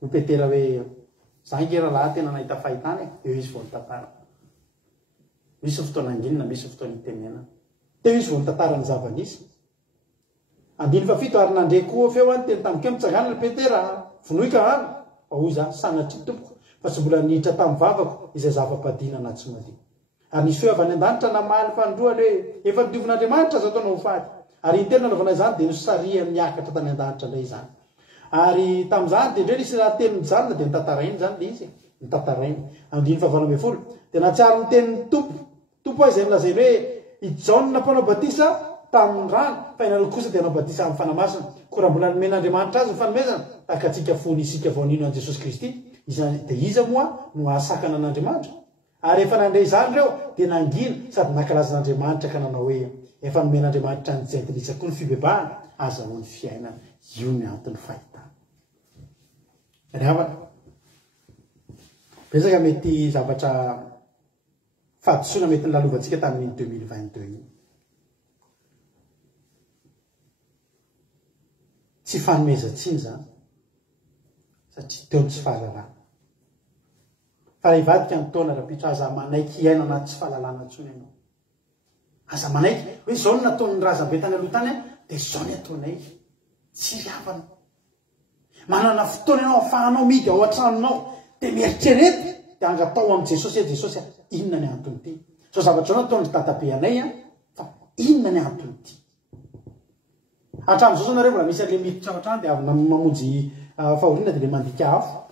no Petera hoe za ngeralahy tena nahita fahitana eo izy vao nitantara misy fotoana anginina misy fotoana itenena teo izy vao nitantara ny zava-nisy 7 ary nandre koa feo any teny tamikeo mitsangana Petera vonoika any hoy za sanatry tompoko fa tsy mbola niditra tamin'ny vavako izay zava-padina na tsy madio ary nisy hoe avy any an-danitra namaly fandroany hoe efa nidiovin'andriamanitra azo ataonao faty ary intena nanaovana izany dia nosaria miakatra tany an-danitra indray izany ary tamin'izany dia indray nisy raha teny mijanona dia nitantarainy zany le izy nitantarainy andiny fahavalombe folo dia natsiary ny tenin'ny tompo izay milazainy hoe ijaona mpanao batisa tamin'ny rano fa inalo kosa dia anao batisa amin'ny fanamasina ko raha mbola nomen'andriamanitra azy ny fanomezana tahaka atsika fony isika vaonino an Jesosy Kristy dia iza moa no ahasakana an'andriamanitra ary efa nandray izany reo dia nangina sady nankalazan'andriamanitra ka nanao hoe efa nomen'andriamanitra ny jentilitsako ny fibebahana azahoany fiainana io ny antony fahitana ry havana betsaka mety zavatra fahadisoana mety nylalovatsika tamin'ny 2022 iny tsy fanomezantsiny zany satria teo tsy fahalalana fa raha ivadika ny taona rapitra aza manaiky iaina anaty tsy fahalalana ntsony ianao aza manaiky hoe zao no nataon'ny razam-be tany aloha tany dia zao ny ataonay tsy havana manana fotoana ianao afahanao midy ao an-tranonao dia mieritrerety dia angatao amin'i Jesosy Jesosy inona ny antony ty so zavatra ao nataon'ny tatabe anay fa inona ny antony ty hatramin'izao zao nareo mbola misy an'le miditra ao an-trano dia avy mamonjy fahoriana dia le mandika afo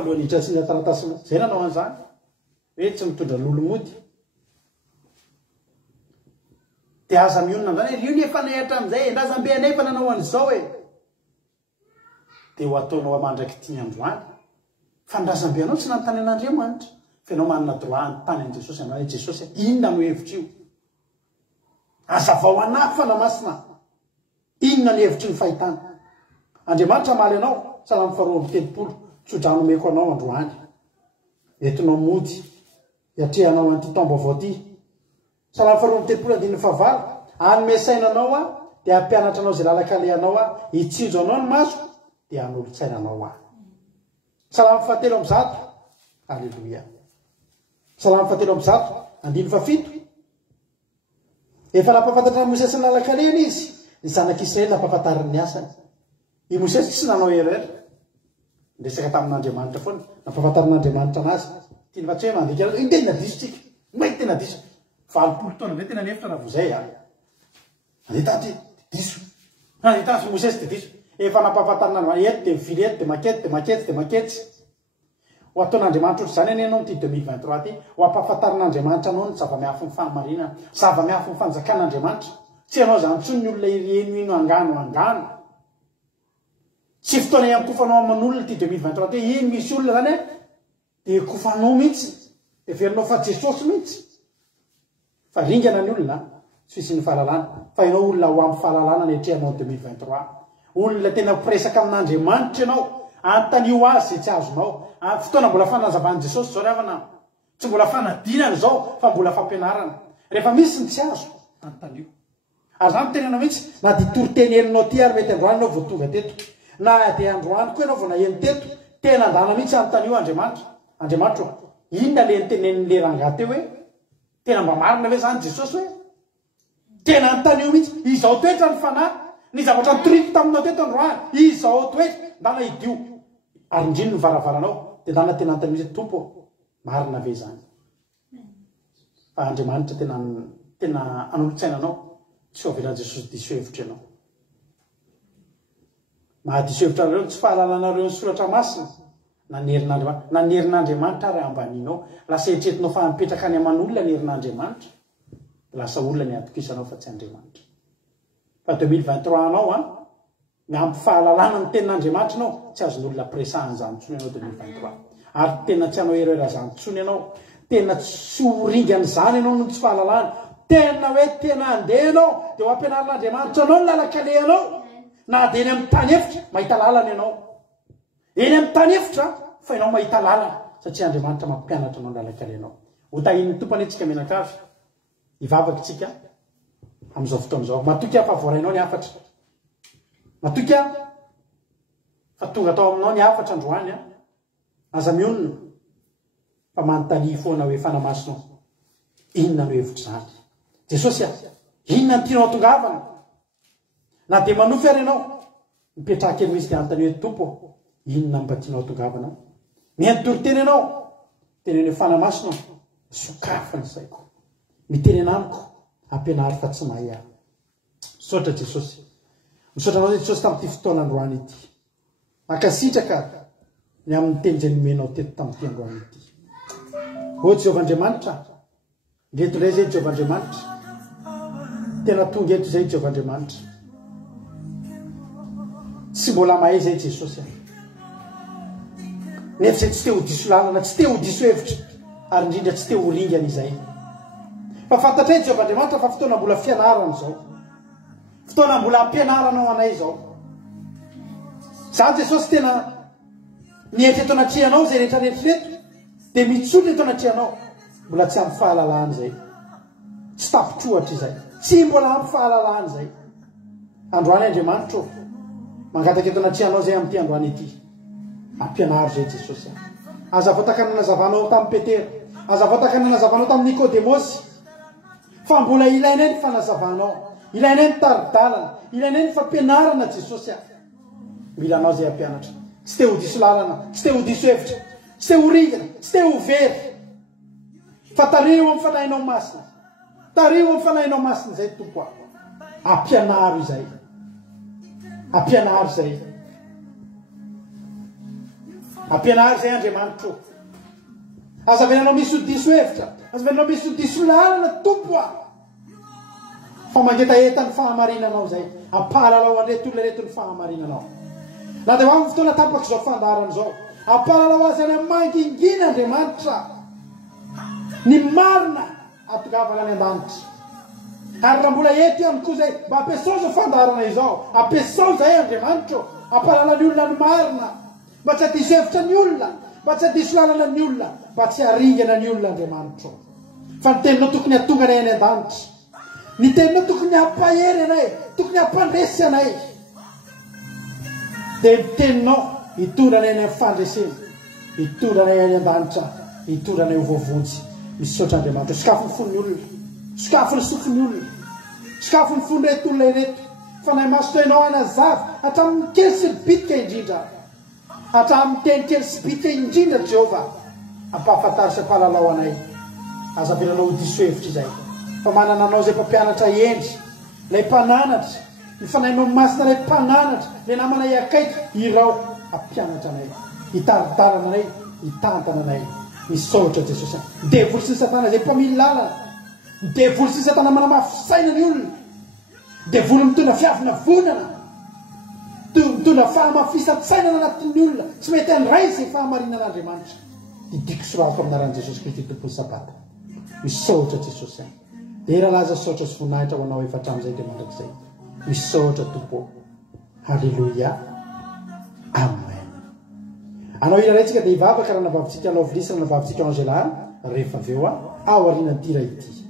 alohan'ny hitratsina taratasy zay nanao an'izany hoe tsy mitondra lolo mody dia aza mionona amin'izany io ny efa nahatra amin'izay ndrazam-be anay fa nanao an'izao hoe dia ho ataonao amandraky tia androany fa ndrazam-be anao tsy nanontany an'Andriamanitra fa ianao manana droit anytany an' Jesosy anao hoe Jesosy inona no hevitra io azavao anahy fanamasina inona ny hevitry ny fahitana Andriamanitra maly anao salamy faharoa amby telopolo tsodranomeko anao androany entinao mody iatrehanao an'ity taom-baovao ty salamy faharoa amby telopolo andininy fahavalo anomesainanao dia ampianatra anao zay lalakalehanao itsinjo anao ny maso dia anolo-tsainanao salamy fahatelo amby zato alleloia salamy fahatelo amby zato andiny fafito efa nampafantatra ny Mosesy ny lalakalehany izy ny zanak'Israely nampafantariny ny asany i Mosesy tsy nanao erreur ndresaka tamin'Andriamanitra foana nampafantarin'Andriamanitra anazy tiany fa tsy hoe mandika tena diso tsika may tena diso 20 taona ve tena nefitra raha vozay andetaty diso andetaty Mosesy dia diso efa nampafantarina eto dia mivily eto dia makety dia makety dia makety ho ataon'Andriamanitra ohatry izany anao ty 2023 ty ho ampafantarin'Andriamanitra anao ny zava-miafo ny fahamarinana zava-miafo ny fanjakan'Andriamanitra tsy anao zany ntsony ny olona ino angano tsy fotoana iankofanao aman'olona ty 2023 ty iny misy olona zany dia kofanao mihitsy dia verinao fa Jesosy mihitsy fa ringana ny olona tsy misy ny fahalalana fa ianao olona ho ampy fahalalana netrehanao 2023 olona tena piresaka amin'Andriamanitra ianao antanio azy zay tsy azonao fotoana mbola fanazavany Jesosy zao rehavana tsy mbola fanadinana zao fa mbola fampianarana rehefa misy ny tsy azo antanio ary zany tenana mihitsy na dia toritenelinao ty ary mety androany anao vao tonga teto na dia androany koa ianao vao naheno teto tena andana mihitsy antanio Andriamanitra inona le nitenenin'le rangahy teo hoe tena mba marina ve zany Jesosy hoe tena antanio mihitsy izao toetra ny fanahy ny zavatra nitoriko taminao teto androany izao toetra ndana idio ary indriny ny varavaranao dia ndana tena antany mihitsy tompo marina ve zany fa Andriamanitra tena anolo-tsainanao tsy ho avelan'i Jesosy diso hevitra ianao mahadiso hevitra reo tsy fahalalana reo ny soratra masina nanerin'Andriamanitra ary ambaninao lasa eritreretinao fa mipetraka any aman'olona ny herin'Andriamanitra lasa olona ny atokisanao fa tsy Andriamanitra fa 2023 anao miampy fahalalana ny tenin'Andriamanitra ianao tsy azon'olona presahany zany ntsony ianao 2023 ary tena tsy hanao erreur zany ntsony ianao tena tsy horingany zany ianao no tsy fahalalana tena hoe tena andeha ianao dia ho ampianarin'Andriamanitra anao ny lalakalehanao na dia eny amin'ny tany efitra mahita lalana ianao eny amin'ny tany efitra fa ianao mahita lalana satria Andriamanitra mampianatra anao ny lalakalehanao ho tahin'ny tompany antsika menakavy hivavaka tsika amin'izao fotoana izao matoky fa voarainao ny afatra matoky fa tonga tao aminao ny afatra androany aza mionona fa manontany foana hoe fanamasinao inona no hevitra zany Jesosy inona ny tianao tongavana na dia manofy ary ianao mipetraka eny misy dia antany hoe tompo inona mba tianao tongavana miantoro-teny ianao teny hoe fanamasina sokafany saiko miteny anamiko ampianary fa tsy mahay ahy misaotra Jesosy misaotra anao Jesosy tamin'ity fotoana androany ity makasitraka ny amin'ny teny izay nomenao teto tamin'ity androany ity o Jehovahandriamanitra ngeto indray zay Jehovahandriamanitra tena tonga eto zay Jehovahandriamanitra tsy mbola mahay zay Jesosy nefa zay tsy te ho diso lalana tsy te ho diso hevitra ary indrindra tsy te ho ringana izay fa fantatra hoe Jehovahandriamanitra fa fotoana mbola fianarana zao fotoana mbola ampianaranao anay zao za Jesosy tena nihetra eto anatrianao zay rehetrarehetra dia mitsotra eto anatrianao mbola tsy ampy fahalalahana zay tsy tapitrohatra izay tsy mbola ampy fahalalahana zay androany Andriamanitra mangataka eto anatrianao zay amin'ity androany ity ampianaro zay Jesosy aza voataka nanazavanao tamin'ny Petera aza voataka nanazavanao tamin'ny Nikodemosy fa mbola ilainay ny fanazavanao ilainay ny taridalana ilainay ny fampianarana Jesosy milanao zay ampianatra tsy te ho diso lalana tsy te ho diso hevitra tsy te ho ringana tsy te ho very fa tario amin'ny fanahinao masina tario amin'ny fanahinao masina zay tompo ampianaro izay ampianaro zay ampianaro zay Andriamanitra aza venanao misy diso hevitra aza venanao misy diso lalana tompo fa mangetaeta ny fahamarinanao zay ampahalalao andreto olona reto ny fahamarinanao na dia ho amin'ny fotoana tapaka izao fandarana zao ampahalalao azy any mangingina Andriamanitra ny marina atongavana any an-danitra ary raha mbola eto ihany koa zay mba ampiasao zao fandarana izao ampiasao zay Andriamanitra ampahalala ny olona ny marina mba tsy hadiso hevitra ny olona mba tsy hadiso lalana ny olona mba tsy haringana ny olona Andriamanitra fa ny teninao tokony hatonga anay any an-danitra ny teninao tokony hampahery anay tokony hampandresy anay dia ny teninao hitondra anay any amin'ny fandresena hitondra anay any an-danitra hitondra anay ho voavonjy misaotra Andriamanitra sokafo ny fon'ny olona sokafo ny sofiny olona sokafo ny fony reto olona ireto fa nay masotoinao anazava hatramin'ny kely sy bitika indrindra hatramin'ny teny kely sy bitika indrindra Jehova ampahafantary sy ampahalalao anay aza velanao ho diso hevitra izay fa manana anao zay mpampianatra endry lay mpananatra ny fanahinao masina lay mpananatra lay namanay akaitra irao ampianatra anay hitaritarana anay hitantana anay misaotra Jesosy devoly sy ny satana zay mpamily lalana devoly sy ny satana manamafisaina ny olona devoly mitondra fiavina vonana mitondra fahamafisatsainana anatin'ny olona tsy mety andray zay fahamarinan'Andriamanitra idiko sorako aminaran'i Jesosy Kristy tompony sabata misaotra Jesosy dia raha laza saotra sy voninahitra ho anao efatra amin'izay dia mandrakizay misaotra tompo halleluia amen anao irarantsika dia hivavaka raha navavitsika alovilisa raha navavitsika angelana rehefa avy eo ao arinantira ity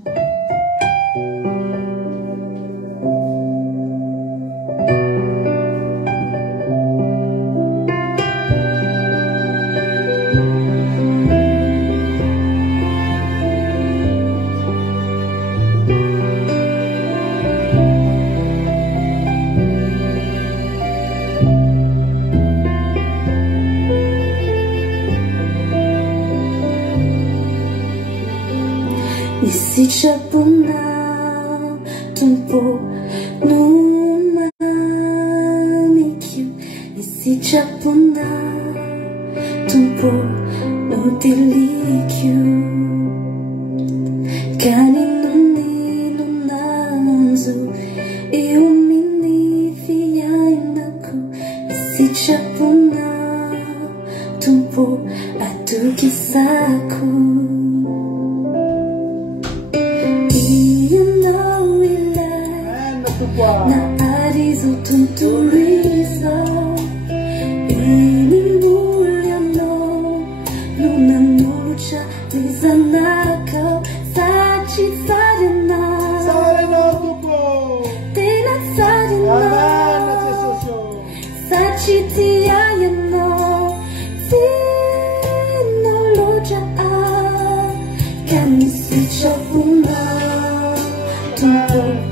Nisijapuna tumpo numamikyu Nisijapuna tumpo nudilikyu Kanini nunamunzu Iumini fiyainaku Nisijapuna tumpo atukisaku na arizo tunturiza inimuliano luna nucha lizanaka sachi sarena tena sarena sachi tiayano tino loja kanisichapuna tumpo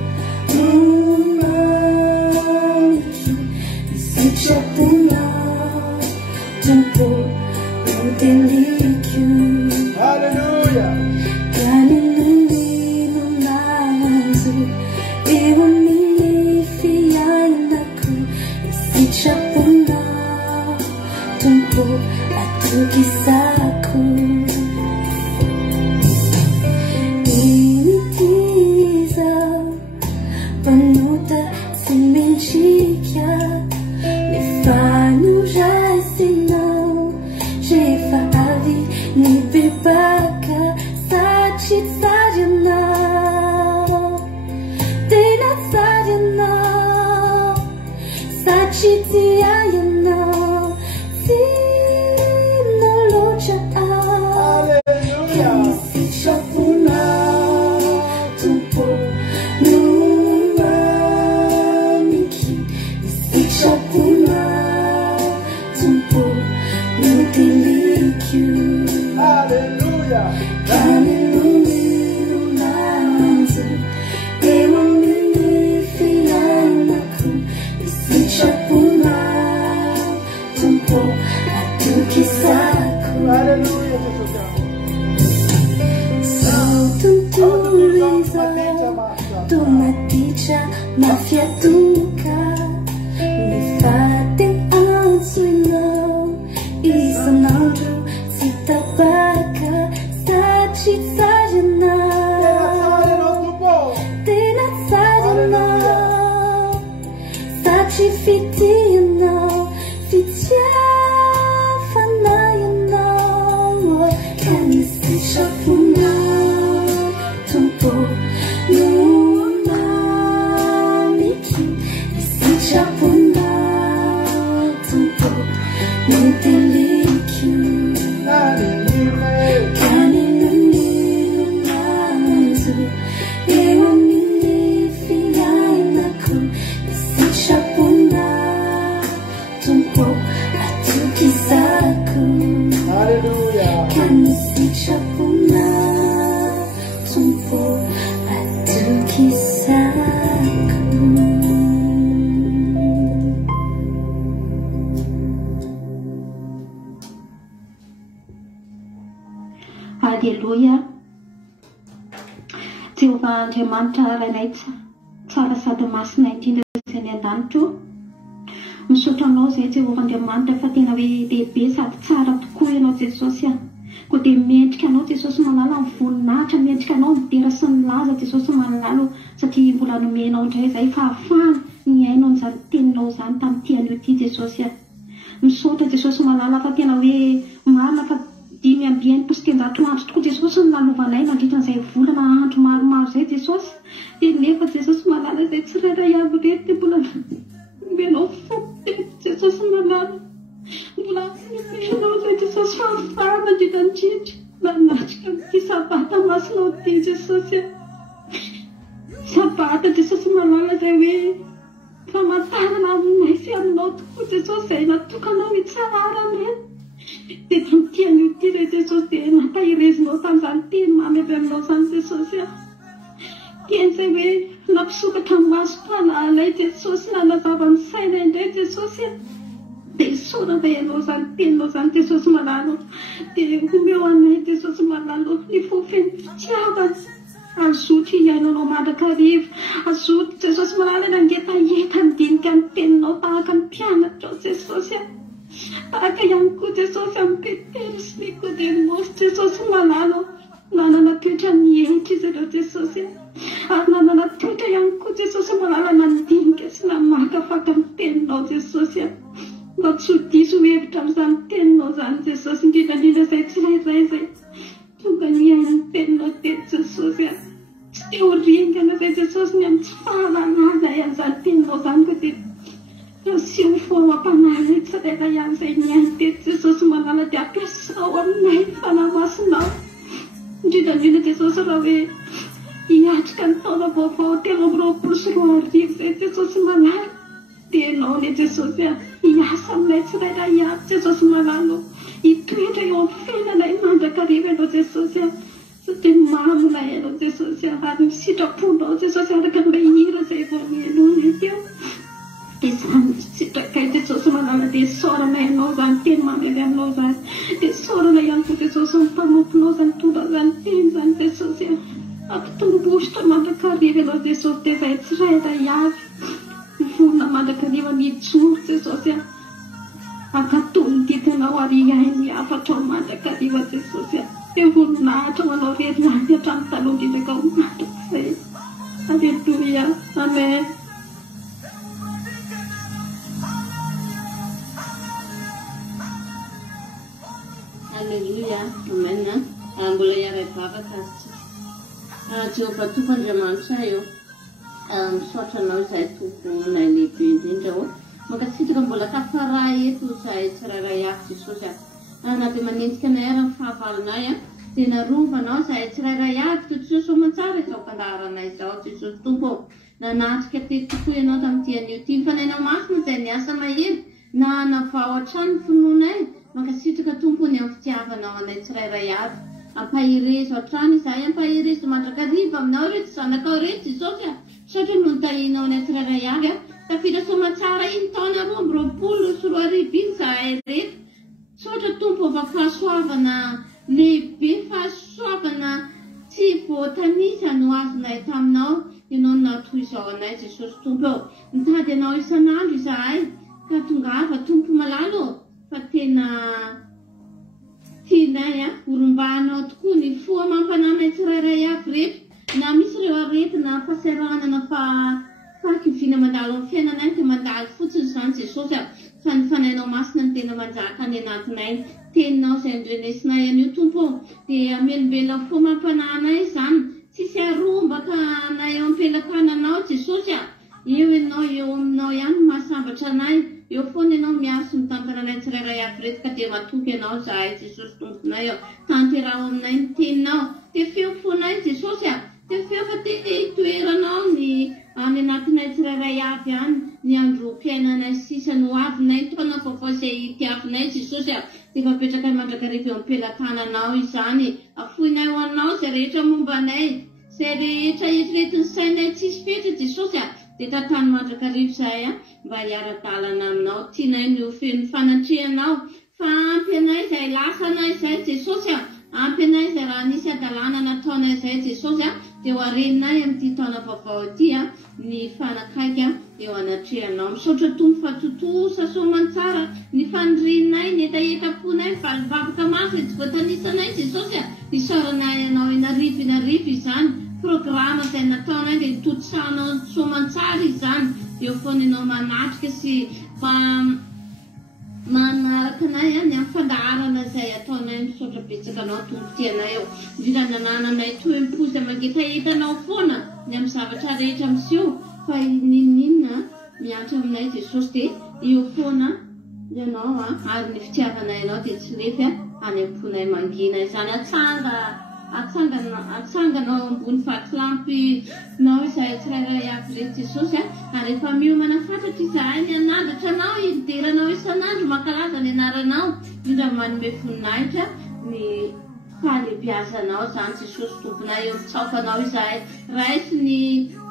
Indonesia mafia duka Nifatin ansuinau Isanandru Sita baka Sajit sajana Tenat sajana Sajit fitiana Fitya fanayana Kani sishapuna Tumpo Nuna Miki Sishapuna Tumpo Nutiliki Kani Nuna Manzu Ewa Milifiya Naku Sishapuna Tumpo Atukisaku Kani Sishapuna Tumpo Atukisaku Hallelujah. Jehovah Andriamanitra rainay tsara sady masina indrindra izay ny an-danitro. Misaotra anao izay Jehovah Andriamanitra fa tena hoe lehibe sady tsara tokoa ianao Jesosy a. Koa dia mendrika anao Jesosy manala ny voninahitra, mendrika anao ny dera sy ny laza Jesosy manalo satria mbola nomenao indray izay fa ahafahana miainao an'izany teninao izany tamin'ity anio ity Jesosy a. Misaotra Jesosy malala fa tena hoe marina fa 5,900 andro tokoa Jesosy ny lalovanay nandritra an'izay volana andro maromaro izay Jesosy. Dia nefa Jesosy malala izay tsirairay avy reto dia mbola nomenao foko Jesosy malala. Mbola nomenao izay Jesosy fahafahana nandritra ny tritra manatrika amin'ity sabata masinao ity Jesosy. Sabata Jesosy malala izay hoe famantarana aminay sy aminao tokoa Jesosy izay natokanao hitsarana. Dia tamin'ity anio ity izay Jesosy dia nampahirezinao tamin'izany teny mamy avy aminao izany Jesosy. Teny izay hoe nampisokatra ny masom-panalay Jesosy nanazava ny saina indray Jesosy. Dia isaorana ianao izany teninao izany Jesosy malalo. Dia omeo anay Jesosy malalo ny fofeny fitiavana. Azotra iainanao mandrakariva. Azotra Jesosy malalo nangetaheta nidinika ny teninao tahaka ny mpianatra Jesosy. Tahaka ihany koa Jesosy amin'ny Petero sy Nikodemosy Jesosy malalo. Nanana toetra nienitra izy ireo Jesosy. Ary nanana toetra ihany koa Jesosy malala nandinika sy namakafaka ny teninao Jesosy. Mba tsy ho diso hevitra amin'izany teninao izany Jesosy indrindrandrindra izay tsirairay izay tonga niaina ny teninao teto Jesosy. Tsy te ho ringana izay Jesosy ny amin'ny tsy fahalalana izay an'izany teninao izany koa dia sy ho foam-panahy tsirairay ihany izay niaina teto Jesosy malala dia ampiasao aminay fanamasinao. Indrindrandrindra Jesosy raha hoe hiatrika ny taona vaovao 2024 izay Jesosy malala dia ianao ny Jesosy hiasa aminay tsirairay aby Jesosy malalo. Hitoetra eo amin'ny fiainanay mandrakariva ianao Jesosy. Satria mamona ianao Jesosy ary misitraponao Jesosy araka ilay hira izay vao mihainona teo. Izany sitrakay Jesosy malala dia saorana ianao izany teny mamy avy aminao izany. Dia saorana ihany koa Jesosy ny mpanomponao izany tonga izany teny izany Jesosy. Ampitombosotra mandrakariva ianao Jesosy dia izay tsirairay avy. Vonona mandrakariva mijoro Jesosy. Akatony dikanao ary iainy afatra ao mandrakariva Jesosy. Dia voninahitra ho anao rery ihany hatramin'ny taloha indrindra ka ho matraka izay. Alleluia. Amen. Alleluia. Amen. Mbola iara-bavaka Jehovah Tompo Andriamanitra eo. Misaotra anao izay tomponay lehibe indrindra ao. Mankasitraka mbola tafara eto izay tsirairay avy Jesosy. Na dia manenjika anay ary ny fahavalonay dia narovanao izay tsirairay avy toy Jesosy soamantsara izao mpandaharanay izao Jesosy Tompo. Nanatrika teto tokoa ianao tamin'ity anio ity. Mifanainao masina izay niasa mahery na navao hatrany ny finoanay. Mankasitraka Tompo ny amin'ny fitiavanao anay tsirairay avy. Ampahirezo hatrany izay ampahirezo mandrakariva aminao reto zanakao reto Jesosy. Saotra no nitahinao anay tsirairay avy tafiditra soamantsara iny taona 2024 zahay reto. Saotra Tompo mba fahasoavana lehibe, fahasoavana tsy voatanisa no azonay taminao. ianao natoy izao anay Jesosy Tompo nitady anao isan'andro izahay ka tongava Tompo malalo fa tena tianay orombanao tokoa ny foa mampananay tsirairay avy rehetra na misy ireo aretina fahasaranana fakivina mandalo amin'ny fiainanay dia mandalo fotsiny izany Jesosy fa ny fanainao masina ny tena manjaka any anatinay teninao izay andrenesinay an'io Tompo dia amelombela foa mampananay izany tsisy arombaka na eo am-pelatananao Jesosy eo ianao eo aminao ihany mahasambatra anay eo foana ianao miaro sy mitantaranay tsirairay avy rehetra ka dia matoky ianao izahay Jesosy Tomponay tanteraho aminay ny teninao dia feo fonay Jesosy dia feo fa te hitoeranao ny any anatinay tsirairay avy any ny androm-piainanay sisa no avinay taona vaovao izay itiavinay Jesosy dia mapetraka mandrakariva eo am-pelatananao izany afoinay ho anao izay rehetra mombanay izay rehetra eritreretiny sainay tsisy fetra Jesosy dia tatany mandrakariva izahay mba hiara-dalana aminao tianay ny feno fanatrianao fa ampy anay izay lasanay izay Jesosy ampy anay izay raha nisy adalana nataonay izay Jesosy dia ho areninay amin'ity taona vaovao ity ny fanakaiky eo anatrehanao misaotra Tompo fa totosa soamantsara ny fanirianay ny etaetaponay valivavaka masy tsy voatanisanay Jesosy isaoranay anao inarivo izany programa izay nataonay dia tototsanao soamantsara izany eo foana ianao manatrika sy manaraka anay ny amin'ny fandaharana izay ataonay misaotra betsaka anao Tompo tianay eo viranananay toem-pozy mangetahetanao foana ny amin'ny zavatra rehetra miseho fa ninninna miantra aminay Jesosy dia eo foana ianao ary ny fitiavanay ianao dia tsy lefy any am-ponay mangina izany atsanganao ambony vatolampinao izay tsirairay avy rehetra Jesosy ary efa miomana fatratra izahay ny anandratra anao hideranao isan'andro mankalaza ny anaranao indra manome voninahitra ny fahalebiazanao izany Jesosy Tomponay eo mitsaokanao izahay raisy ny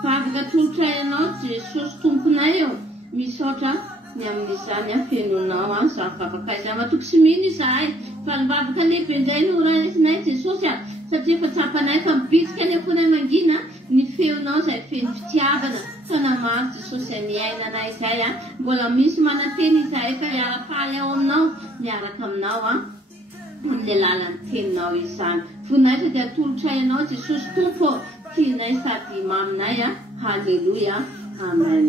vavaka tolotray anao Jesosy Tomponay eo misaotra ny amin'izany fenonao izany vavaka izay matoky sy mino izahay fa ny vavaka lehibe indray no raisinay Jesosy satria efa tsapanay fa mibitsika ny afonay mangina ny feonao izay feno fitiavana fa namaro Jesosy izay niainanay izay mbola misy mananteny izahay fa hiara-paly ao aminao miaraka aminao amin'ny alalan'ny teninao izany voninahitra dia atolotray anao Jesosy Tompo tianay sady maminay halleluia amen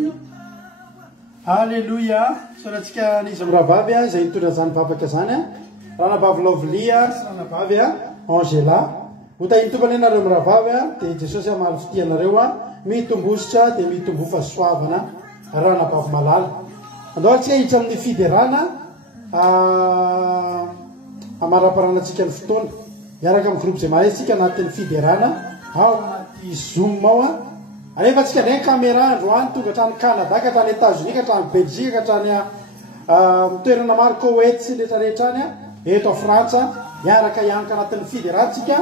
halleluia soratsika n'izy miravavy izay nitondra zany vavaka zany ranavavy Lovlia sy ranavavy Angela hotahitombana ianareo miravavy dia Jesosy amaly fitianareo mitombositra dia mitombo fahasoavana ranavavy malala andao atsika hiditra amin'ny fiderana amaraparanatsika ny fotoana miaraka amin'ny groupe zay mahaitsika anatin'ny fiderana ao anaty Zoom ao anefa atsika ndray caméra androany tonga hatrany Canada ka hatrany États-Unis ka hatrany Belgique ka hatrany toerana maro Koweït sy rehetrarehetra any eto a Frantsa miaraka ianaka anatin'ny fideratsika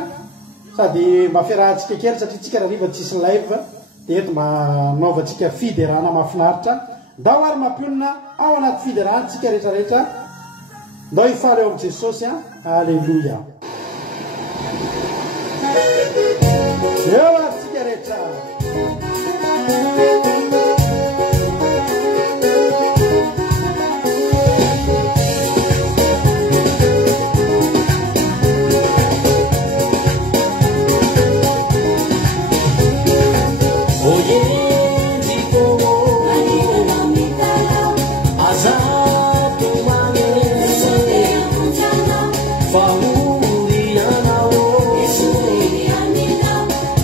sady mba fiarahantsika kely satria tsika raha riva tsisy live dia eto manaovantsika fiderana mahafinaritra ndao ary mampionina ao anaty fiderantsika rehetrarehetra ndao hifaly eo amin'i Jesosy alleluia eo atsika rehetra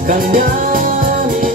Kanyani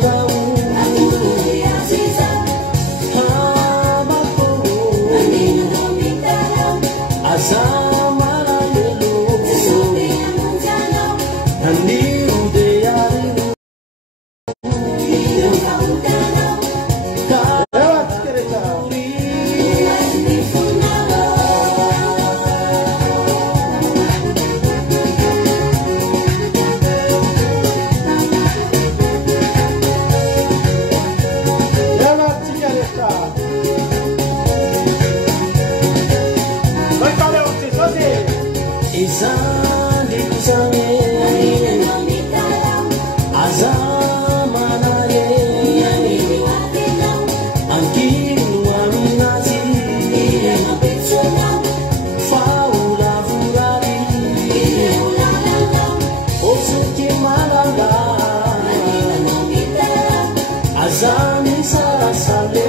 azani sarasale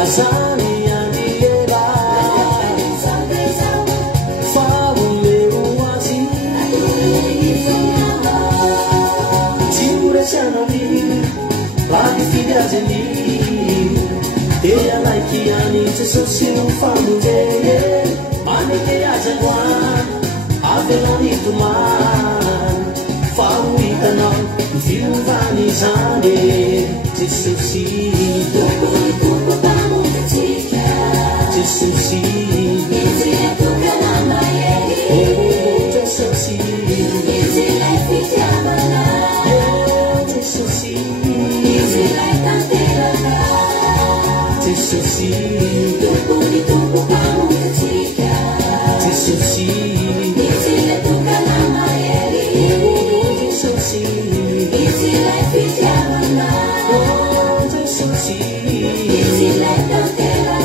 azani aniera fauleruasi tiuresianali bagi fidazeni ealaikiani tesosinu famuje maneke ajaguan avelani tuman fauitanau Filvani zane Jesusi Jesusi Izile tukanama yeri Jesusi Izile fitiamana Jesusi Izile tantelana Jesusi Tukuni tuku kamu ketika Jesusi Izile tukanama yeri Jesusi Easy life is Yamana. Oh, Jesus. Easy life don't tell a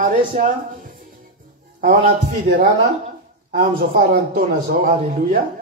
Maresia ao anaty fiderana amizao farany taona zao. Halleluja.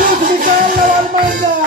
Tudo de bom, Almanda!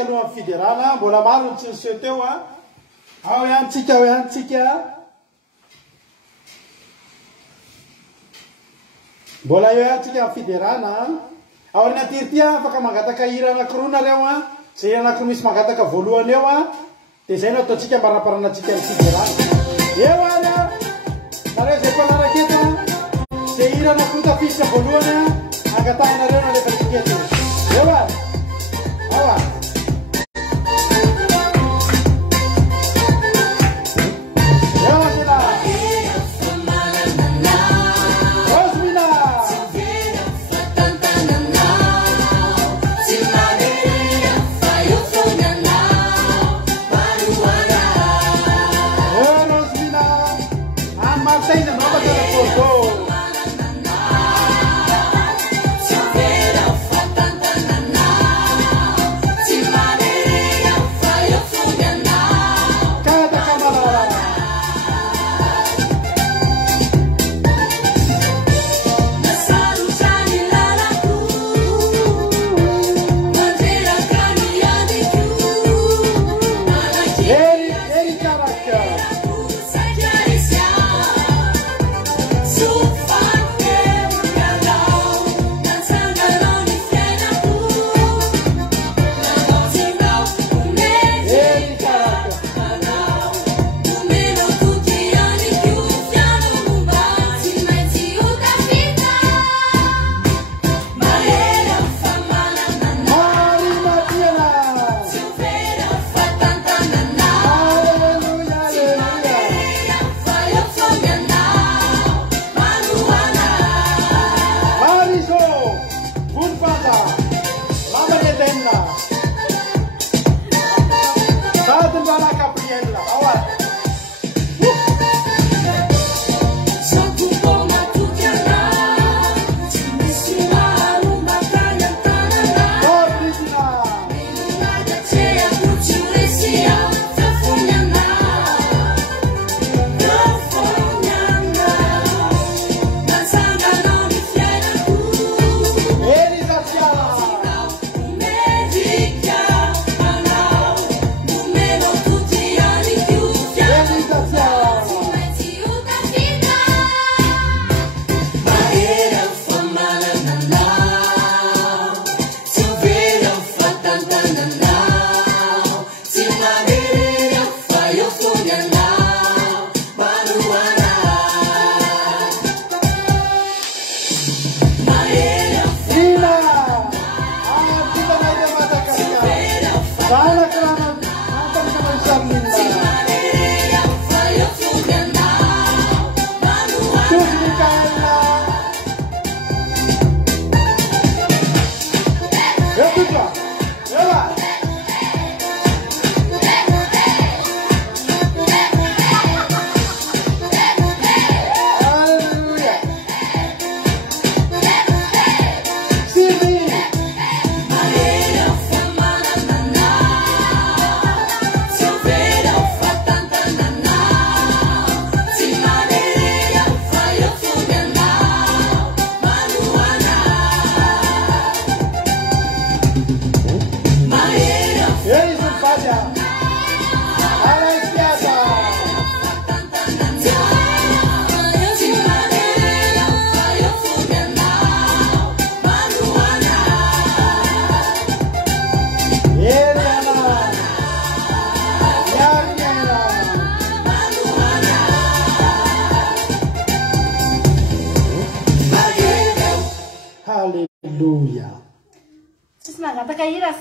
tsika aloha amin'ny fiderana mbola maro ny tsy niseho teo a ao ihany tsika mbola eo ihany tsika amin'ny fiderana ao rina tirity afaka mangataka hira anankiroa nareo a zay hira anankiroa misy mangataka voalohany eo a dia zay no ataotsika mbaraparanatsika ny fiderana eo any a nareo zay mpanaraketa zay hira anankiroa tafisika voalohany a angatahinareo nalefa tikety eo any ao any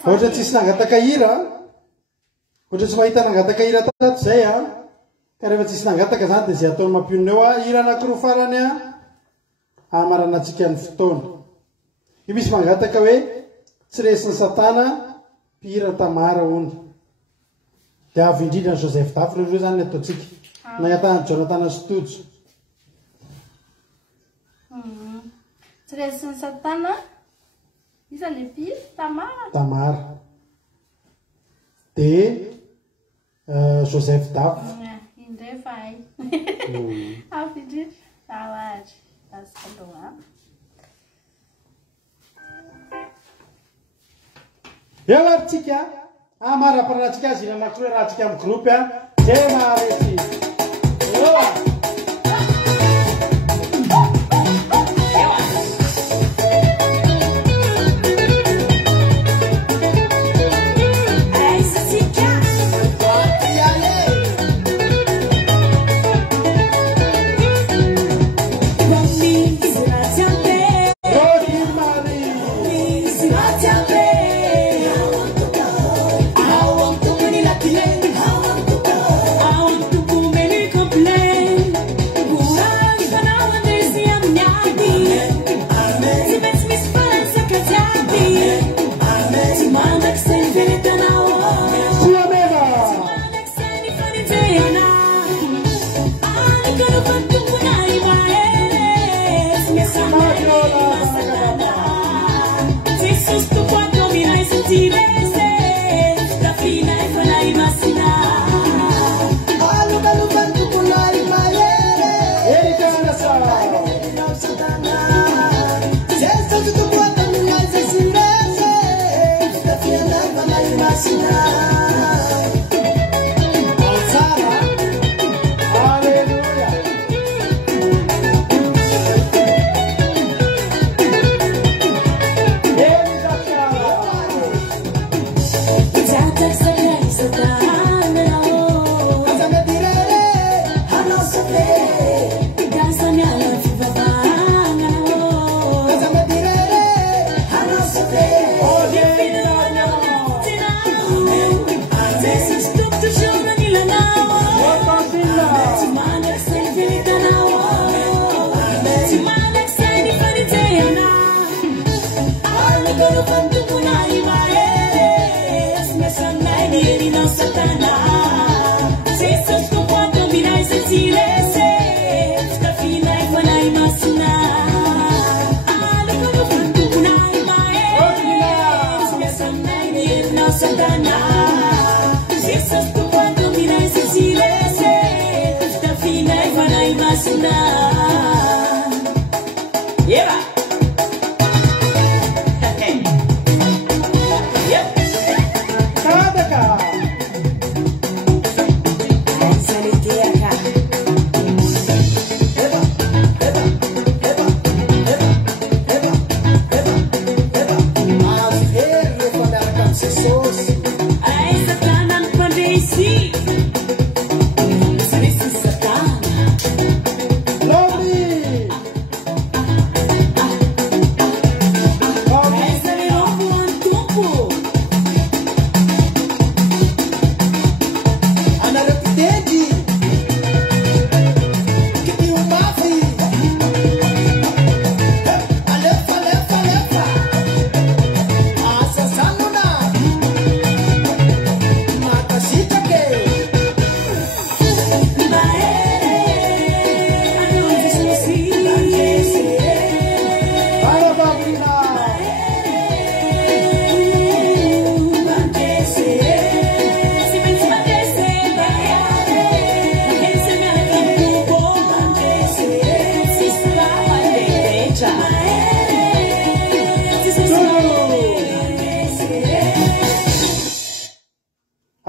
ohatra tsisy nangataka hira ohatra tsy mahita nangataka hira tato zay a ka rehefa tsisy nangataka zany dia zay ataony mampionona eo a hira anankiroa farany a amaranantsika ny fotoana io misy mangataka hoe tsy resiny satana mpihira tamara ony dia avy indrindra ny Joseph Dafy reo zany ny ataotsika nagnatana Jonathan Stojo tsy resiny satana isa le mpihira Tamara dia Joseph Dafy indray fahay avy indrindra awary asaloha eo ary tsika Amara paranatsika azy anakireo raha tsika amin'ny groupe tena resy.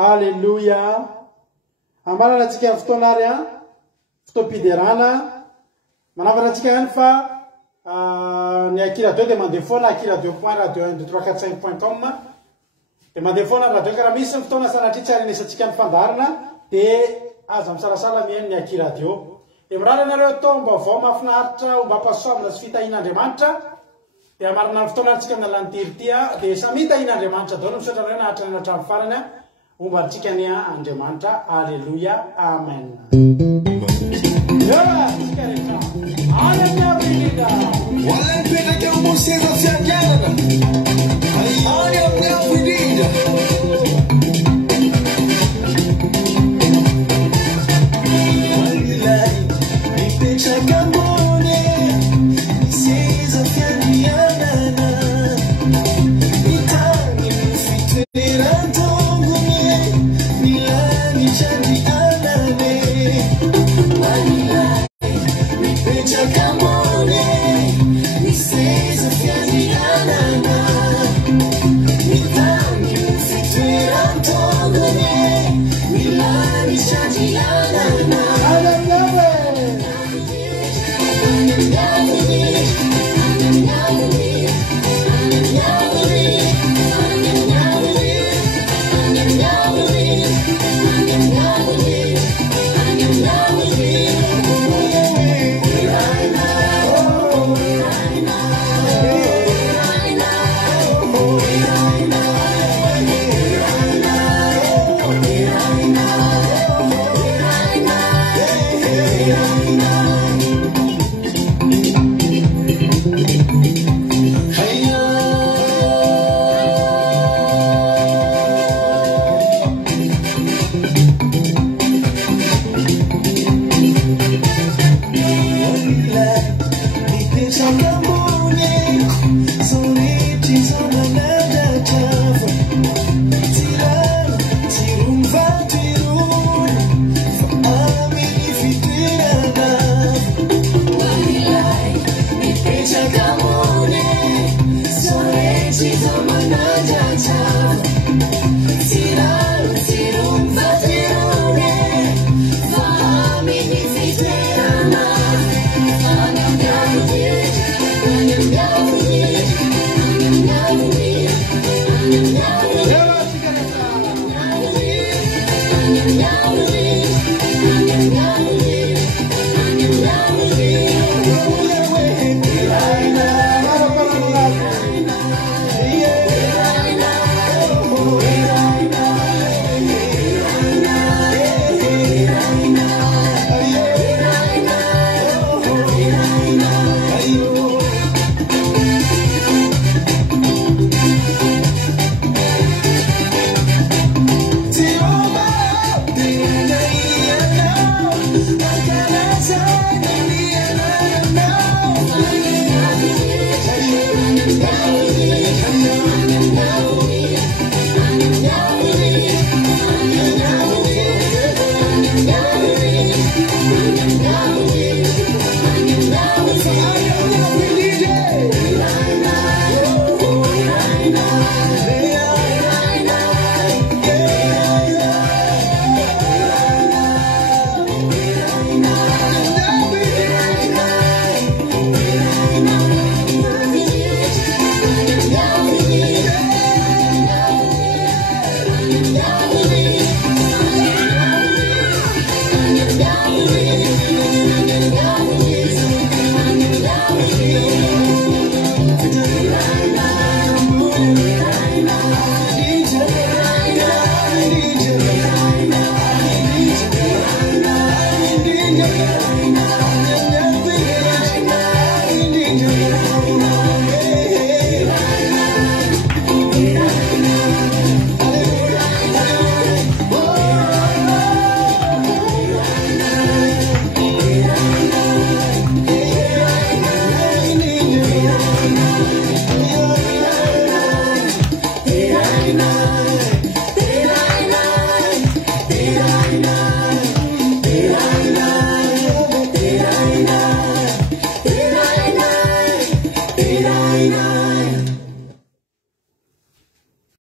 Alléluia. Ambalana tsika fotoanary fotopiderana. Manavana tsika ihany fa ny Akira 2 de mandeha foana Akira 2.radio12345.com de mandeha foana radio karaha misy ny fotoana sanatria tsy arinesantsika ny fandarana de aza misarasala mihaino ny Akira radio. De mirara nareo tomba vao mahafinaritra mba pasoamina sy fitahin'Andriamanitra. De amarina ny fotoana tsika amin'ny alan'ny tirtia de samy hitahin'Andriamanitra daholo misaotra nareo nahatra ny hatramin'ny farany omba tsika ny Andriamanitra. Alleluia. Amen. Come on.